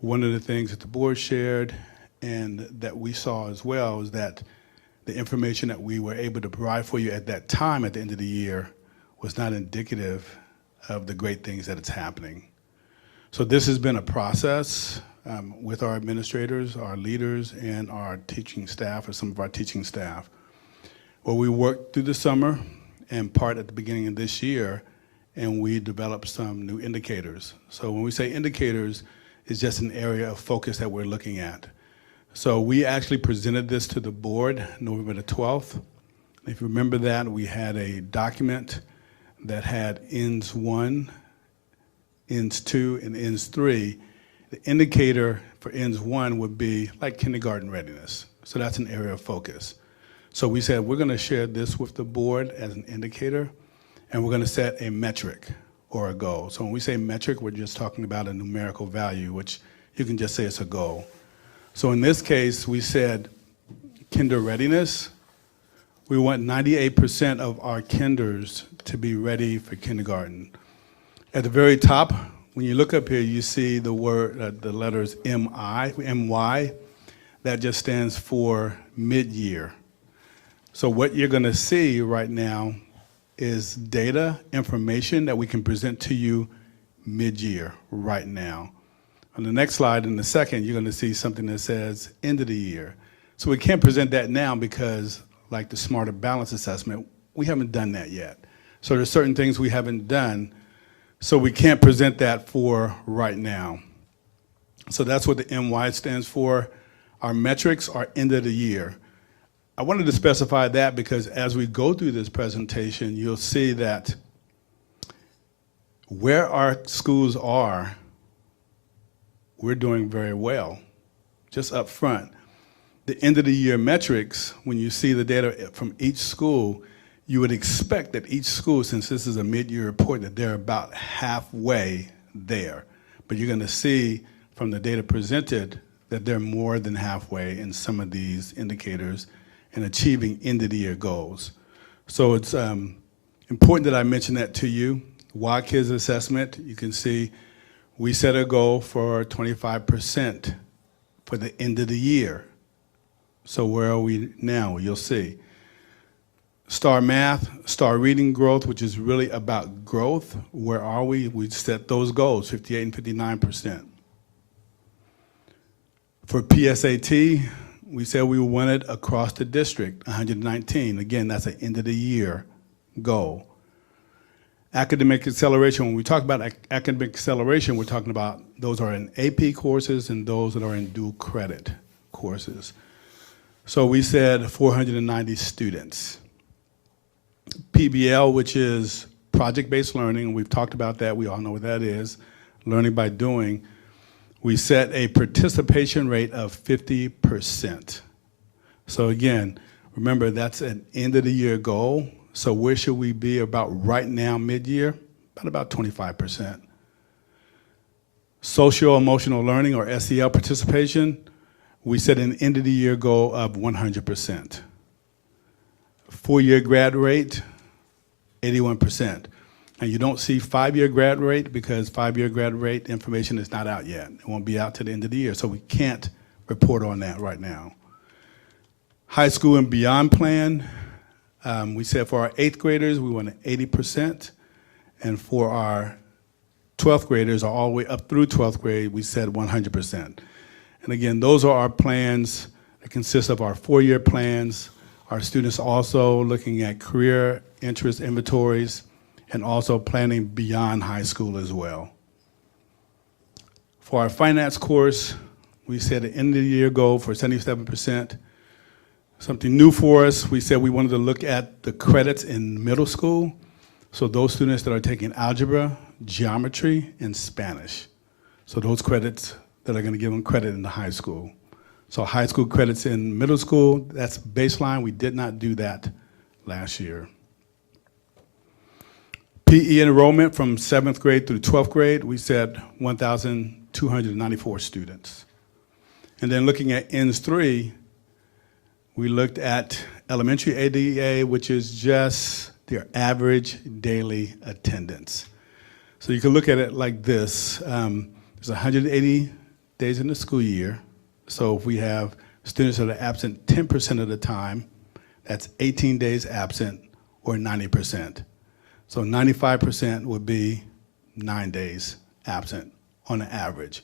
one of the things that the board shared and that we saw as well is that the information that we were able to provide for you at that time at the end of the year was not indicative of the great things that it's happening. So this has been a process with our administrators, our leaders, and our teaching staff, or some of our teaching staff, where we worked through the summer and part at the beginning of this year, and we developed some new indicators. So when we say indicators, it's just an area of focus that we're looking at. So we actually presented this to the board November the 12th. If you remember that, we had a document that had ends 1, ends 2, and ends 3. The indicator for ends 1 would be like kindergarten readiness. So that's an area of focus. So we said we're going to share this with the board as an indicator, and we're going to set a metric or a goal. So when we say metric, we're just talking about a numerical value, which you can just say it's a goal. So in this case, we said kinder readiness. We want 98% of our kinders to be ready for kindergarten. At the very top, when you look up here, you see the word, the letters MY. That just stands for mid-year. So what you're going to see right now is data, information that we can present to you mid-year right now. On the next slide, in a second, you're going to see something that says end of the year. So we can't present that now because, like the Smarter Balance Assessment, we haven't done that yet. So there's certain things we haven't done, so we can't present that for right now. So that's what the MY stands for. Our metrics are end of the year. I wanted to specify that because as we go through this presentation, you'll see that where our schools are, we're doing very well, just up front. The end of the year metrics, when you see the data from each school, you would expect that each school, since this is a mid-year report, that they're about halfway there. But you're going to see from the data presented that they're more than halfway in some of these indicators and achieving end of the year goals. So it's important that I mention that to you. WAKIS assessment, you can see we set a goal for 25% for the end of the year. So where are we now? You'll see. STAR Math, STAR Reading growth, which is really about growth. Where are we? We set those goals, 58 and 59%. For PSAT, we said we wanted across the district 119. Again, that's an end of the year goal. Academic acceleration, when we talk about academic acceleration, we're talking about those are in AP courses and those that are in dual credit courses. So we said 490 students. PBL, which is project-based learning, we've talked about that, we all know what that is, learning by doing. We set a participation rate of 50%. So again, remember that's an end of the year goal. So where should we be about right now, mid-year? About 25%. Social emotional learning, or SEL participation, we set an end of the year goal of 100%. 4-year grad rate, 81%. And you don't see 5-year grad rate because 5-year grad rate information is not out yet. It won't be out to the end of the year, so we can't report on that right now. High school and beyond plan, we said for our 8th graders, we want 80%. And for our 12th graders, or all the way up through 12th grade, we said 100%. And again, those are our plans. It consists of our 4-year plans. Our students also looking at career interest inventories and also planning beyond high school as well. For our finance course, we set an end of the year goal for 77%. Something new for us, we said we wanted to look at the credits in middle school. So those students that are taking algebra, geometry, and Spanish. So those credits that are going to give them credit in the high school. So high school credits in middle school, that's baseline. We did not do that last year. PE enrollment from 7th grade through 12th grade, we said 1,294 students. And then looking at ends 3, we looked at elementary ADA, which is just their average daily attendance. So you can look at it like this. There's 180 days in the school year. So if we have students that are absent 10% of the time, that's 18 days absent, or 90%. So 95% would be 9 days absent on an average.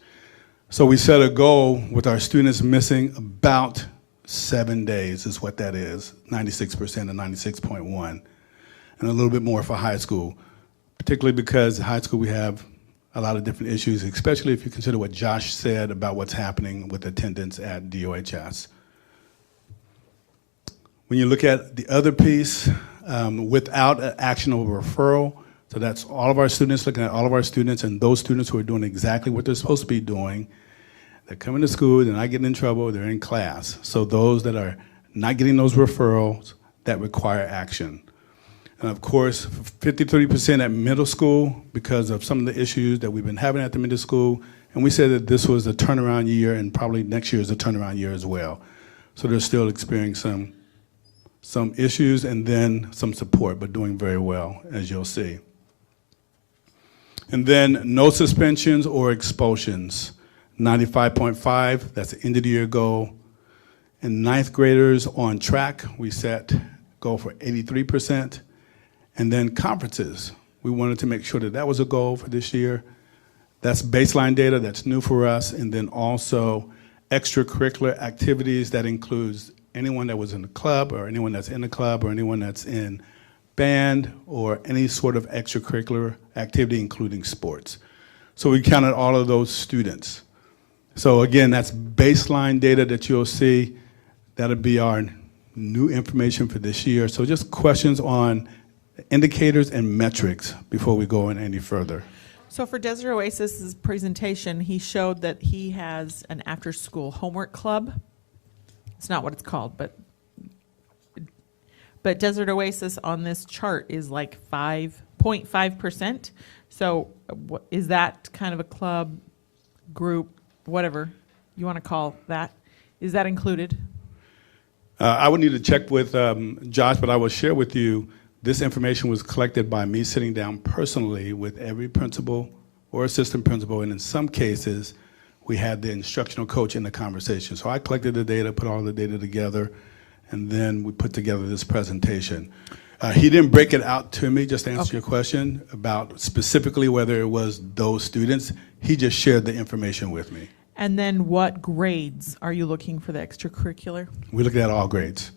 So we set a goal with our students missing about 7 days is what that is, 96% and 96.1, and a little bit more for high school, particularly because in high school we have a lot of different issues, especially if you consider what Josh said about what's happening with attendance at DOHS. When you look at the other piece, without an actionable referral, so that's all of our students, looking at all of our students and those students who are doing exactly what they're supposed to be doing. They're coming to school, they're not getting in trouble, they're in class. So those that are not getting those referrals, that require action. And of course, 53% at middle school because of some of the issues that we've been having at the middle school. And we said that this was a turnaround year and probably next year is a turnaround year as well. So they're still experiencing some issues and then some support, but doing very well, as you'll see. And then no suspensions or expulsions. 95.5, that's the end of the year goal. And 9th graders on track, we set goal for 83%. And then conferences, we wanted to make sure that that was a goal for this year. That's baseline data, that's new for us. And then also extracurricular activities that includes anyone that was in the club or anyone that's in the club or anyone that's in band or any sort of extracurricular activity, including sports. So we counted all of those students. So again, that's baseline data that you'll see. That'll be our new information for this year. So just questions on indicators and metrics before we go in any further. So for Desert Oasis's presentation, he showed that he has an after-school homework club. It's not what it's called, but Desert Oasis on this chart is like 5.5%. So is that kind of a club, group, whatever you want to call that? Is that included? I would need to check with Josh, but I will share with you this information was collected by me sitting down personally with every principal or assistant principal, and in some cases, we had the instructional coach in the conversation. So I collected the data, put all the data together, and then we put together this presentation. He didn't break it out to me, just to answer your question, about specifically whether it was those students. He just shared the information with me. And then what grades are you looking for the extracurricular? We look at all grades.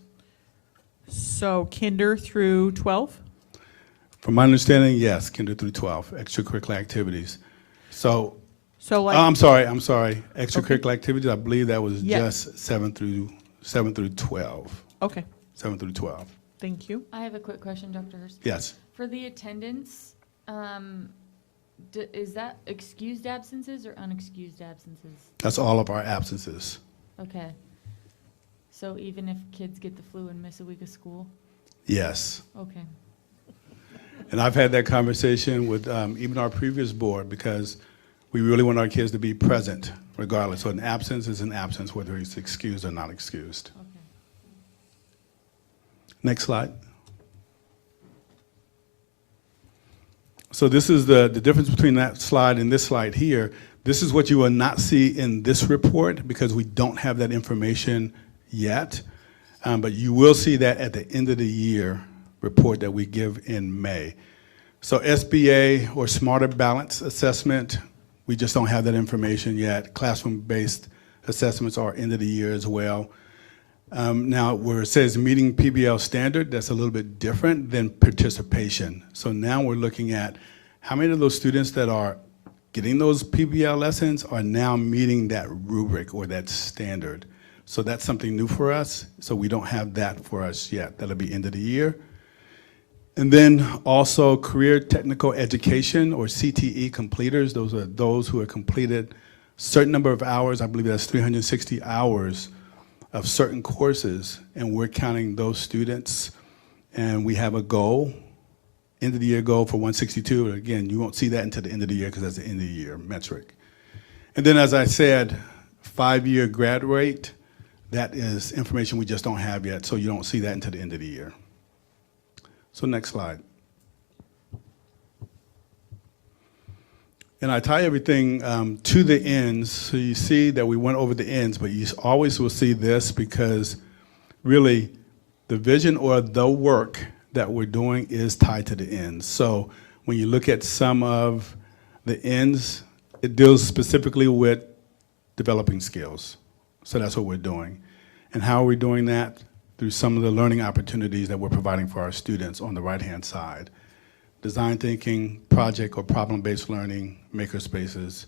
So kinder through 12? From my understanding, yes, kinder through 12, extracurricular activities. So, like. I'm sorry, extracurricular activities, I believe that was Yeah. just 7 through 12. Okay, 7 through 12. thank you. I have a quick question, Dr. Hurst. Yes. For the attendance, is that excused absences or unexcused absences? That's all of our absences. Okay. So even if kids get the flu and miss a week of school? Yes. Okay. And I've had that conversation with even our previous board, because we really want our kids to be present regardless. So an absence is an absence, whether it's excused or not excused. Okay. Next slide. So this is the difference between that slide and this slide here. This is what you will not see in this report because we don't have that information yet. But you will see that at the end of the year report that we give in May. So SBA or Smarter Balance Assessment, we just don't have that information yet. Classroom-based assessments are end of the year as well. Now, where it says meeting PBL standard, that's a little bit different than participation. So now we're looking at how many of those students that are getting those PBL lessons are now meeting that rubric or that standard. So that's something new for us. So we don't have that for us yet. That'll be end of the year. And then also career technical education or CTE completers. Those are those who have completed a certain number of hours. I believe that's 360 hours of certain courses, and we're counting those students. And we have a goal, end of the year goal for 162. Again, you won't see that until the end of the year because that's the end of the year metric. And then, as I said, 5-year grad rate, that is information we just don't have yet, so you don't see that until the end of the year. So next slide. And I tie everything to the ends, so you see that we went over the ends, but you always will see this because really the vision or the work that we're doing is tied to the ends. So when you look at some of the ends, it deals specifically with developing skills. So that's what we're doing. And how are we doing that? Through some of the learning opportunities that we're providing for our students on the right-hand side. Design thinking, project or problem-based learning, maker spaces,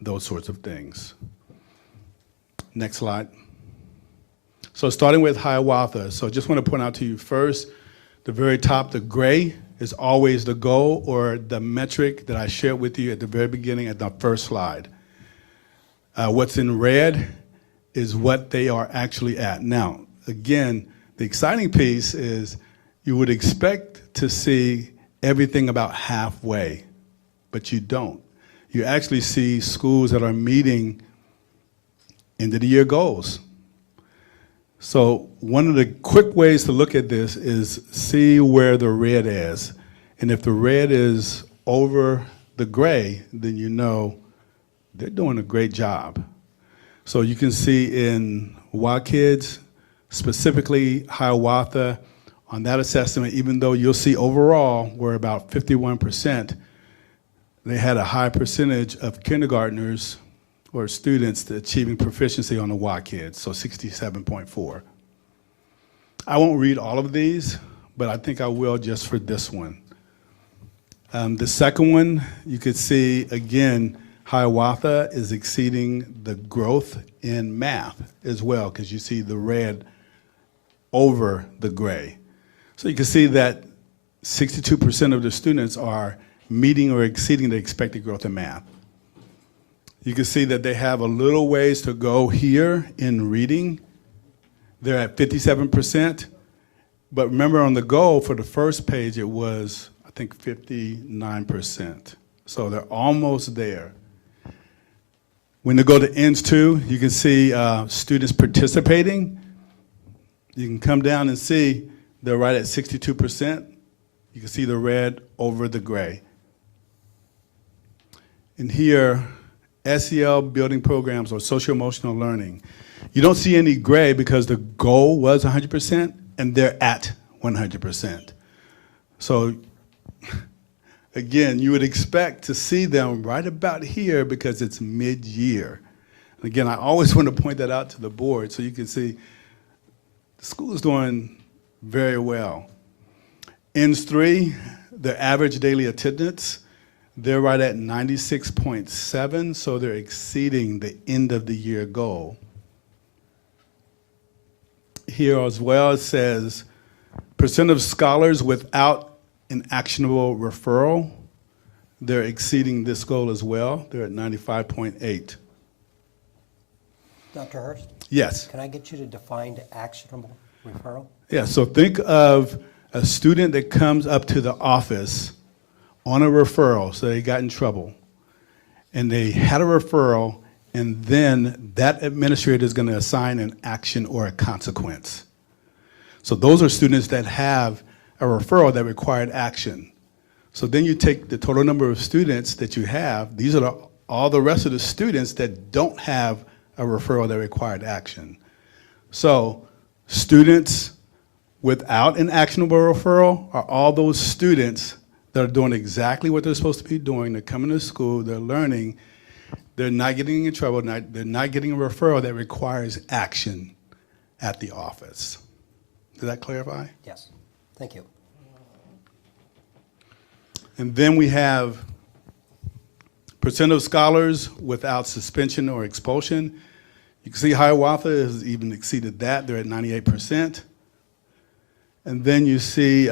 those sorts of things. Next slide. So starting with Hiawatha, so just want to point out to you first, the very top, the gray is always the goal or the metric that I shared with you at the very beginning at the first slide. What's in red is what they are actually at. Now, again, the exciting piece is you would expect to see everything about halfway, but you don't. You actually see schools that are meeting end of the year goals. So one of the quick ways to look at this is see where the red is. And if the red is over the gray, then you know they're doing a great job. So you can see in Wild Kids, specifically Hiawatha, on that assessment, even though you'll see overall we're about 51%, they had a high percentage of kindergartners or students achieving proficiency on the Wild Kids, so 67.4. I won't read all of these, but I think I will just for this one. The second one, you could see, again, Hiawatha is exceeding the growth in math as well, because you see the red over the gray. So you can see that 62% of the students are meeting or exceeding the expected growth in math. You can see that they have a little ways to go here in reading. They're at 57%. But remember on the goal for the first page, it was, I think, 59%. So they're almost there. When they go to ends two, you can see students participating. You can come down and see they're right at 62%. You can see the red over the gray. And here, SEL building programs or social-emotional learning. You don't see any gray because the goal was 100% and they're at 100%. So again, you would expect to see them right about here because it's mid-year. And again, I always want to point that out to the board so you can see the school is doing very well. INS 3, their average daily attendance, they're right at 96.7, so they're exceeding the end of the year goal. Here as well, it says percent of scholars without an actionable referral, they're exceeding this goal as well. They're at 95.8. Dr. Hurst? Yes. Can I get you to define actionable referral? Yeah, so think of a student that comes up to the office on a referral, so they got in trouble, and they had a referral, and then that administrator is going to assign an action or a consequence. So those are students that have a referral that required action. So then you take the total number of students that you have, these are all the rest of the students that don't have a referral that required action. So students without an actionable referral are all those students that are doing exactly what they're supposed to be doing. They're coming to school, they're learning, they're not getting in trouble, they're not getting a referral that requires action at the office. Does that clarify? Yes. Thank you. And then we have percent of scholars without suspension or expulsion. You can see Hiawatha has even exceeded that. They're at 98%. And then you see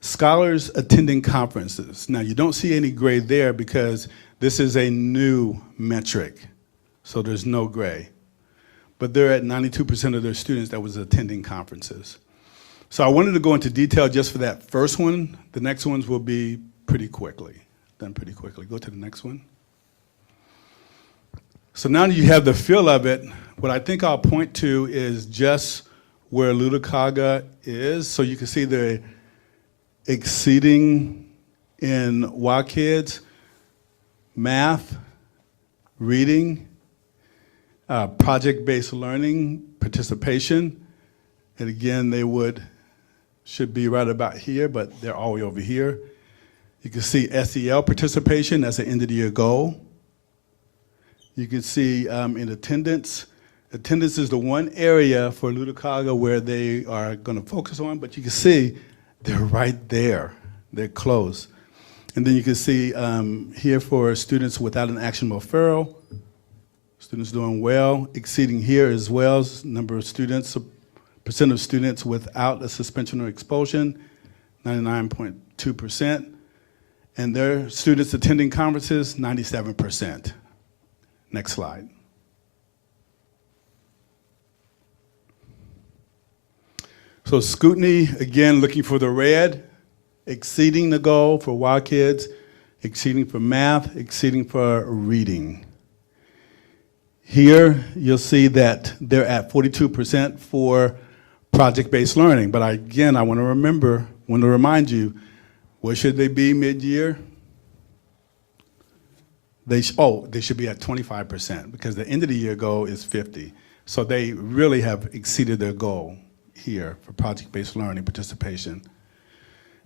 scholars attending conferences. Now, you don't see any gray there because this is a new metric, so there's no gray. But they're at 92% of their students that was attending conferences. So I wanted to go into detail just for that first one. The next ones will be pretty quickly, done pretty quickly. Go to the next one. So now that you have the feel of it, what I think I'll point to is just where Ludwikaga is. So you can see they're exceeding in WA kids, math, reading, project-based learning, participation. And again, they should be right about here, but they're all the way over here. You can see SEL participation, that's an end of the year goal. You can see in attendance, attendance is the one area for Ludwikaga where they are going to focus on, but you can see they're right there. They're close. And then you can see here for students without an actionable referral, students doing well, exceeding here as well, number of students, percent of students without a suspension or expulsion, 99.2%. And their students attending conferences, 97%. Next slide. So scrutiny, again, looking for the red, exceeding the goal for wild kids, exceeding for math, exceeding for reading. Here, you'll see that they're at 42% for project-based learning. But again, I want to remind you, what should they be mid-year? They should be at 25% because the end of the year goal is 50. So they really have exceeded their goal here for project-based learning participation.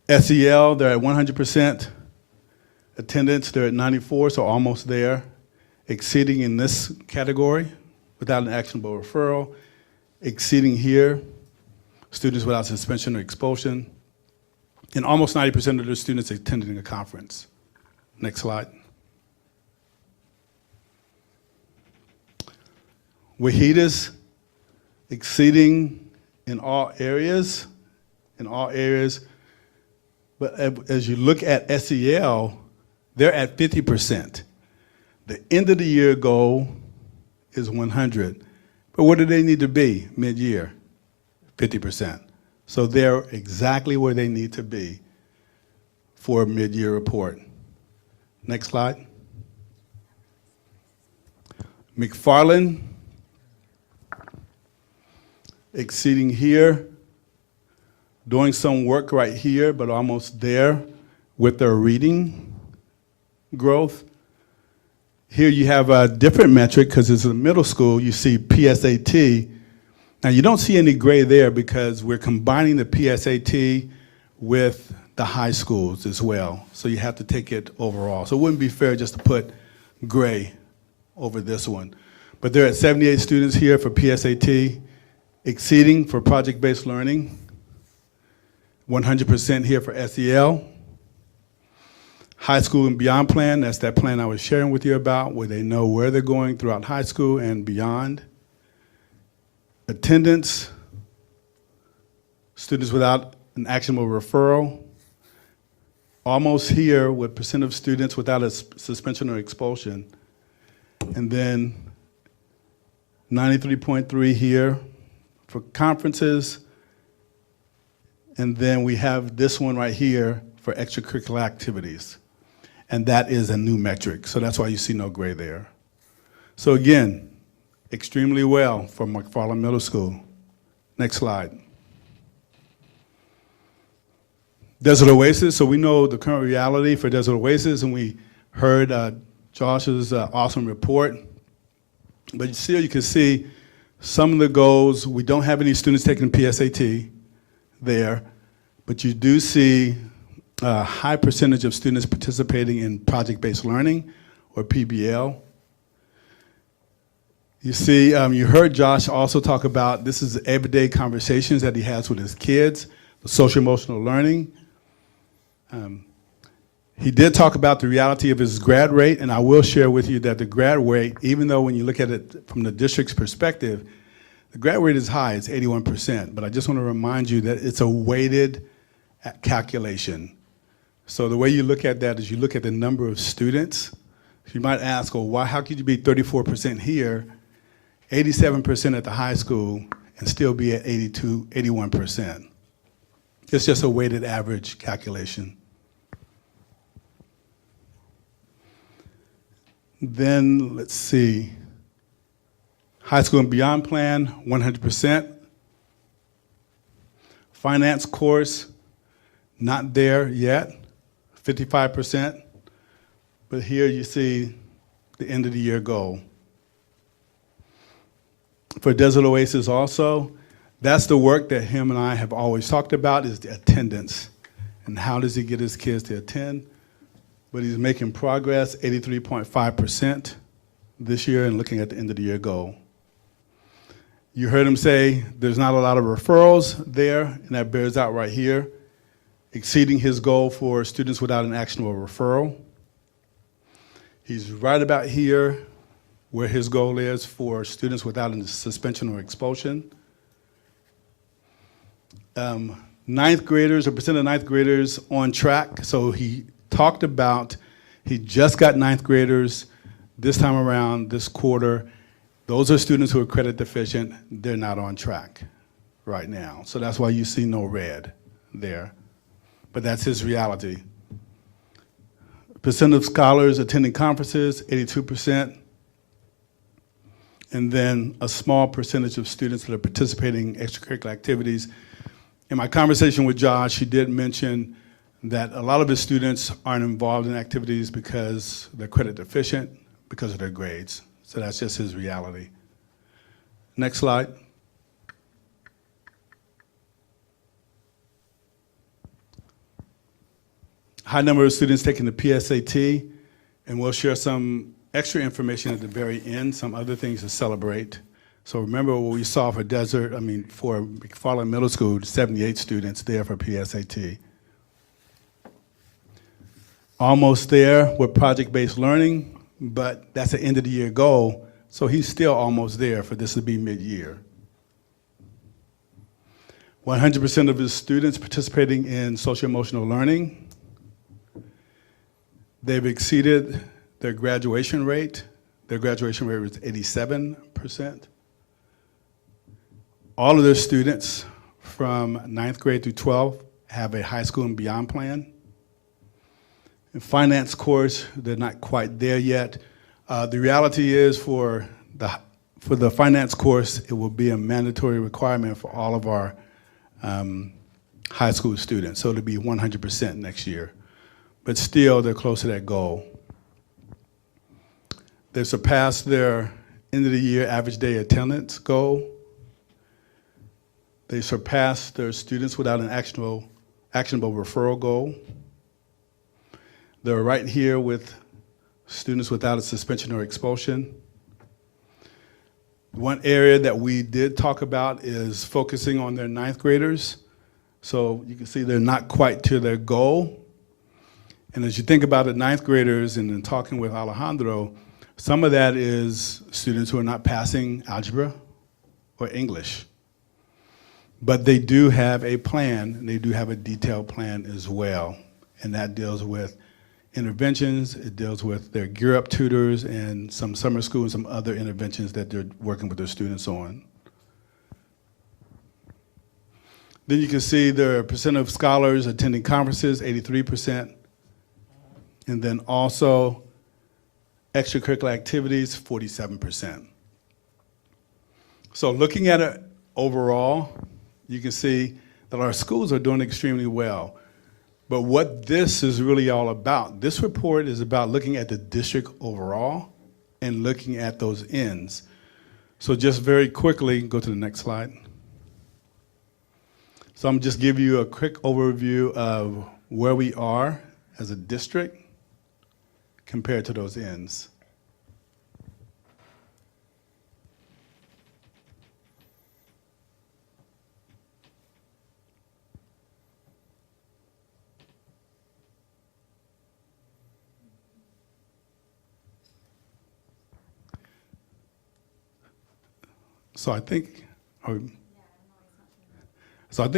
SEL, they're at 100%. Attendance, they're at 94, so almost there. Exceeding in this category without an actionable referral. Exceeding here, students without suspension or expulsion. And almost 90% of their students attending a conference. Next slide. WAHEDA's exceeding in all areas, but as you look at SEL, they're at 50%. The end of the year goal is 100, but what do they need to be mid-year? 50%. So they're exactly where they need to be for a mid-year report. Next slide. McFarland, exceeding here, doing some work right here, but almost there with their reading growth. Here you have a different metric because it's a middle school. You see PSAT. Now you don't see any gray there because we're combining the PSAT with the high schools as well. So you have to take it overall. So it wouldn't be fair just to put gray over this one. But they're at 78 students here for PSAT, exceeding for project-based learning, 100% here for SEL. High school and beyond plan, that's that plan I was sharing with you about, where they know where they're going throughout high school and beyond. Attendance, students without an actionable referral, almost here with percent of students without a suspension or expulsion. And then 93.3 here for conferences. And then we have this one right here for extracurricular activities. And that is a new metric, so that's why you see no gray there. So again, extremely well for McFarland Middle School. Next slide. Desert Oasis, so we know the current reality for Desert Oasis, and we heard Josh's awesome report. But still, you can see some of the goals. We don't have any students taking PSAT there, but you do see a high percentage of students participating in project-based learning, or PBL. You see, you heard Josh also talk about, this is everyday conversations that he has with his kids, the social-emotional learning. He did talk about the reality of his grad rate, and I will share with you that the grad rate, even though when you look at it from the district's perspective, the grad rate is high, it's 81%, but I just want to remind you that it's a weighted calculation. So the way you look at that is you look at the number of students. You might ask, well, how could you be 34% here, 87% at the high school, and still be at 81%? It's just a weighted average calculation. Then, let's see, high school and beyond plan, 100%. Finance course, not there yet, 55%. But here you see the end of the year goal. For Desert Oasis also, that's the work that him and I have always talked about, is the attendance. And how does he get his kids to attend? But he's making progress, 83.5% this year, and looking at the end of the year goal. You heard him say there's not a lot of referrals there, and that bears out right here, exceeding his goal for students without an actionable referral. He's right about here where his goal is for students without a suspension or expulsion. Ninth graders, a percent of ninth graders on track. So he talked about, he just got ninth graders this time around, this quarter. Those are students who are credit deficient. They're not on track right now. So that's why you see no red there. But that's his reality. Percent of scholars attending conferences, 82%. And then a small percentage of students that are participating in extracurricular activities. In my conversation with Josh, he did mention that a lot of his students aren't involved in activities because they're credit deficient, because of their grades. So that's just his reality. Next slide. High number of students taking the PSAT, and we'll share some extra information at the very end, some other things to celebrate. So remember what we saw for for McFarland Middle School, 78 students there for PSAT. Almost there with project-based learning, but that's an end of the year goal, so he's still almost there for this to be mid-year. 100% of his students participating in social-emotional learning. They've exceeded their graduation rate. Their graduation rate was 87%. All of their students from 9th grade through 12th have a high school and beyond plan. In finance course, they're not quite there yet. The reality is for the finance course, it will be a mandatory requirement for all of our high school students. So it'll be 100% next year. But still, they're close to that goal. They've surpassed their end of the year average day attendance goal. They surpassed their students without an actionable referral goal. They're right here with students without a suspension or expulsion. One area that we did talk about is focusing on their ninth graders. So you can see they're not quite to their goal. And as you think about the ninth graders and then talking with Alejandro, some of that is students who are not passing algebra or English. But they do have a plan, and they do have a detailed plan as well. And that deals with interventions, it deals with their Gear Up tutors and some summer school and some other interventions that they're working with their students on. Then you can see the percent of scholars attending conferences, 83%. And then also extracurricular activities, 47%. So looking at it overall, you can see that our schools are doing extremely well. But what this is really all about, this report is about looking at the district overall and looking at those ends. So just very quickly, go to the next slide. So I'm just give you a quick overview of where we are as a district compared to those ends. So I think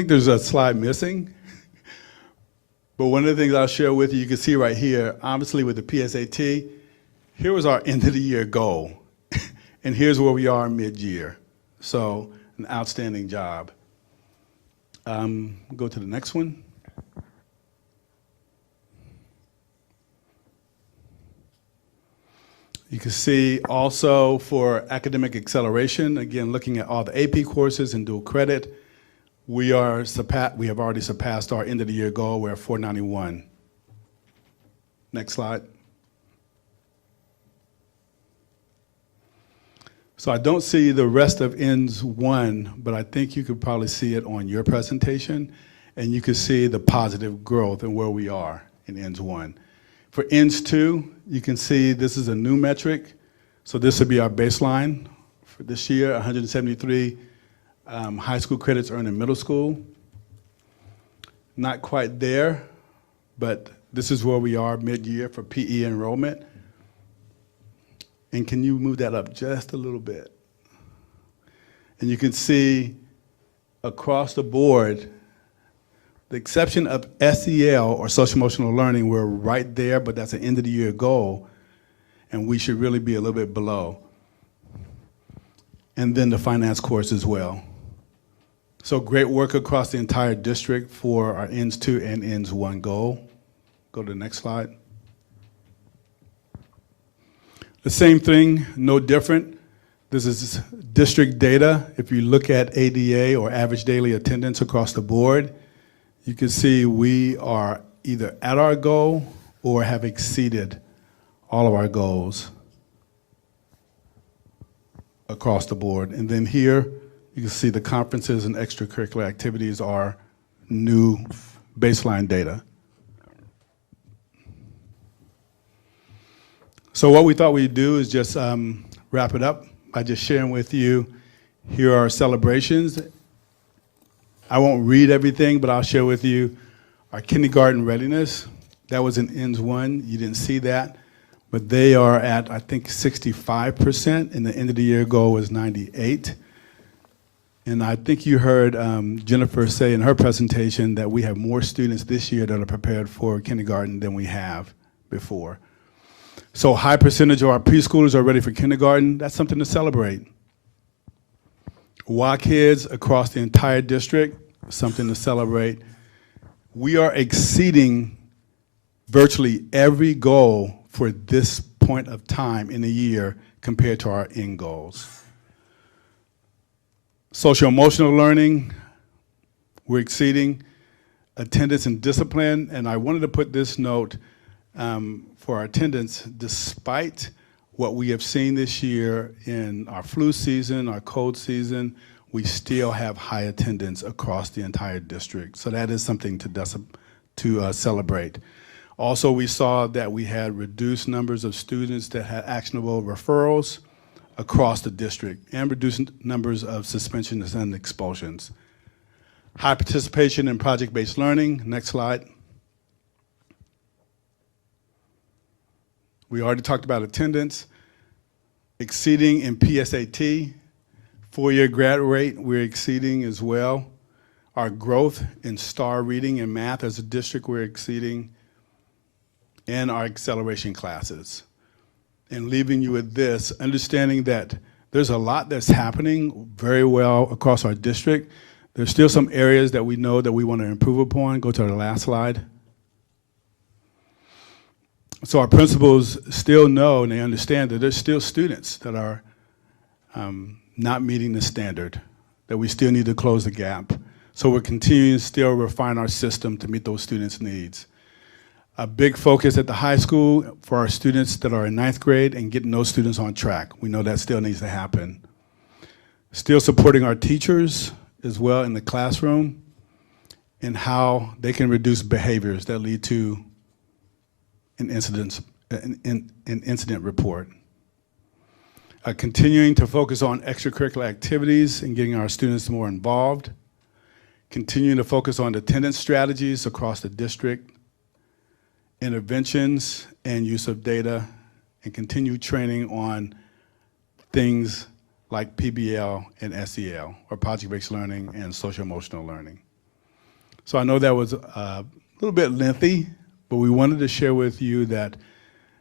there's a slide missing. But one of the things I'll share with you, you can see right here, obviously with the PSAT, here was our end of the year goal. And here's where we are mid-year. So an outstanding job. Go to the next one. You can see also for academic acceleration, again, looking at all the AP courses and dual credit, we have already surpassed our end of the year goal. We're at 491. Next slide. So I don't see the rest of ends 1, but I think you could probably see it on your presentation, and you can see the positive growth and where we are in ends 1. For ends 2, you can see this is a new metric. So this would be our baseline for this year, 173 high school credits earned in middle school. Not quite there, but this is where we are mid-year for PE enrollment. And can you move that up just a little bit? And you can see across the board, the exception of SEL, or social emotional learning, we're right there, but that's an end of the year goal, and we should really be a little bit below. And then the finance course as well. So great work across the entire district for our ends 2 and ends 1 goal. Go to the next slide. The same thing, no different. This is district data. If you look at ADA, or average daily attendance across the board, you can see we are either at our goal or have exceeded all of our goals across the board. And then here, you can see the conferences and extracurricular activities are new baseline data. So what we thought we'd do is just wrap it up by just sharing with you, here are our celebrations. I won't read everything, but I'll share with you our kindergarten readiness. That was in ends 1. You didn't see that. But they are at, I think, 65%, and the end of the year goal was 98. And I think you heard Jennifer say in her presentation that we have more students this year that are prepared for kindergarten than we have before. So high percentage of our preschoolers are ready for kindergarten. That's something to celebrate. WA kids across the entire district, something to celebrate. We are exceeding virtually every goal for this point of time in the year compared to our end goals. Social emotional learning, we're exceeding. Attendance and discipline, and I wanted to put this note for our attendance, despite what we have seen this year in our flu season, our cold season, we still have high attendance across the entire district. So that is something to celebrate. Also, we saw that we had reduced numbers of students that had actionable referrals across the district and reduce numbers of suspensions and expulsions. High participation in project-based learning. Next slide. We already talked about attendance. Exceeding in PSAT. Four-year grad rate, we're exceeding as well. Our growth in STAR reading and math as a district, we're exceeding. And our acceleration classes. And leaving you with this, understanding that there's a lot that's happening very well across our district. There's still some areas that we know that we want to improve upon. Go to the last slide. So our principals still know and they understand that there's still students that are not meeting the standard, that we still need to close the gap. So we're continuing to still refine our system to meet those students' needs. A big focus at the high school for our students that are in 9th grade and getting those students on track. We know that still needs to happen. Still supporting our teachers as well in the classroom and how they can reduce behaviors that lead to an incident report. Continuing to focus on extracurricular activities and getting our students more involved. Continuing to focus on attendance strategies across the district. Interventions and use of data, and continued training on things like PBL and SEL, or project-based learning and social-emotional learning. So I know that was a little bit lengthy, but we wanted to share with you that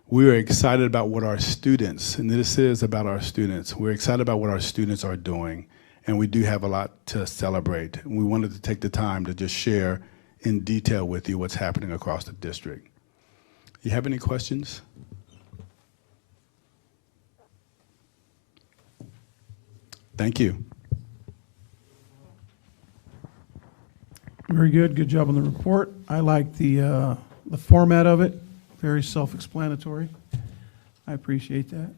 we are excited about what our students, and this is about our students, we're excited about what our students are doing, and we do have a lot to celebrate. And we wanted to take the time to just share in detail with you what's happening across the district. You have any questions? Thank you. Very good. Good job on the report. I like the format of it. Very self-explanatory. I appreciate that.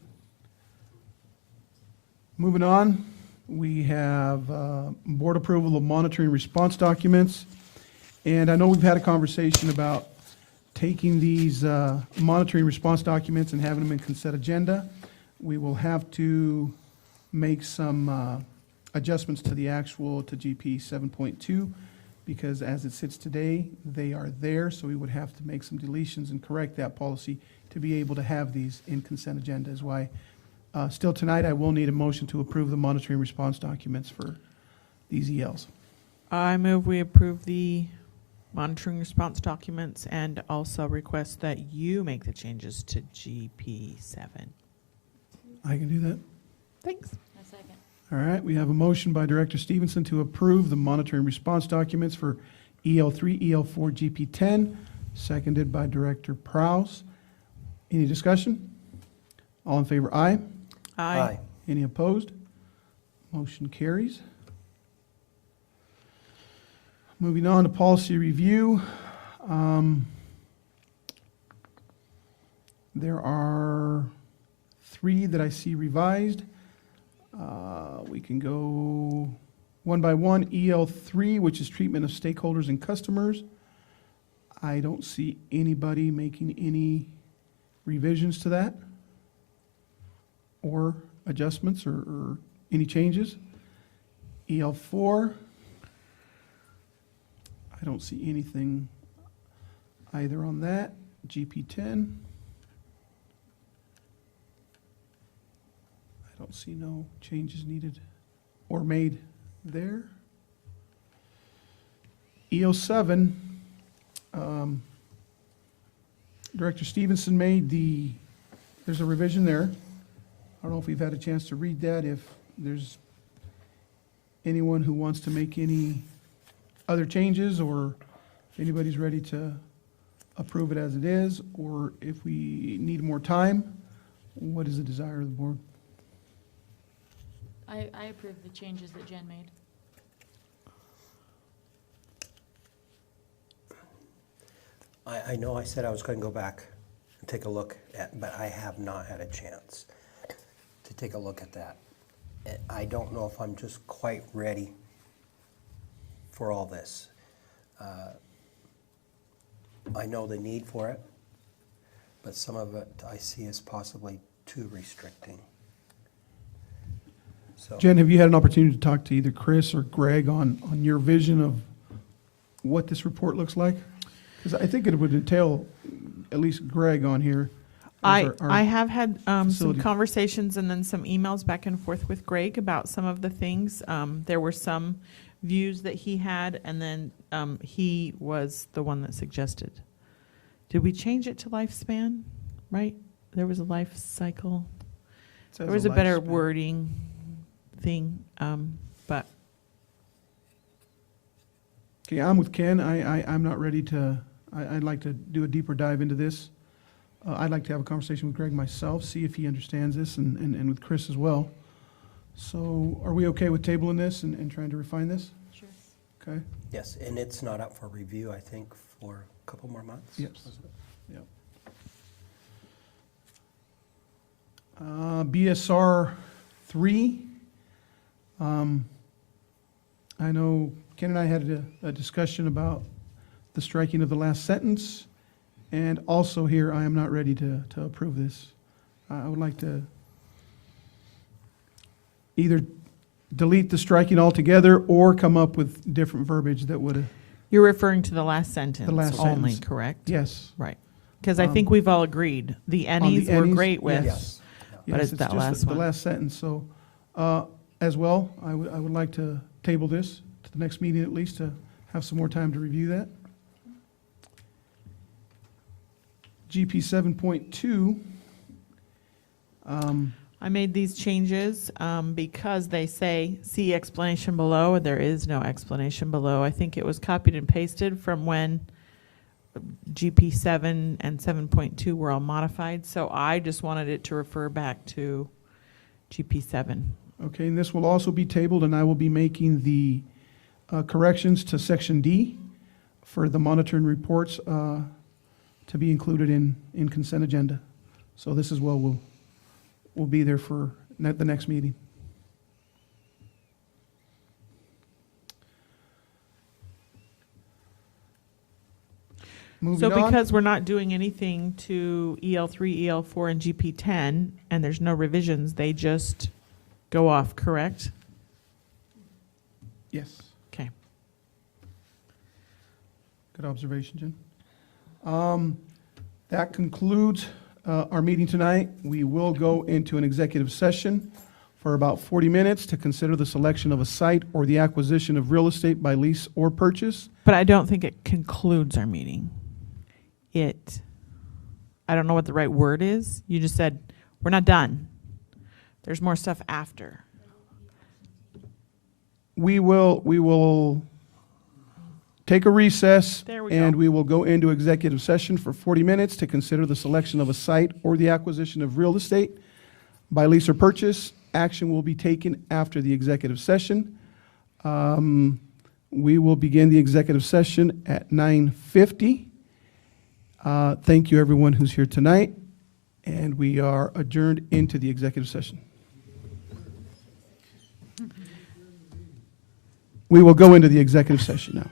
Moving on, we have board approval of monitoring response documents. And I know we've had a conversation about taking these monitoring response documents and having them in consent agenda. We will have to make some adjustments to the actual, to GP 7.2, because as it sits today, they are there, so we would have to make some deletions and correct that policy to be able to have these in consent agenda is why. Still tonight, I will need a motion to approve the monitoring response documents for these ELs. I move we approve the monitoring response documents and also request that you make the changes to GP7. I can do that. Thanks. A second. All right, we have a motion by Director Stevenson to approve the monitoring response documents for EL3, EL4, GP10, seconded by Director Prowse. Any discussion? All in favor, aye. Aye. Any opposed? Motion carries. Moving on to policy review. There are 3 that I see revised. We can go one by one. EL3, which is treatment of stakeholders and customers. I don't see anybody making any revisions to that or adjustments or any changes. EL4, I don't see anything either on that. GP10, I don't see no changes needed or made there. EL7, Director Stevenson made there's a revision there. I don't know if we've had a chance to read that, if there's anyone who wants to make any other changes, or if anybody's ready to approve it as it is, or if we need more time. What is the desire of the board? I approve the changes that Jen made. I know I said I was going to go back and take a look at, but I have not had a chance to take a look at that. I don't know if I'm just quite ready for all this. I know the need for it, but some of it I see as possibly too restricting. So Jen, have you had an opportunity to talk to either Chris or Greg on your vision of what this report looks like? Because I think it would entail at least Greg on here. as our I have had some facility. conversations and then some emails back and forth with Greg about some of the things. There were some views that he had, and then he was the one that suggested. Did we change it to lifespan? Right? There was a life cycle. Says There was a better lifespan. wording thing, but Okay, I'm with Ken. I'm not ready to, I'd like to do a deeper dive into this. I'd like to have a conversation with Greg myself, see if he understands this, and with Chris as well. So are we okay with tabling this and trying to refine this? Sure. Okay? yes, and it's not up for review, I think, for a couple more months. Yep. Yep. BSR 3. I know Ken and I had a discussion about the striking of the last sentence, and also here, I am not ready to approve this. I would like to either delete the striking altogether or come up with different verbiage that would, you're referring to the last sentence last only, sentence. correct? yes. Right. Because I think we've all agreed. The On the Annies we're Annies, great with, yes. but Yes, it's that just last the one. last sentence, so, as well, I would like to table this to the next meeting at least to have some more time to review that. GP 7.2, I made these changes because they say, see explanation below, and there is no explanation below. I think it was copied and pasted from when GP 7 and 7.2 were all modified, so I just wanted it to refer back to GP 7. okay, and this will also be tabled, and I will be making the corrections to Section D for the monitoring reports to be included in consent agenda. So this as well will be there for the next meeting. So Moving on. because we're not doing anything to EL3, EL4, and GP 10, and there's no revisions, they just go off, correct? Yes. Okay. Good observation, Jen. That concludes our meeting tonight. We will go into an executive session for about 40 minutes to consider the selection of a site or the acquisition of real estate by lease or purchase. But I don't think it concludes our meeting. I don't know what the right word is. You just said, we're not done. There's more stuff after. We will take a recess, There we and go. we will go into executive session for 40 minutes to consider the selection of a site or the acquisition of real estate by lease or purchase. Action will be taken after the executive session. We will begin the executive session at 9:50. Thank you, everyone who's here tonight, and we are adjourned into the executive session. We will go into the executive session now.